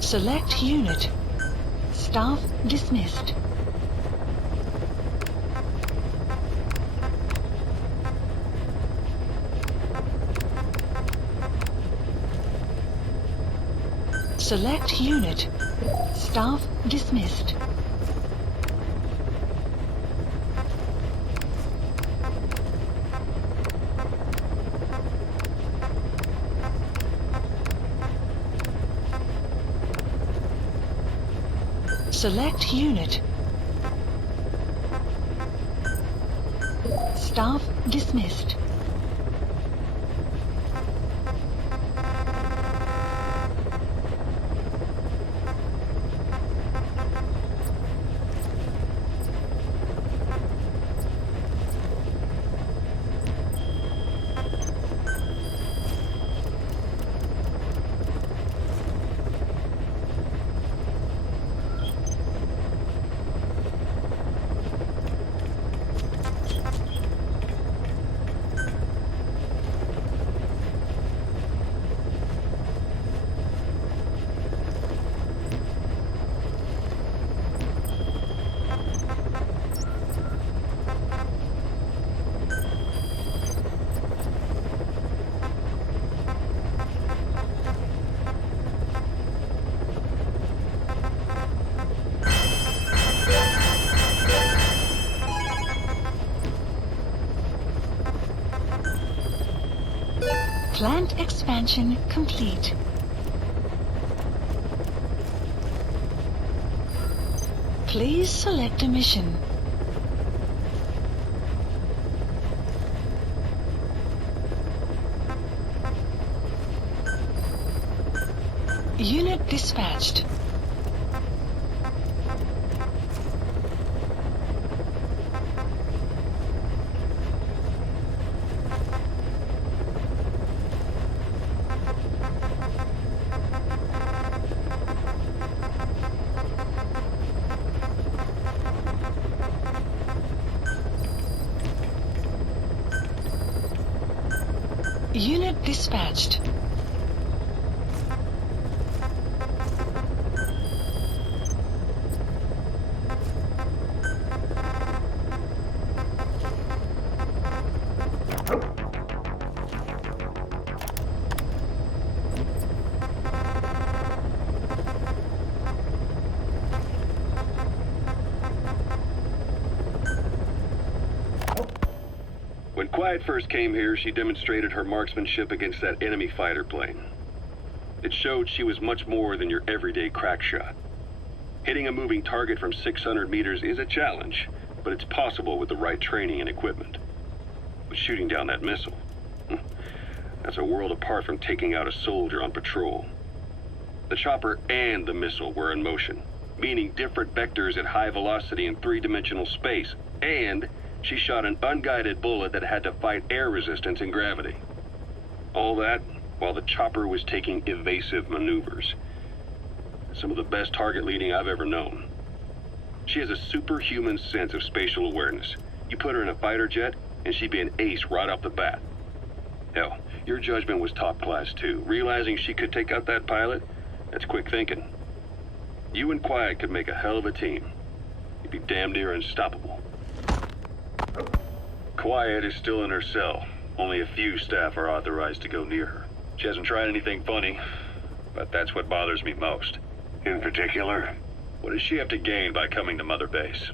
Select unit. Staff dismissed. Select unit. Staff dismissed. Select unit. Staff dismissed. Select unit. Staff dismissed. Plant expansion complete. Please select a mission. Unit dispatched. Unit dispatched. When Quiet first came here, she demonstrated her marksmanship against that enemy fighter plane. It showed she was much more than your everyday crack shot. Hitting a moving target from 600 meters is a challenge, but it's possible with the right training and equipment. But shooting down that missile, that's a world apart from taking out a soldier on patrol. The chopper and the missile were in motion, meaning different vectors at high velocity in three-dimensional space, and she shot an unguided bullet that had to fight air resistance and gravity. All that while the chopper was taking evasive maneuvers. Some of the best target leading I've ever known. She has a superhuman sense of spatial awareness. You put her in a fighter jet, and she'd be an ace right off the bat. Hell, your judgment was top class too. Realizing she could take out that pilot, that's quick thinking. You and Quiet could make a hell of a team. You'd be damn near unstoppable. Quiet is still in her cell. Only a few staff are authorized to go near her. She hasn't tried anything funny, but that's what bothers me most. In particular? What does she have to gain by coming to Mother Base?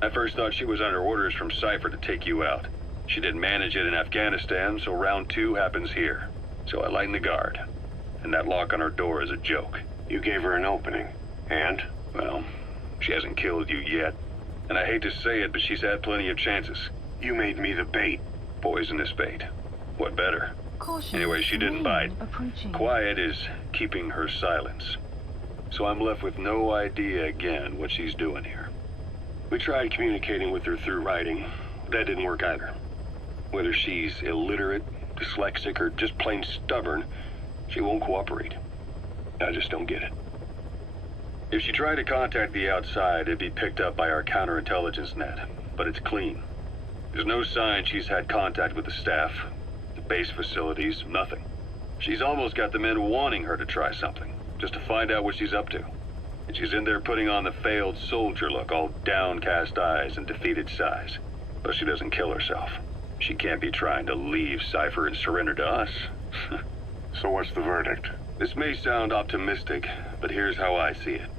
I first thought she was under orders from Cypher to take you out. She didn't manage it in Afghanistan, so round 2 happens here. So I lighten the guard. And that lock on her door is a joke. You gave her an opening. And? Well, she hasn't killed you yet. And I hate to say it, but she's had plenty of chances. You made me the bait. Poisonous bait. What better? Caution. Anyway, she didn't bite. Approaching. Quiet is keeping her silence. So I'm left with no idea again what she's doing here. We tried communicating with her through writing. That didn't work either. Whether she's illiterate, dyslexic, or just plain stubborn, she won't cooperate. I just don't get it. If she tried to contact the outside, it'd be picked up by our counterintelligence net. But it's clean. There's no sign she's had contact with the staff, the base facilities, nothing. She's almost got the men wanting her to try something, just to find out what she's up to. And she's in there putting on the failed soldier look, all downcast eyes and defeated sighs. But she doesn't kill herself. She can't be trying to leave Cypher and surrender to us. So what's the verdict? This may sound optimistic, but here's how I see it.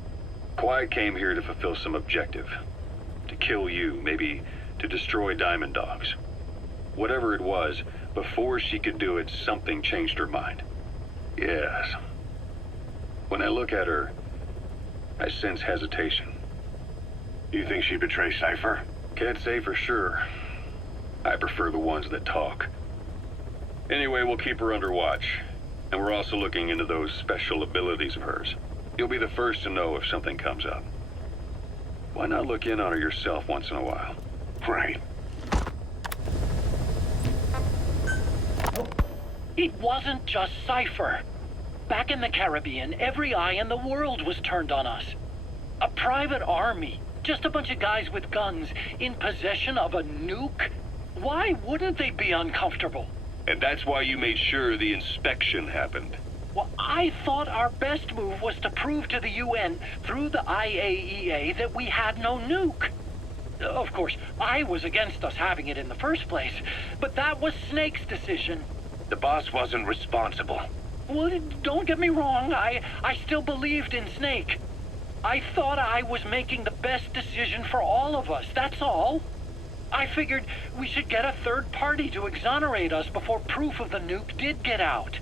Quiet came here to fulfill some objective. To kill you, maybe to destroy Diamond Dogs. Whatever it was, before she could do it, something changed her mind. Yes. When I look at her, I sense hesitation. You think she'd betray Cypher? Can't say for sure. I prefer the ones that talk. Anyway, we'll keep her under watch. And we're also looking into those special abilities of hers. You'll be the first to know if something comes up. Why not look in on her yourself once in a while? Right. It wasn't just Cypher. Back in the Caribbean, every eye in the world was turned on us. A private army, just a bunch of guys with guns, in possession of a nuke? Why wouldn't they be uncomfortable? And that's why you made sure the inspection happened. Well, I thought our best move was to prove to the UN through the IAEA that we had no nuke. Of course, I was against us having it in the first place, but that was Snake's decision. The boss wasn't responsible. Well, don't get me wrong, I still believed in Snake. I thought I was making the best decision for all of us, that's all. I figured we should get a third party to exonerate us before proof of the nuke did get out.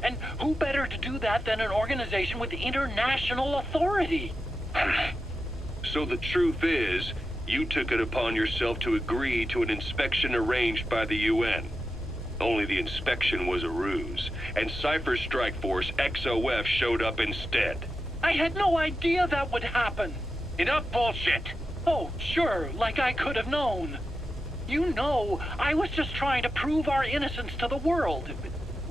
And who better to do that than an organization with international authority? So the truth is, you took it upon yourself to agree to an inspection arranged by the UN. Only the inspection was a ruse, and Cypher's strike force, XOF, showed up instead. I had no idea that would happen. Enough bullshit! Oh, sure, like I could have known. You know, I was just trying to prove our innocence to the world.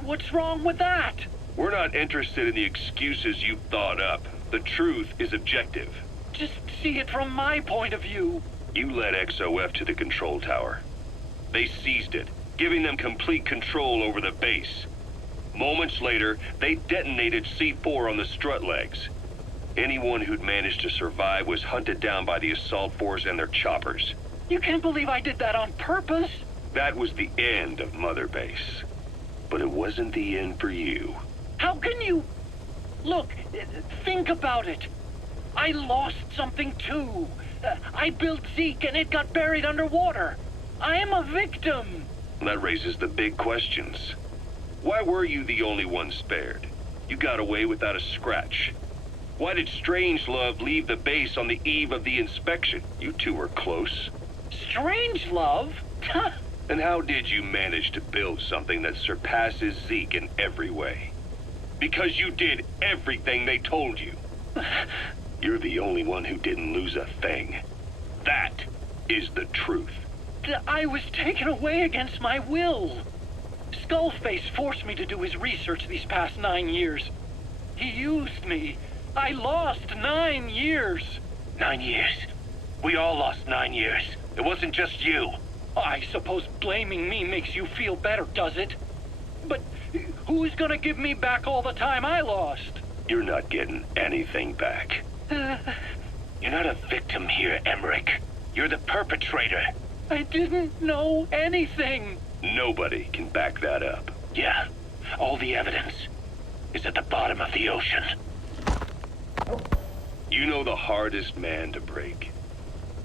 What's wrong with that? We're not interested in the excuses you thought up. The truth is objective. Just see it from my point of view. You led XOF to the control tower. They seized it, giving them complete control over the base. Moments later, they detonated C4 on the strut legs. Anyone who'd managed to survive was hunted down by the assault force and their choppers. You can't believe I did that on purpose? That was the end of Mother Base. But it wasn't the end for you. How can you... Look, think about it. I lost something too. I built Zeke and it got buried underwater. I am a victim. That raises the big questions. Why were you the only one spared? You got away without a scratch. Why did Strangelove leave the base on the eve of the inspection? You two were close. Strangelove? And how did you manage to build something that surpasses Zeke in every way? Because you did everything they told you. You're the only one who didn't lose a thing. That is the truth. I was taken away against my will. Skullface forced me to do his research these past 9 years. He used me. I lost 9 years. 9 years. We all lost 9 years. It wasn't just you. I suppose blaming me makes you feel better, does it? But who's gonna give me back all the time I lost? You're not getting anything back. You're not a victim here, Emmerich. You're the perpetrator. I didn't know anything. Nobody can back that up. Yeah, all the evidence is at the bottom of the ocean. You know the hardest man to break.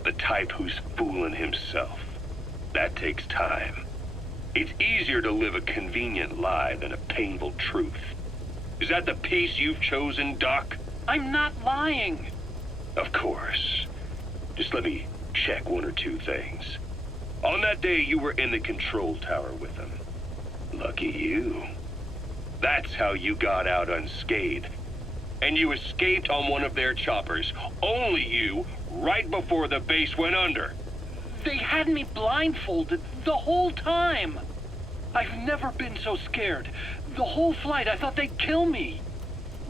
The type who's fooling himself. That takes time. It's easier to live a convenient lie than a painful truth. Is that the piece you've chosen, Doc? I'm not lying. Of course. Just let me check one or two things. On that day, you were in the control tower with them. Lucky you. That's how you got out unscathed. And you escaped on one of their choppers. Only you, right before the base went under. They had me blindfolded the whole time. I've never been so scared. The whole flight, I thought they'd kill me.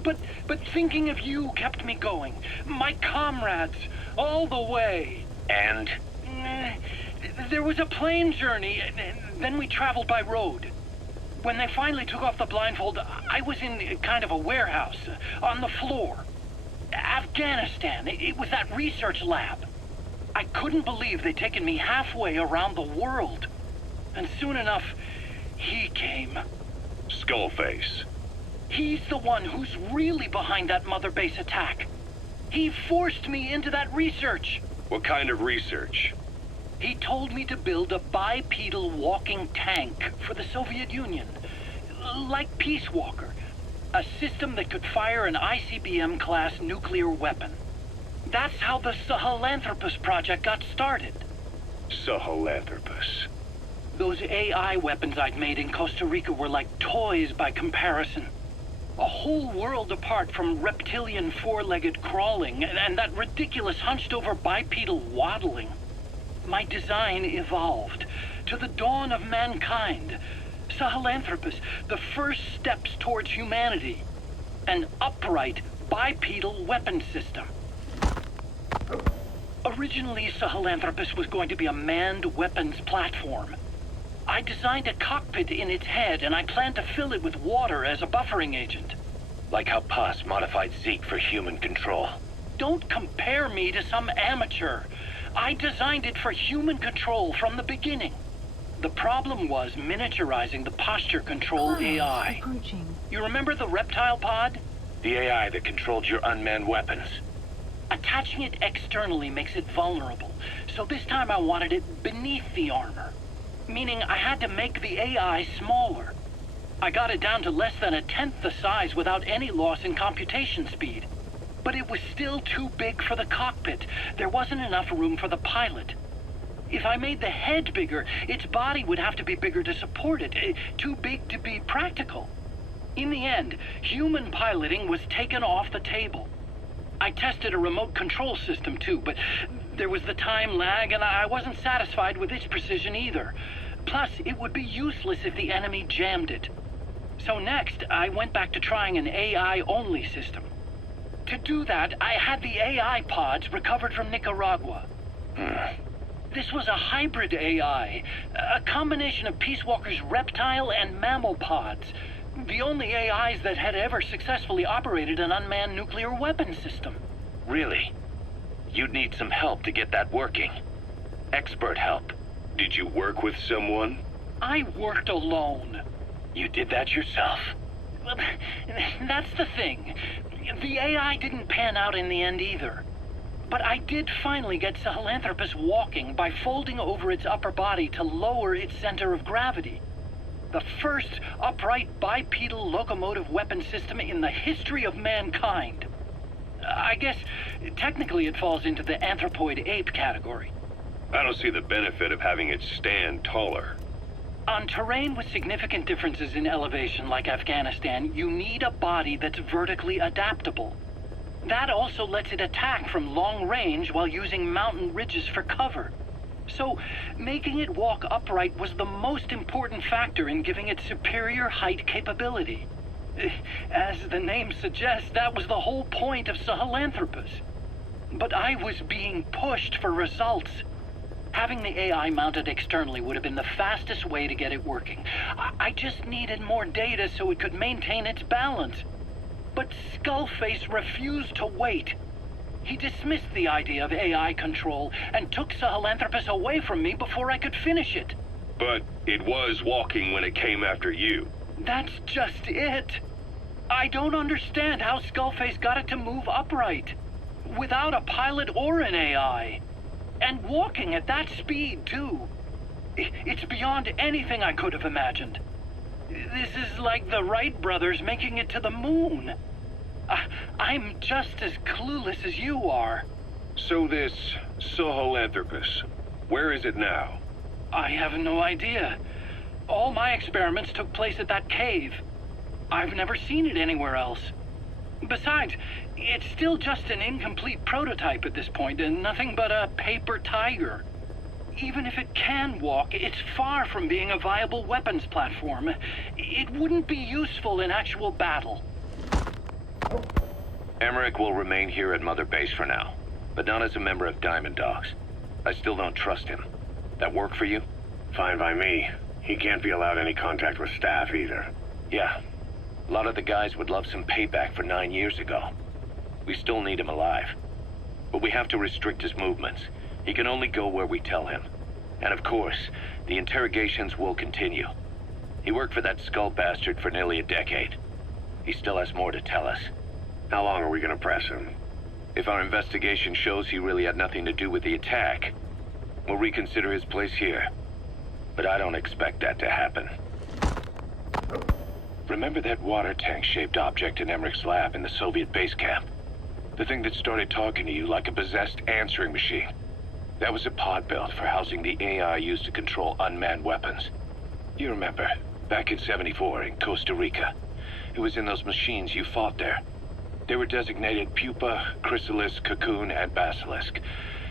But thinking of you kept me going. My comrades, all the way. And? There was a plane journey, and then we traveled by road. When they finally took off the blindfold, I was in kind of a warehouse, on the floor. Afghanistan, it was that research lab. I couldn't believe they'd taken me halfway around the world. And soon enough, he came. Skullface. He's the one who's really behind that Mother Base attack. He forced me into that research. What kind of research? He told me to build a bipedal walking tank for the Soviet Union. Like Peace Walker. A system that could fire an ICBM-class nuclear weapon. That's how the Sahelanthropus project got started. Sahelanthropus. Those AI weapons I'd made in Costa Rica were like toys by comparison. A whole world apart from reptilian four-legged crawling and that ridiculous hunched-over bipedal waddling. My design evolved to the dawn of mankind. Sahelanthropus, the first steps towards humanity. An upright bipedal weapon system. Originally, Sahelanthropus was going to be a manned weapons platform. I designed a cockpit in its head, and I planned to fill it with water as a buffering agent. Like how Paz modified Zeke for human control. Don't compare me to some amateur. I designed it for human control from the beginning. The problem was miniaturizing the posture control AI. You remember the reptile pod? The AI that controlled your unmanned weapons. Attaching it externally makes it vulnerable, so this time I wanted it beneath the armor. Meaning I had to make the AI smaller. I got it down to less than 1/10 the size without any loss in computation speed. But it was still too big for the cockpit. There wasn't enough room for the pilot. If I made the head bigger, its body would have to be bigger to support it. Too big to be practical. In the end, human piloting was taken off the table. I tested a remote control system too, but there was the time lag and I wasn't satisfied with its precision either. Plus, it would be useless if the enemy jammed it. So next, I went back to trying an AI-only system. To do that, I had the AI pods recovered from Nicaragua. This was a hybrid AI, a combination of Peace Walker's reptile and mammal pods. The only AIs that had ever successfully operated an unmanned nuclear weapon system. Really? You'd need some help to get that working. Expert help. Did you work with someone? I worked alone. You did that yourself? That's the thing. The AI didn't pan out in the end either. But I did finally get Sahelanthropus walking by folding over its upper body to lower its center of gravity. The first upright bipedal locomotive weapon system in the history of mankind. I guess technically it falls into the anthropoid ape category. I don't see the benefit of having it stand taller. On terrain with significant differences in elevation like Afghanistan, you need a body that's vertically adaptable. That also lets it attack from long range while using mountain ridges for cover. So, making it walk upright was the most important factor in giving it superior height capability. As the name suggests, that was the whole point of Sahelanthropus. But I was being pushed for results. Having the AI mounted externally would have been the fastest way to get it working. I just needed more data so it could maintain its balance. But Skullface refused to wait. He dismissed the idea of AI control and took Sahelanthropus away from me before I could finish it. But it was walking when it came after you. That's just it. I don't understand how Skullface got it to move upright, without a pilot or an AI. And walking at that speed, too. It's beyond anything I could have imagined. This is like the Wright brothers making it to the moon. I'm just as clueless as you are. So this Sahelanthropus, where is it now? I have no idea. All my experiments took place at that cave. I've never seen it anywhere else. Besides, it's still just an incomplete prototype at this point, and nothing but a paper tiger. Even if it can walk, it's far from being a viable weapons platform. It wouldn't be useful in actual battle. Emmerich will remain here at Mother Base for now, but not as a member of Diamond Dogs. I still don't trust him. That work for you? Fine by me. He can't be allowed any contact with staff either. Yeah. A lot of the guys would love some payback for 9 years ago. We still need him alive. But we have to restrict his movements. He can only go where we tell him. And of course, the interrogations will continue. He worked for that skull bastard for nearly a decade. He still has more to tell us. How long are we gonna press him? If our investigation shows he really had nothing to do with the attack, we'll reconsider his place here. But I don't expect that to happen. Remember that water tank-shaped object in Emmerich's lab in the Soviet base camp? The thing that started talking to you like a possessed answering machine. That was a pod built for housing the AI used to control unmanned weapons. You remember, back in '74 in Costa Rica. It was in those machines you fought there. They were designated Pupa, Chrysalis, Cocoon, and Basilisk,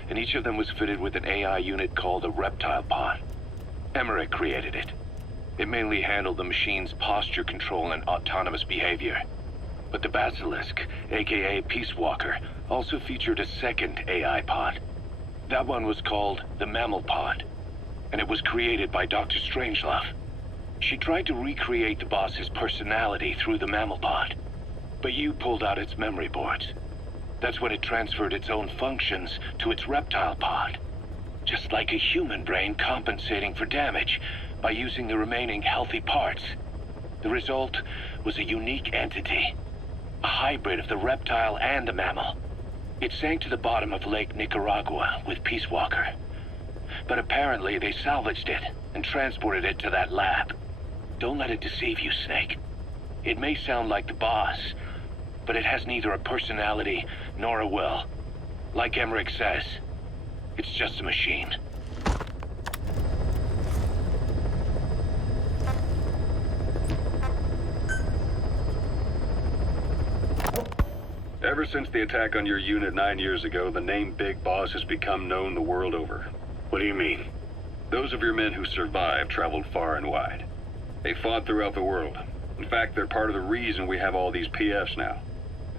and each of them was fitted with an AI unit called a reptile pod. Emmerich created it. It mainly handled the machine's posture control and autonomous behavior. But the Basilisk, aka Peace Walker, also featured a second AI pod. That one was called the Mammal Pod, and it was created by Dr. Strangelove. She tried to recreate the boss's personality through the Mammal Pod, but you pulled out its memory boards. That's when it transferred its own functions to its reptile pod. Just like a human brain compensating for damage by using the remaining healthy parts. The result was a unique entity, a hybrid of the reptile and the mammal. It sank to the bottom of Lake Nicaragua with Peace Walker. But apparently they salvaged it and transported it to that lab. Don't let it deceive you, Snake. It may sound like the boss, but it has neither a personality nor a will. Like Emmerich says, it's just a machine. Ever since the attack on your unit 9 years ago, the name Big Boss has become known the world over. What do you mean? Those of your men who survived traveled far and wide. They fought throughout the world. In fact, they're part of the reason we have all these PFs now.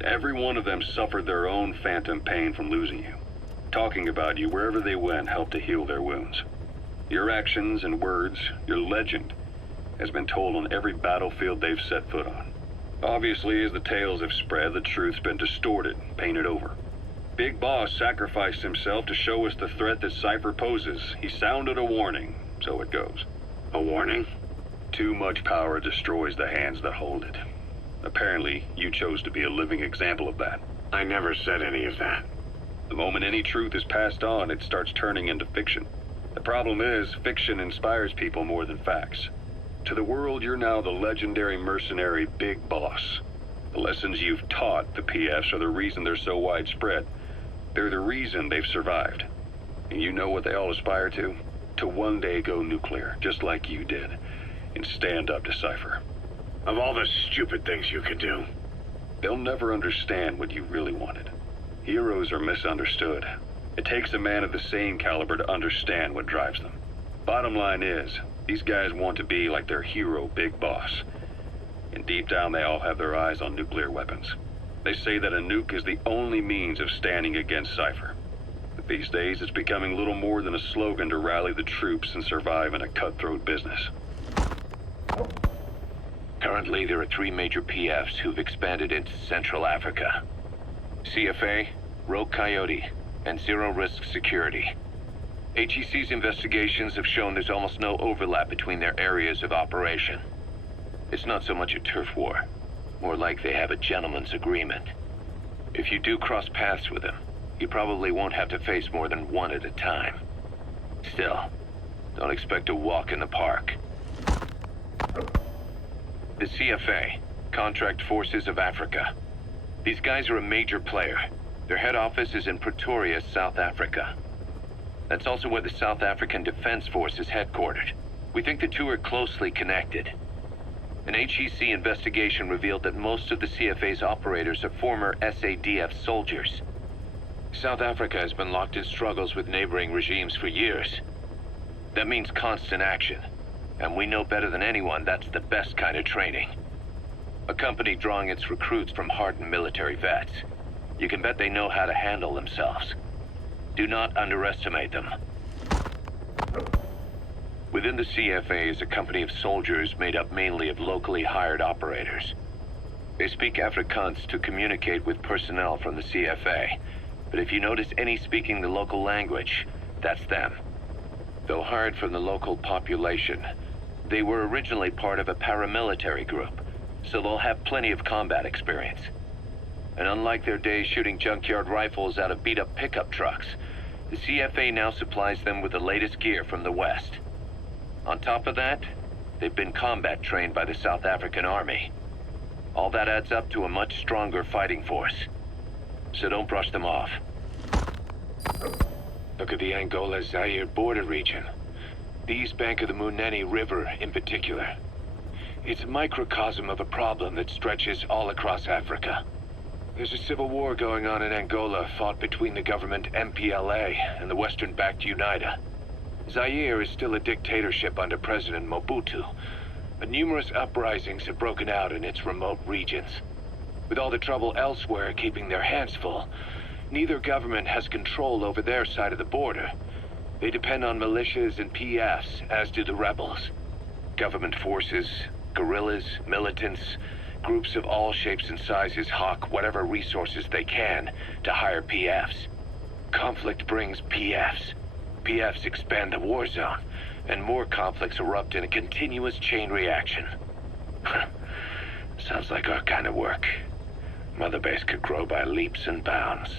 Every one of them suffered their own phantom pain from losing you. Talking about you wherever they went helped to heal their wounds. Your actions and words, your legend, has been told on every battlefield they've set foot on. Obviously, as the tales have spread, the truth's been distorted, painted over. Big Boss sacrificed himself to show us the threat that Cypher poses. He sounded a warning, so it goes. A warning? Too much power destroys the hands that hold it. Apparently, you chose to be a living example of that. I never said any of that. The moment any truth is passed on, it starts turning into fiction. The problem is, fiction inspires people more than facts. To the world, you're now the legendary mercenary Big Boss. The lessons you've taught the PFs are the reason they're so widespread. They're the reason they've survived. And you know what they all aspire to? To one day go nuclear, just like you did, and stand up to Cypher. Of all the stupid things you could do. They'll never understand what you really wanted. Heroes are misunderstood. It takes a man of the same caliber to understand what drives them. Bottom line is, these guys want to be like their hero, Big Boss. And deep down, they all have their eyes on nuclear weapons. They say that a nuke is the only means of standing against Cypher. But these days, it's becoming little more than a slogan to rally the troops and survive in a cutthroat business. Currently, there are 3 major PFs who've expanded into Central Africa. CFA, Rogue Coyote, and Zero Risk Security. HEC's investigations have shown there's almost no overlap between their areas of operation. It's not so much a turf war, more like they have a gentleman's agreement. If you do cross paths with them, you probably won't have to face more than one at a time. Still, don't expect a walk in the park. The CFA, Contract Forces of Africa. These guys are a major player. Their head office is in Pretoria, South Africa. That's also where the South African Defense Force is headquartered. We think the two are closely connected. An HEC investigation revealed that most of the CFA's operators are former SADF soldiers. South Africa has been locked in struggles with neighboring regimes for years. That means constant action, and we know better than anyone that's the best kind of training. A company drawing its recruits from hardened military vets. You can bet they know how to handle themselves. Do not underestimate them. Within the CFA is a company of soldiers made up mainly of locally hired operators. They speak Afrikaans to communicate with personnel from the CFA, but if you notice any speaking the local language, that's them. Though hired from the local population, they were originally part of a paramilitary group, so they'll have plenty of combat experience. And unlike their days shooting junkyard rifles out of beat-up pickup trucks, the CFA now supplies them with the latest gear from the West. On top of that, they've been combat trained by the South African Army. All that adds up to a much stronger fighting force. So don't brush them off. Look at the Angola-Zaire border region. The east bank of the Munene River in particular. It's a microcosm of a problem that stretches all across Africa. There's a civil war going on in Angola fought between the government MPLA and the Western-backed UNITA. Zaire is still a dictatorship under President Mobutu, but numerous uprisings have broken out in its remote regions. With all the trouble elsewhere keeping their hands full, neither government has control over their side of the border. They depend on militias and PFs, as do the rebels. Government forces, guerrillas, militants, groups of all shapes and sizes hawk whatever resources they can to hire PFs. Conflict brings PFs. PFs expand the war zone, and more conflicts erupt in a continuous chain reaction. Sounds like our kind of work. Mother Base could grow by leaps and bounds.